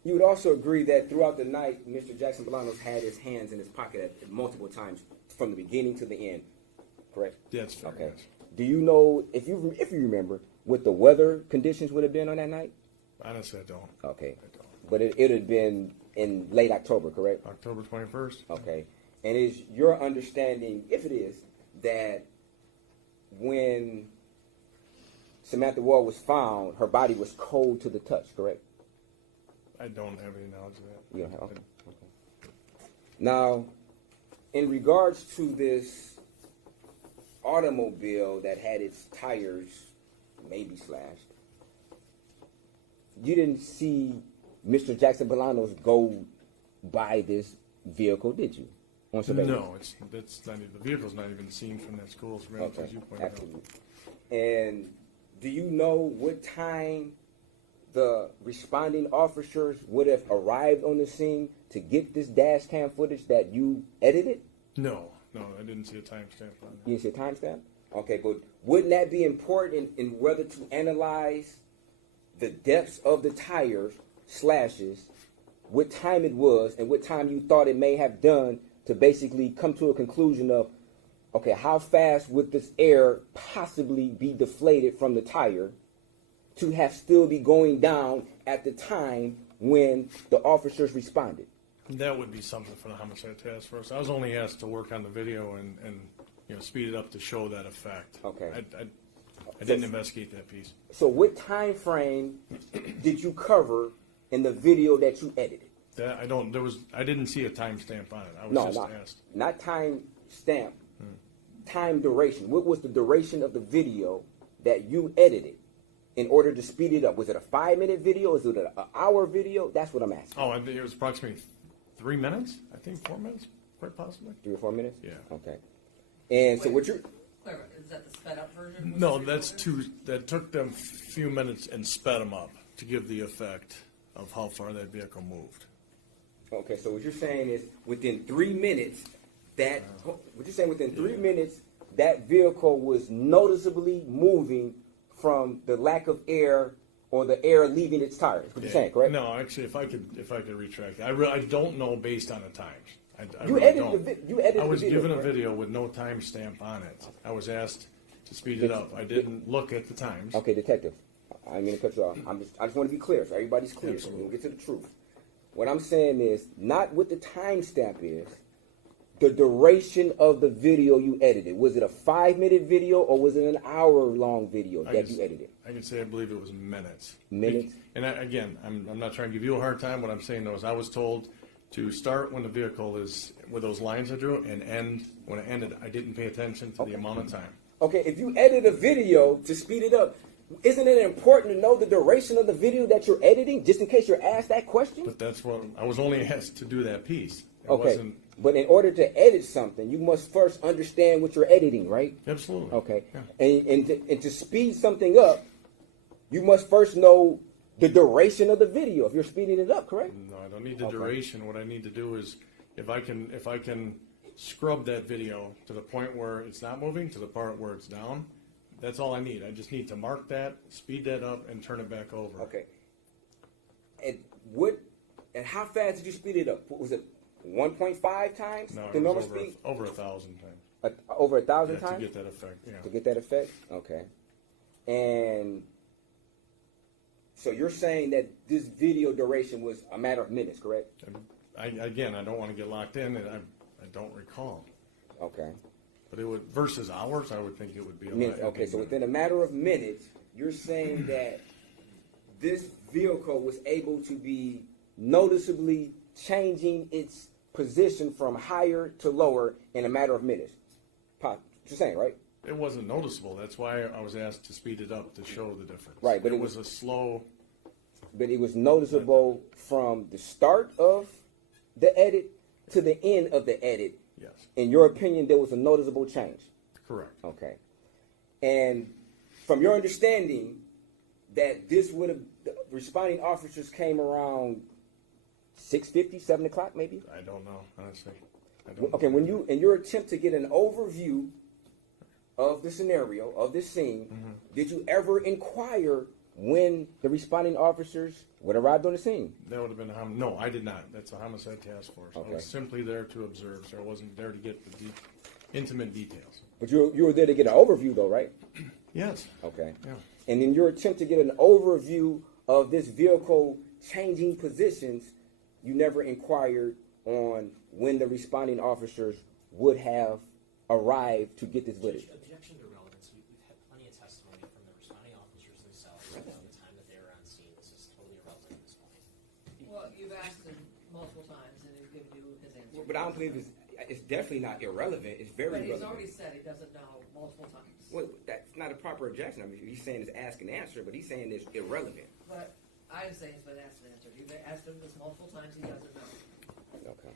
You would also agree that throughout the night, Mr. Jackson-Bolanos had his hands in his pocket at multiple times from the beginning to the end, correct? That's fair. Okay. Yes. Do you know, if you remember, what the weather conditions would have been on that night? Honestly, I don't. Okay. I don't. But it had been in late October, correct? October 21st. Okay. And is your understanding, if it is, that when Samantha Woll was found, her body was cold to the touch, correct? I don't have any knowledge of that. You don't have, okay. Now, in regards to this automobile that had its tires maybe slashed, you didn't see Mr. Jackson-Bolanos go by this vehicle, did you? On surveillance? No, that's not even, the vehicle's not even seen from that school, Okay, as you pointed absolutely. And do you know what time the responding officers would have arrived on the scene to get this dash cam footage that you edited? out. No, I didn't see a timestamp on that. You didn't see a timestamp? Okay, but wouldn't that be important in whether to analyze the depths of the tires, slashes, what time it was, and what time you thought it may have done to basically come to a conclusion of, okay, how fast would this air possibly be deflated from the tire to have still be going down at the time when the officers responded? That would be something for the homicide task force. I was only asked to work on the video and speed it up to show that effect. Okay. I didn't investigate that piece. So what time frame did you cover in the video that you edited? That I didn't see a timestamp on it. I was No, just asked. not time stamp, time duration. What was the duration of the video that you edited in order to speed it up? Was it a 5-minute video? Is it an hour video? That's what I'm asking. Oh, I think it was approximately 3 minutes. I think 4 minutes, quite possibly. 3 or 4 minutes? Yeah. Okay. And so Wait. what you're... Clarify, is that the sped up version? No, that took them a few minutes and sped them up to give the effect of how far that vehicle moved. Okay, so what you're saying is within 3 minutes, that vehicle was noticeably moving from the lack of air or the air leaving its tires. What you're saying, correct? No, actually, if I could retract that, I don't know based on the times. I You really edited don't. you edited I was the video, given a correct? video with no timestamp on it. I was asked to speed it up. I didn't look at the times. Okay, detective. I didn't mean to cut you off. I just want to be clear, so everybody's clear. So Absolutely. we'll get to the truth. What I'm saying is not what the timestamp is. The duration of the video you edited. Was it a 5-minute video or was it an hour-long video that you edited? I can say I believe it was minutes. Minutes? And again, I'm not trying to give you a hard time. What I'm saying though is I was told to start when the vehicle is with those lines I drew and end when it ended. I didn't pay attention to the amount of time. Okay, if you edit a video to speed it up, isn't it important to know the duration of the video that you're editing, just in case you're asked that question? But that's what I was only asked to do that piece. It Okay, wasn't but in order to edit something, you must first understand what you're editing, right? absolutely. Okay, Yeah. and to speed something up, you must first know the duration of the video if you're speeding it up, correct? No, I don't need the Okay. duration. What I need to do is if I can scrub that video to the point where it's not moving to the part where it's down, that's all I need. I just need to mark that, speed that up, and turn it back over. Okay. And how fast did you speed it up? Was it 1.5 times No, the it normal was speed? over 1,000 times. Over 1,000 Yeah, times? to get that effect. Yeah. To get that effect? Okay. And so you're saying that this video duration was a matter of minutes, correct? I don't want to get locked in, and I don't recall. Okay. But it would versus hours. I would think it would be a Minutes. lot. Okay, so within a matter of minutes, you're saying that this vehicle was able to be noticeably changing its position from higher to lower in a matter of minutes. What you're saying, right? It wasn't noticeable. That's why I was asked to speed it up to show the difference. Right, but it it was a slow. But it was noticeable from the start of the edit to the end of the edit. Yes, In your opinion, there was a noticeable change. correct. Okay. And from your understanding, that this would have, the responding officers came around 6:50, 7 o'clock, maybe? I don't know, honestly. I don't Okay, know. when you, in your attempt to get an overview of the scenario, of the scene, did you ever inquire when the responding officers would arrive on the scene? That would have been, no, I did not. That's a homicide task force. Okay. I was simply there to observe, so I wasn't there to get the intimate details. But you were there to get an overview, though, right? Yes. Okay. Yeah. And in your attempt to get an overview of this vehicle changing positions, you never inquired on when the responding officers would have arrived to get this footage. Objection to relevance. We've had plenty of testimony from the responding officers themselves about the time that they were on scene. This is totally irrelevant at this point. Well, you've asked him multiple times, and he's given you his answer. But I don't believe it's definitely not irrelevant. It's very But he's relevant. already said he doesn't know multiple times. Well, that's not a proper objection. I mean, he's saying it's ask and answer, but he's saying it's irrelevant. But I'm saying it's been asked and answered. You've asked him this multiple times, he doesn't know. Okay.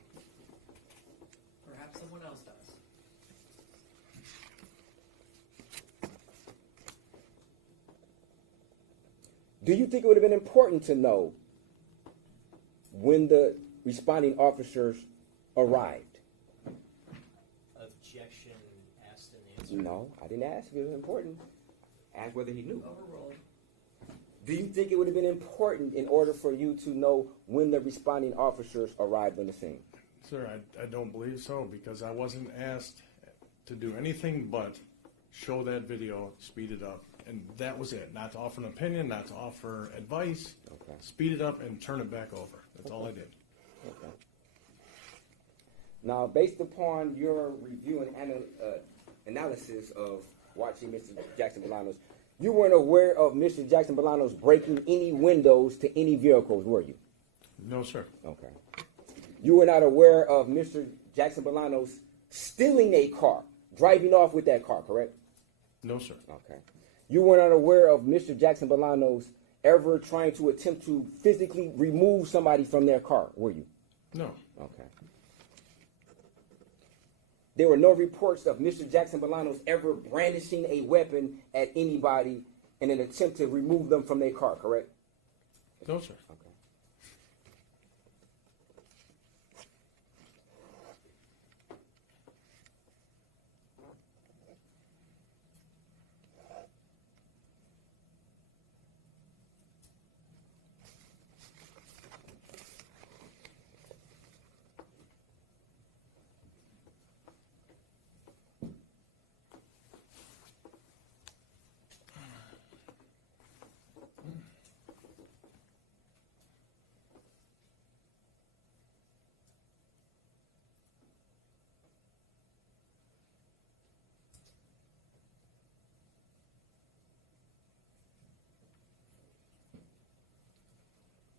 Perhaps someone else does. Do you think it would have been important to know when the responding officers arrived? Objection asked and answered. No, I didn't ask if it was important. Ask whether he knew. Overruled. Do you think it would have been important in order for you to know when the responding officers arrived on the scene? Sir, I don't believe so, because I wasn't asked to do anything but show that video, speed it up, and that was it. Not to offer an opinion, not to offer advice. Okay. Speed it up and turn it back over. That's all I did. Okay. Now, based upon your review and analysis of watching Mr. Jackson-Bolanos, you weren't aware of Mr. Jackson-Bolanos breaking any windows to any vehicles, were you? No, sir. Okay. You were not aware of Mr. Jackson-Bolanos stealing a car, driving off with that car, correct? No, sir. Okay. You were not aware of Mr. Jackson-Bolanos ever trying to attempt to physically remove somebody from their car, were you? No. Okay. There were no reports of Mr. Jackson-Bolanos ever brandishing a weapon at anybody in an attempt to remove them from their car, correct? No, sir. Okay.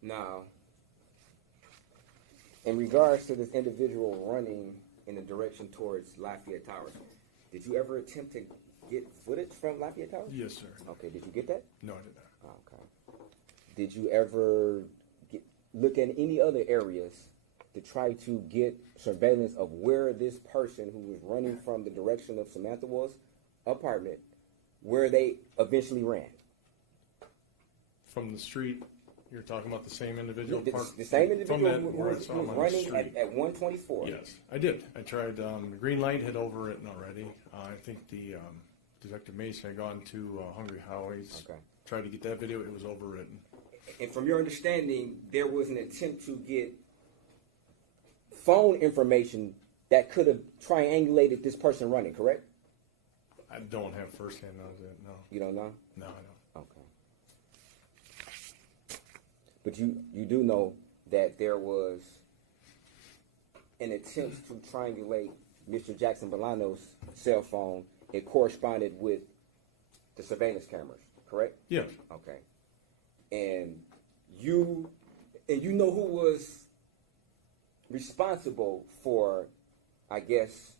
Now, in regards to this individual running in the direction towards Lafayette Towers, did you ever attempt to get footage from Lafayette Towers? Yes, sir. Okay, did you get that? No, I did not. Okay. Did you ever look at any other areas to try to get surveillance of where this person who was running from the direction of Samantha Woll's apartment, where they eventually ran? From the street, you're talking about the same individual? The same individual From that, who where I was saw him on the running street. at 124. Yes, I did. I tried, the green light had overwritten already. I think the Detective Mason had gone to Hungry Howie's. Okay. Tried to get that video, it was overwritten. And from your understanding, there was an attempt to get phone information that could have triangulated this person running, correct? I don't have firsthand knowledge of that, no. You don't know? No, I don't. Okay. But you do know that there was an attempt to triangulate Mr. Jackson-Bolanos' cell phone. It corresponded with the surveillance cameras, correct? Yes. Okay. And you know who was responsible for, I guess,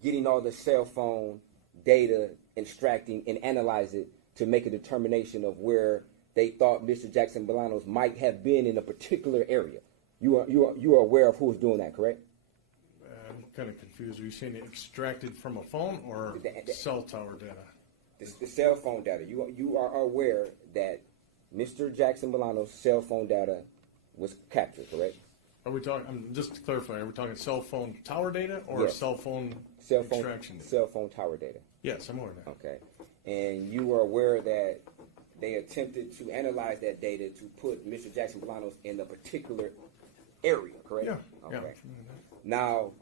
getting all the cell phone data, extracting and analyze it to make a determination of where they thought Mr. Jackson-Bolanos might have been in a particular area. You are aware of who was doing that, correct? I'm kind of confused. Are you saying it extracted from a phone or cell tower data? The cell phone data. You are aware that Mr. Jackson-Bolanos' cell phone data was captured, correct? Are we talking, just to clarify, are we talking cell phone tower data or Yes. cell phone Cell phone, extraction data? cell phone tower data. Yes, I'm aware of that. Okay. And you were aware that they attempted to analyze that data to put Mr. Jackson-Bolanos in a particular area, correct? Yeah, yeah. Okay. Now,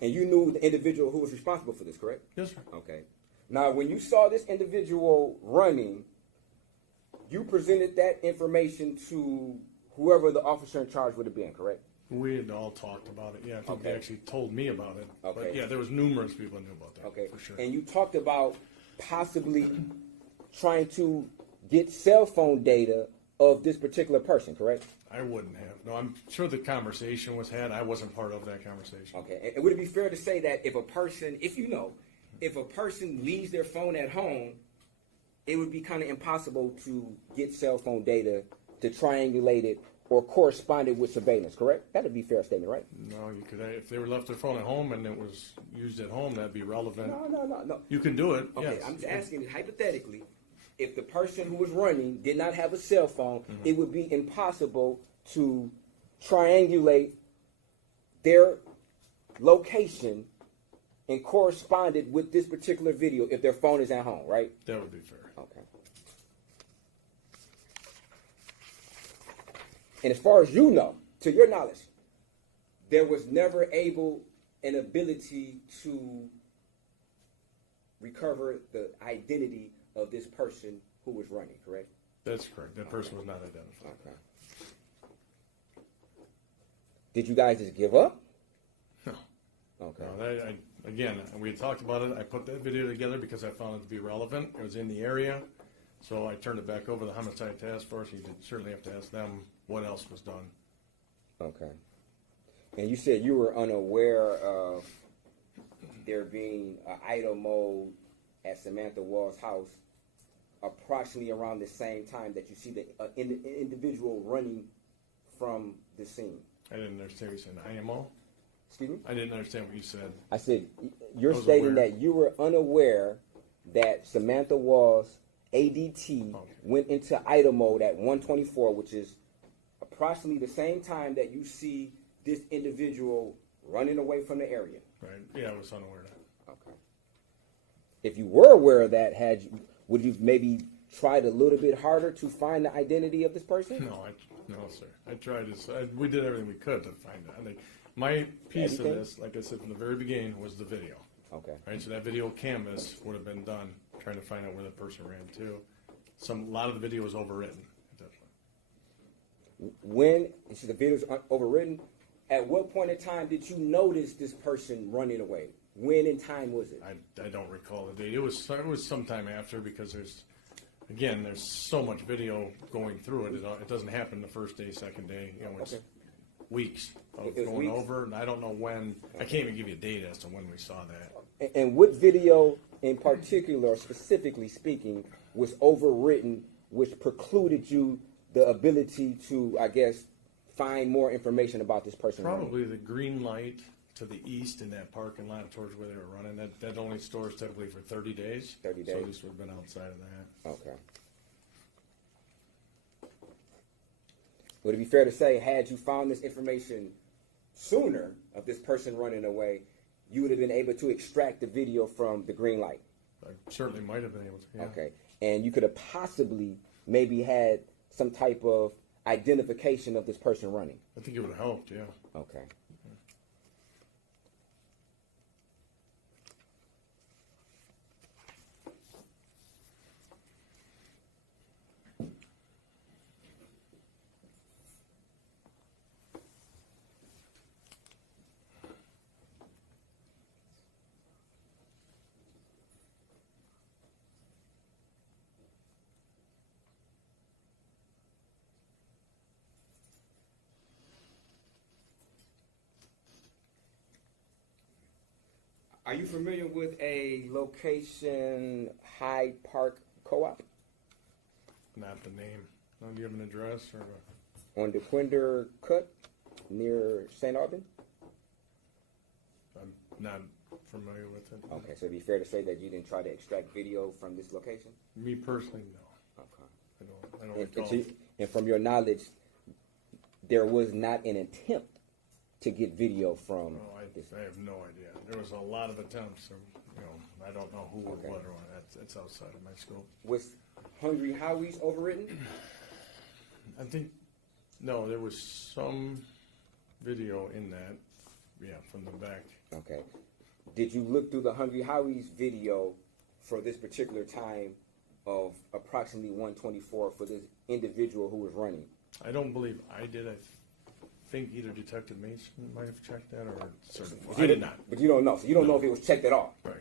and you knew the individual who was responsible for this, correct? Yes, sir. Okay. Now, when you saw this individual running, you presented that information to whoever the officer in charge would have been, correct? We had all talked about it. Yeah, I think they Okay. actually told me about it. Okay. But yeah, there was numerous people who knew about that. Okay. For sure. And you talked about possibly trying to get cell phone data of this particular person, correct? I wouldn't have. No, I'm sure the conversation was had. I wasn't part of that conversation. Okay. And would it be fair to say that if a person, if a person leaves their phone at home, it would be kind of impossible to get cell phone data to triangulate it or correspond it with surveillance, correct? That would be a fair statement, right? No, you could, if they were left their phone at home and it was used at home, that'd be relevant. No. You can do it, Okay, yes. I'm just asking hypothetically, if the person who was running did not have a cell phone, it would be impossible to triangulate their location and correspond it with this particular video if their phone is at home, right? That would be fair. Okay. And as far as you know, to your knowledge, there was never an ability to recover the identity of this person who was running, correct? That's correct. That person was not identified. Okay. Did you guys just give up? No. Okay. No, again, we had talked about it. I put that video together because I found it to be relevant. It was in the area. So I turned it back over to the Homicide Task Force. You did certainly have to ask them what else was done. Okay. And you said you were unaware of there being an idle mode at Samantha Woll's house approximately around the same time that you see the individual running from the scene. I didn't understand what you said. IMO? Excuse me? I didn't understand what you said. I said, you're I was stating aware. that you were unaware that Samantha Woll's ADT went into idle mode at 124, which is approximately the same time that you see this individual running away from the area. Right? Yeah, I was unaware of that. Okay. If you were aware of that, would you maybe tried a little bit harder to find the identity of this person? No, sir. I tried we did everything we could to find it. I think my piece Everything? of this, like I said from the very beginning, was the video. Okay. Right, so that video canvas would have been done trying to find out where the person ran to. A lot of the video was overwritten at that point. When the video is overwritten, at what point in time did you notice this person running away? When in time was it? I don't recall the date. It was sometime after because there's so much video going through it. It doesn't happen the first day, second day. It's weeks of It was going weeks? over, and I don't know when. I can't even give you a date as to when we saw that. And what video in particular, or specifically speaking, was overwritten, which precluded you the ability to, I guess, find more information about this person running? Probably the green light to the east in that parking lot towards where they were running. That only stores typically for 30 days. 30 days. So this would have been outside of that. Okay. Would it be fair to say, had you found this information sooner of this person running away, you would have been able to extract the video from the green light? I certainly might have been able to. Yeah. Okay. And you could have possibly maybe had some type of identification of this person running? I think it would have helped, yeah. Okay. Are you familiar with a location, Hyde Park Co-op? Not the name. Do you have an address or a... On the Quinder Cut near St. Albans? I'm not familiar with it. Okay, so it'd be fair to say that you didn't try to extract video from this location? Me personally, no. Okay. I don't And, recall. and from your knowledge, there was not an attempt to get video from this? I have no idea. There was a lot of attempts. I don't know who or what or what. That's outside of my scope. Was Hungry Howie's overwritten? I think, no, there was some video in that, from the back. Okay. Did you look through the Hungry Howie's video for this particular time of approximately 124 for this individual who was running? I don't believe I did. I think either Detective Mason might have checked that or certified. I did not. But you don't know. So you don't know if it was checked at all. Right.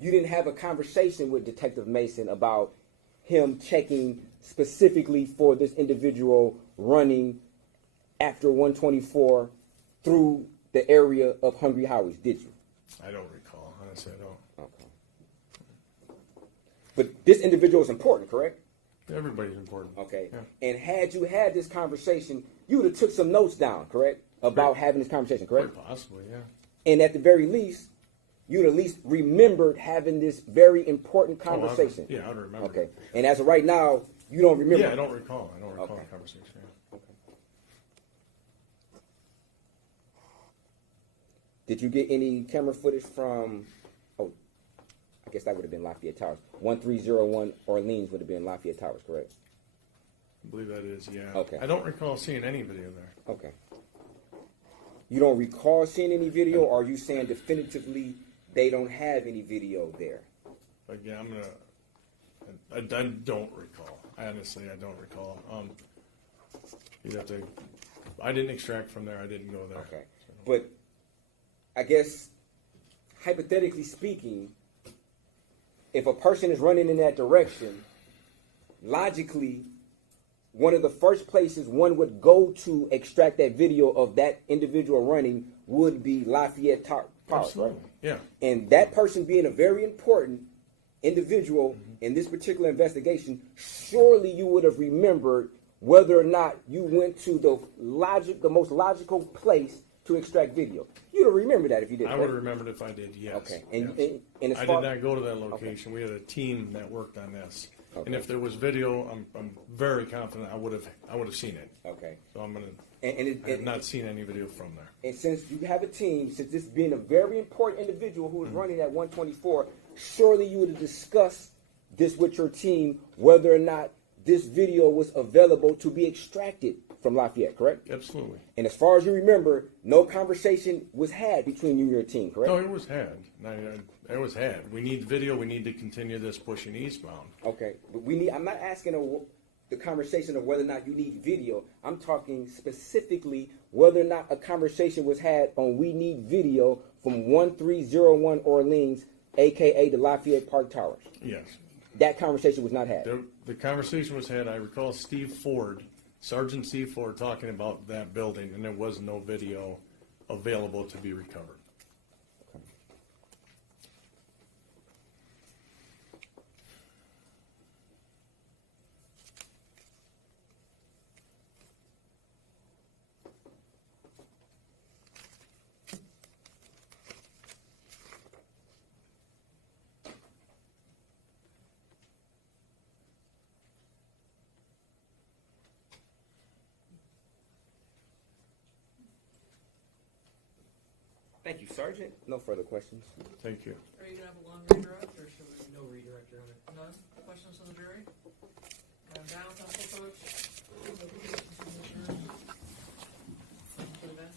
You didn't have a conversation with Detective Mason about him checking specifically for this individual running after 124 through the area of Hungry Howie's, did you? I don't recall. Honestly, I don't. Okay. But this individual is important, correct? Everybody's important. Okay. Yeah. And had you had this conversation, you would have took some notes down, correct? About having this conversation, correct? Quite possibly, yeah. And at the very least, you'd at least remembered having this very important conversation. I would remember. Okay. And as of right now, you don't remember. Yeah, I don't recall. Okay. The conversation. Yeah. Okay. Did you get any camera footage from, I guess that would have been Lafayette Towers. 1301 Orleans would have been Lafayette Towers, correct? I believe that is, yeah. Okay. I don't recall seeing any video there. Okay. You don't recall seeing any video, or are you saying definitively they don't have any video there? Again, I don't recall. Honestly, I don't recall. You'd have to, I didn't extract from there. I didn't go there. Okay. So. But I guess, hypothetically speaking, if a person is running in that direction, logically, one of the first places one would go to extract that video of that individual running would be Lafayette Towers, right? Absolutely. Yeah. And that person being a very important individual in this particular investigation, surely you would have remembered whether or not you went to the most logical place to extract video. You'd have remembered that if you did. I would have remembered if I did, yes. Okay. Yes. And as I far, did not go to that location. We had a team that worked on this. Okay. And if there was video, I'm very confident I would have seen it. Okay. So I'm gonna. And I have not seen any video from there. And since you have a team, since this being a very important individual who is running at 124, surely you would have discussed this with your team, whether or not this video was available to be extracted from Lafayette, correct? Absolutely. And as far as you remember, no conversation was had between you and your team, correct? No, it was had. It was had. We need video. We need to continue this pushing eastbound. Okay, but I'm not asking the conversation of whether or not you need video. I'm talking specifically whether or not a conversation was had on we need video from 1301 Orleans, aka the Lafayette Park Towers. Yes. That conversation was not had. The conversation was had. I recall Steve Ford, Sergeant Steve Ford, talking about that building, and there was no video available to be recovered. Thank you, Sergeant. No further questions. Thank you. Are you gonna have a long redirect, or should we? No redirect, Your Honor. None? Questions from the jury? And down, Counsel Coach? To the bench?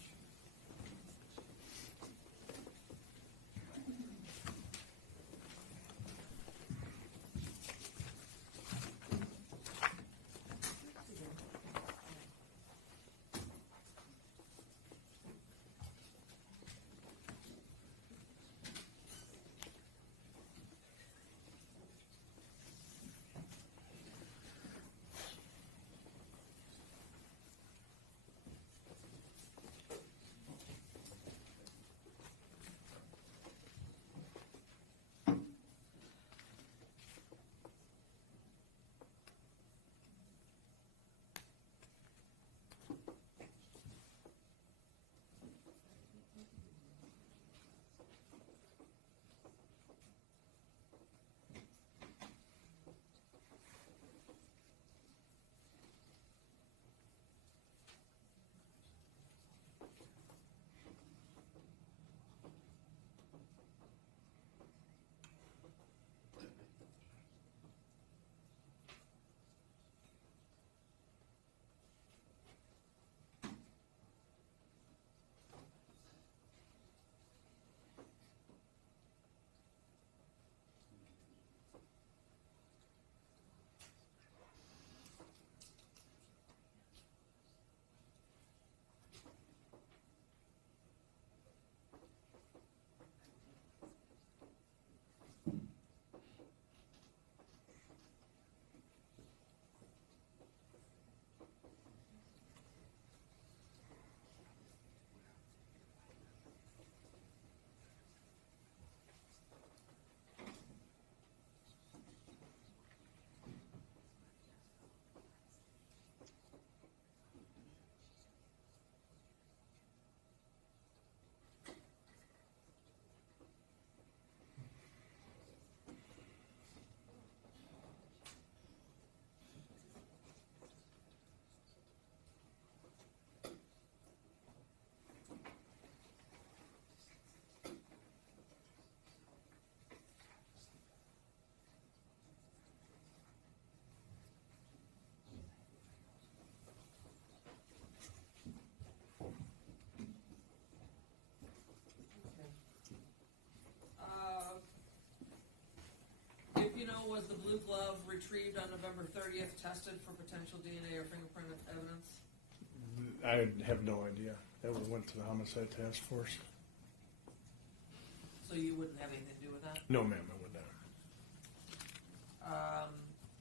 November 30th tested for potential DNA or fingerprint evidence? I have no idea. That went to the homicide task force. So you wouldn't have anything to do with that? No, ma'am, I would not.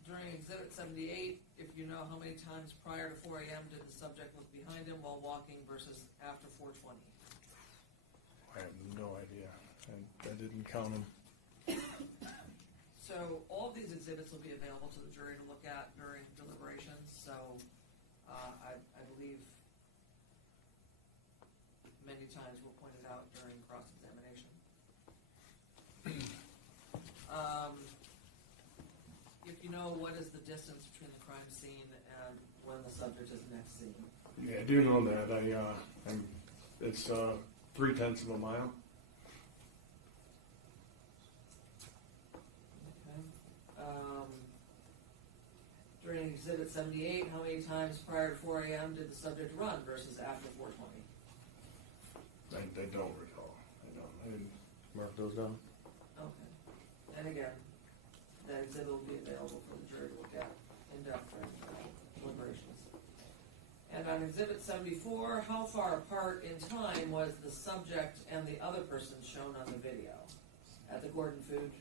During Exhibit 78, if you know how many times prior to 4 a.m. did the subject look behind him while walking versus after 4:20? I have no idea. I didn't count them. So all of these exhibits will be available to the jury to look at during deliberations. So I believe many times were pointed out during cross-examination. If you know, what is the distance between the crime scene and when the subject is next seen? Yeah, I do know that. It's 0.3 of a mile. Okay. During Exhibit 78, how many times prior to 4 a.m. did the subject run versus after 4:20? I don't recall. I didn't mark those down. Okay. And again, that exhibit will be available for the jury to look at in depth during deliberations. And on Exhibit 74, how far apart in time was the subject and the other person shown on the video? At the Gordon Food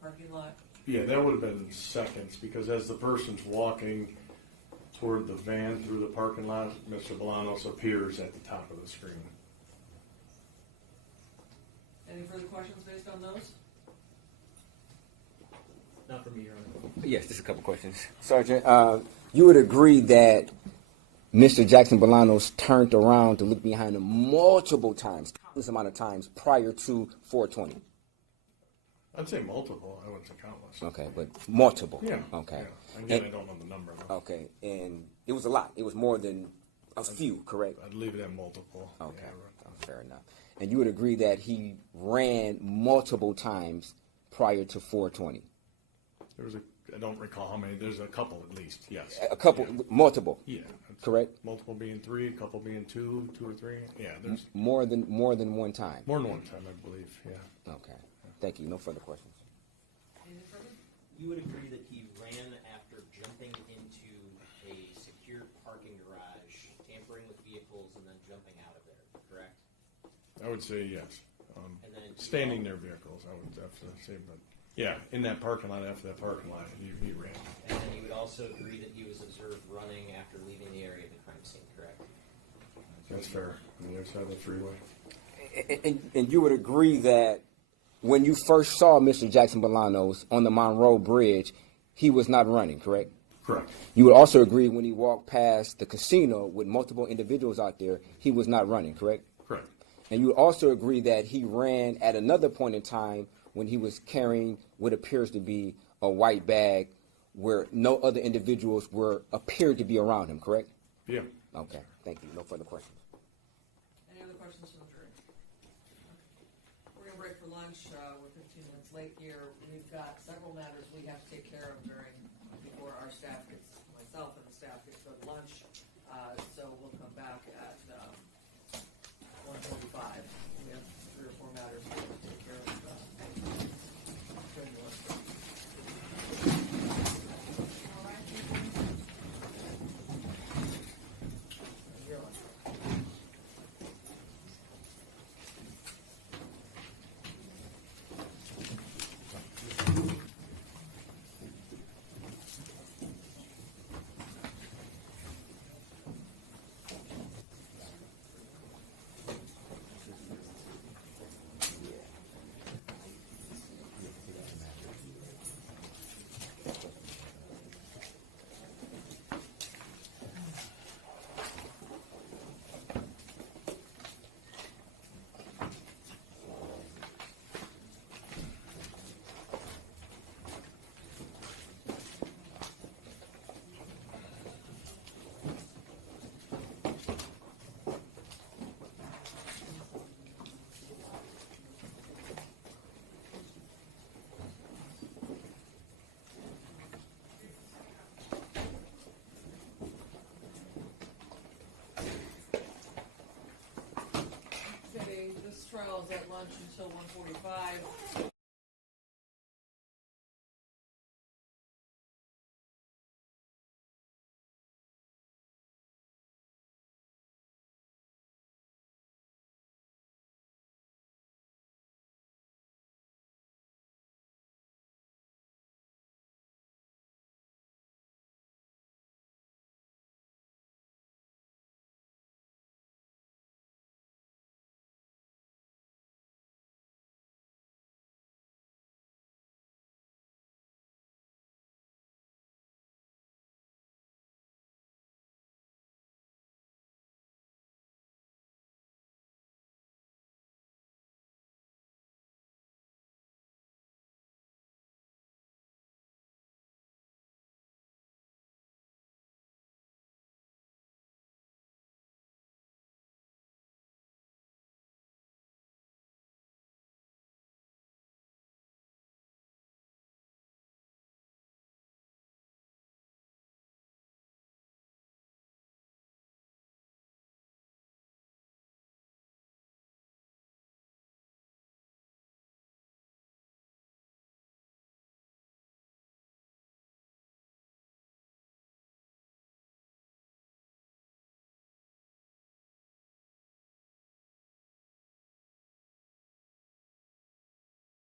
parking lot? Yeah, that would have been seconds, because as the person's walking toward the van through the parking lot, Mr. Bolanos appears at the top of the screen. Any further questions based on those? Not from me, Your Honor. Yes, just a couple questions. Sergeant, you would agree that Mr. Jackson-Bolanos turned around to look behind him multiple times, countless amount of times prior to 4:20? I'd say multiple. I wouldn't say countless. Okay, but multiple. Yeah. Okay. Yeah. Again, I don't know the number, though. Okay, and it was a lot. It was more than a few, correct? I'd leave it at multiple. Okay, Yeah. fair enough. And you would agree that he ran multiple times prior to 4:20? I don't recall how many. There's a couple at least. Yes. A couple, Yeah. multiple. Yeah. Correct. Multiple being 3, a couple being 2 or 3. Yeah. There's More than one time. more than one time, I believe. Yeah. Okay. Thank you. No further questions. Anything further? You would agree that he ran after jumping into a secure parking garage, tampering with vehicles, and then jumping out of there, correct? I would say yes. And then Standing near vehicles, I would definitely say, but yeah, in that parking lot, after that parking lot, he ran. And then you would also agree that he was observed running after leaving the area of the crime scene, correct? That's fair. On the other side of the freeway. And you would agree that when you first saw Mr. Jackson-Bolanos on the Monroe Bridge, he was not running, correct? Correct. You would also agree when he walked past the casino with multiple individuals out there, he was not running, correct? Correct. And you would also agree that he ran at another point in time when he was carrying what appears to be a white bag where no other individuals appeared to be around him, correct? Yeah. Okay, thank you. No further questions. Any other questions from the jury? We're going to break for lunch. We're 15 minutes late here. We've got several matters we have to take care of before our staff gets, myself and the staff gets to go to lunch. So we'll come back at 1:45. We have 3 or 4 matters we have to take care of. During the lunch break. You're on. Okay, this trial is at lunch until 1:45.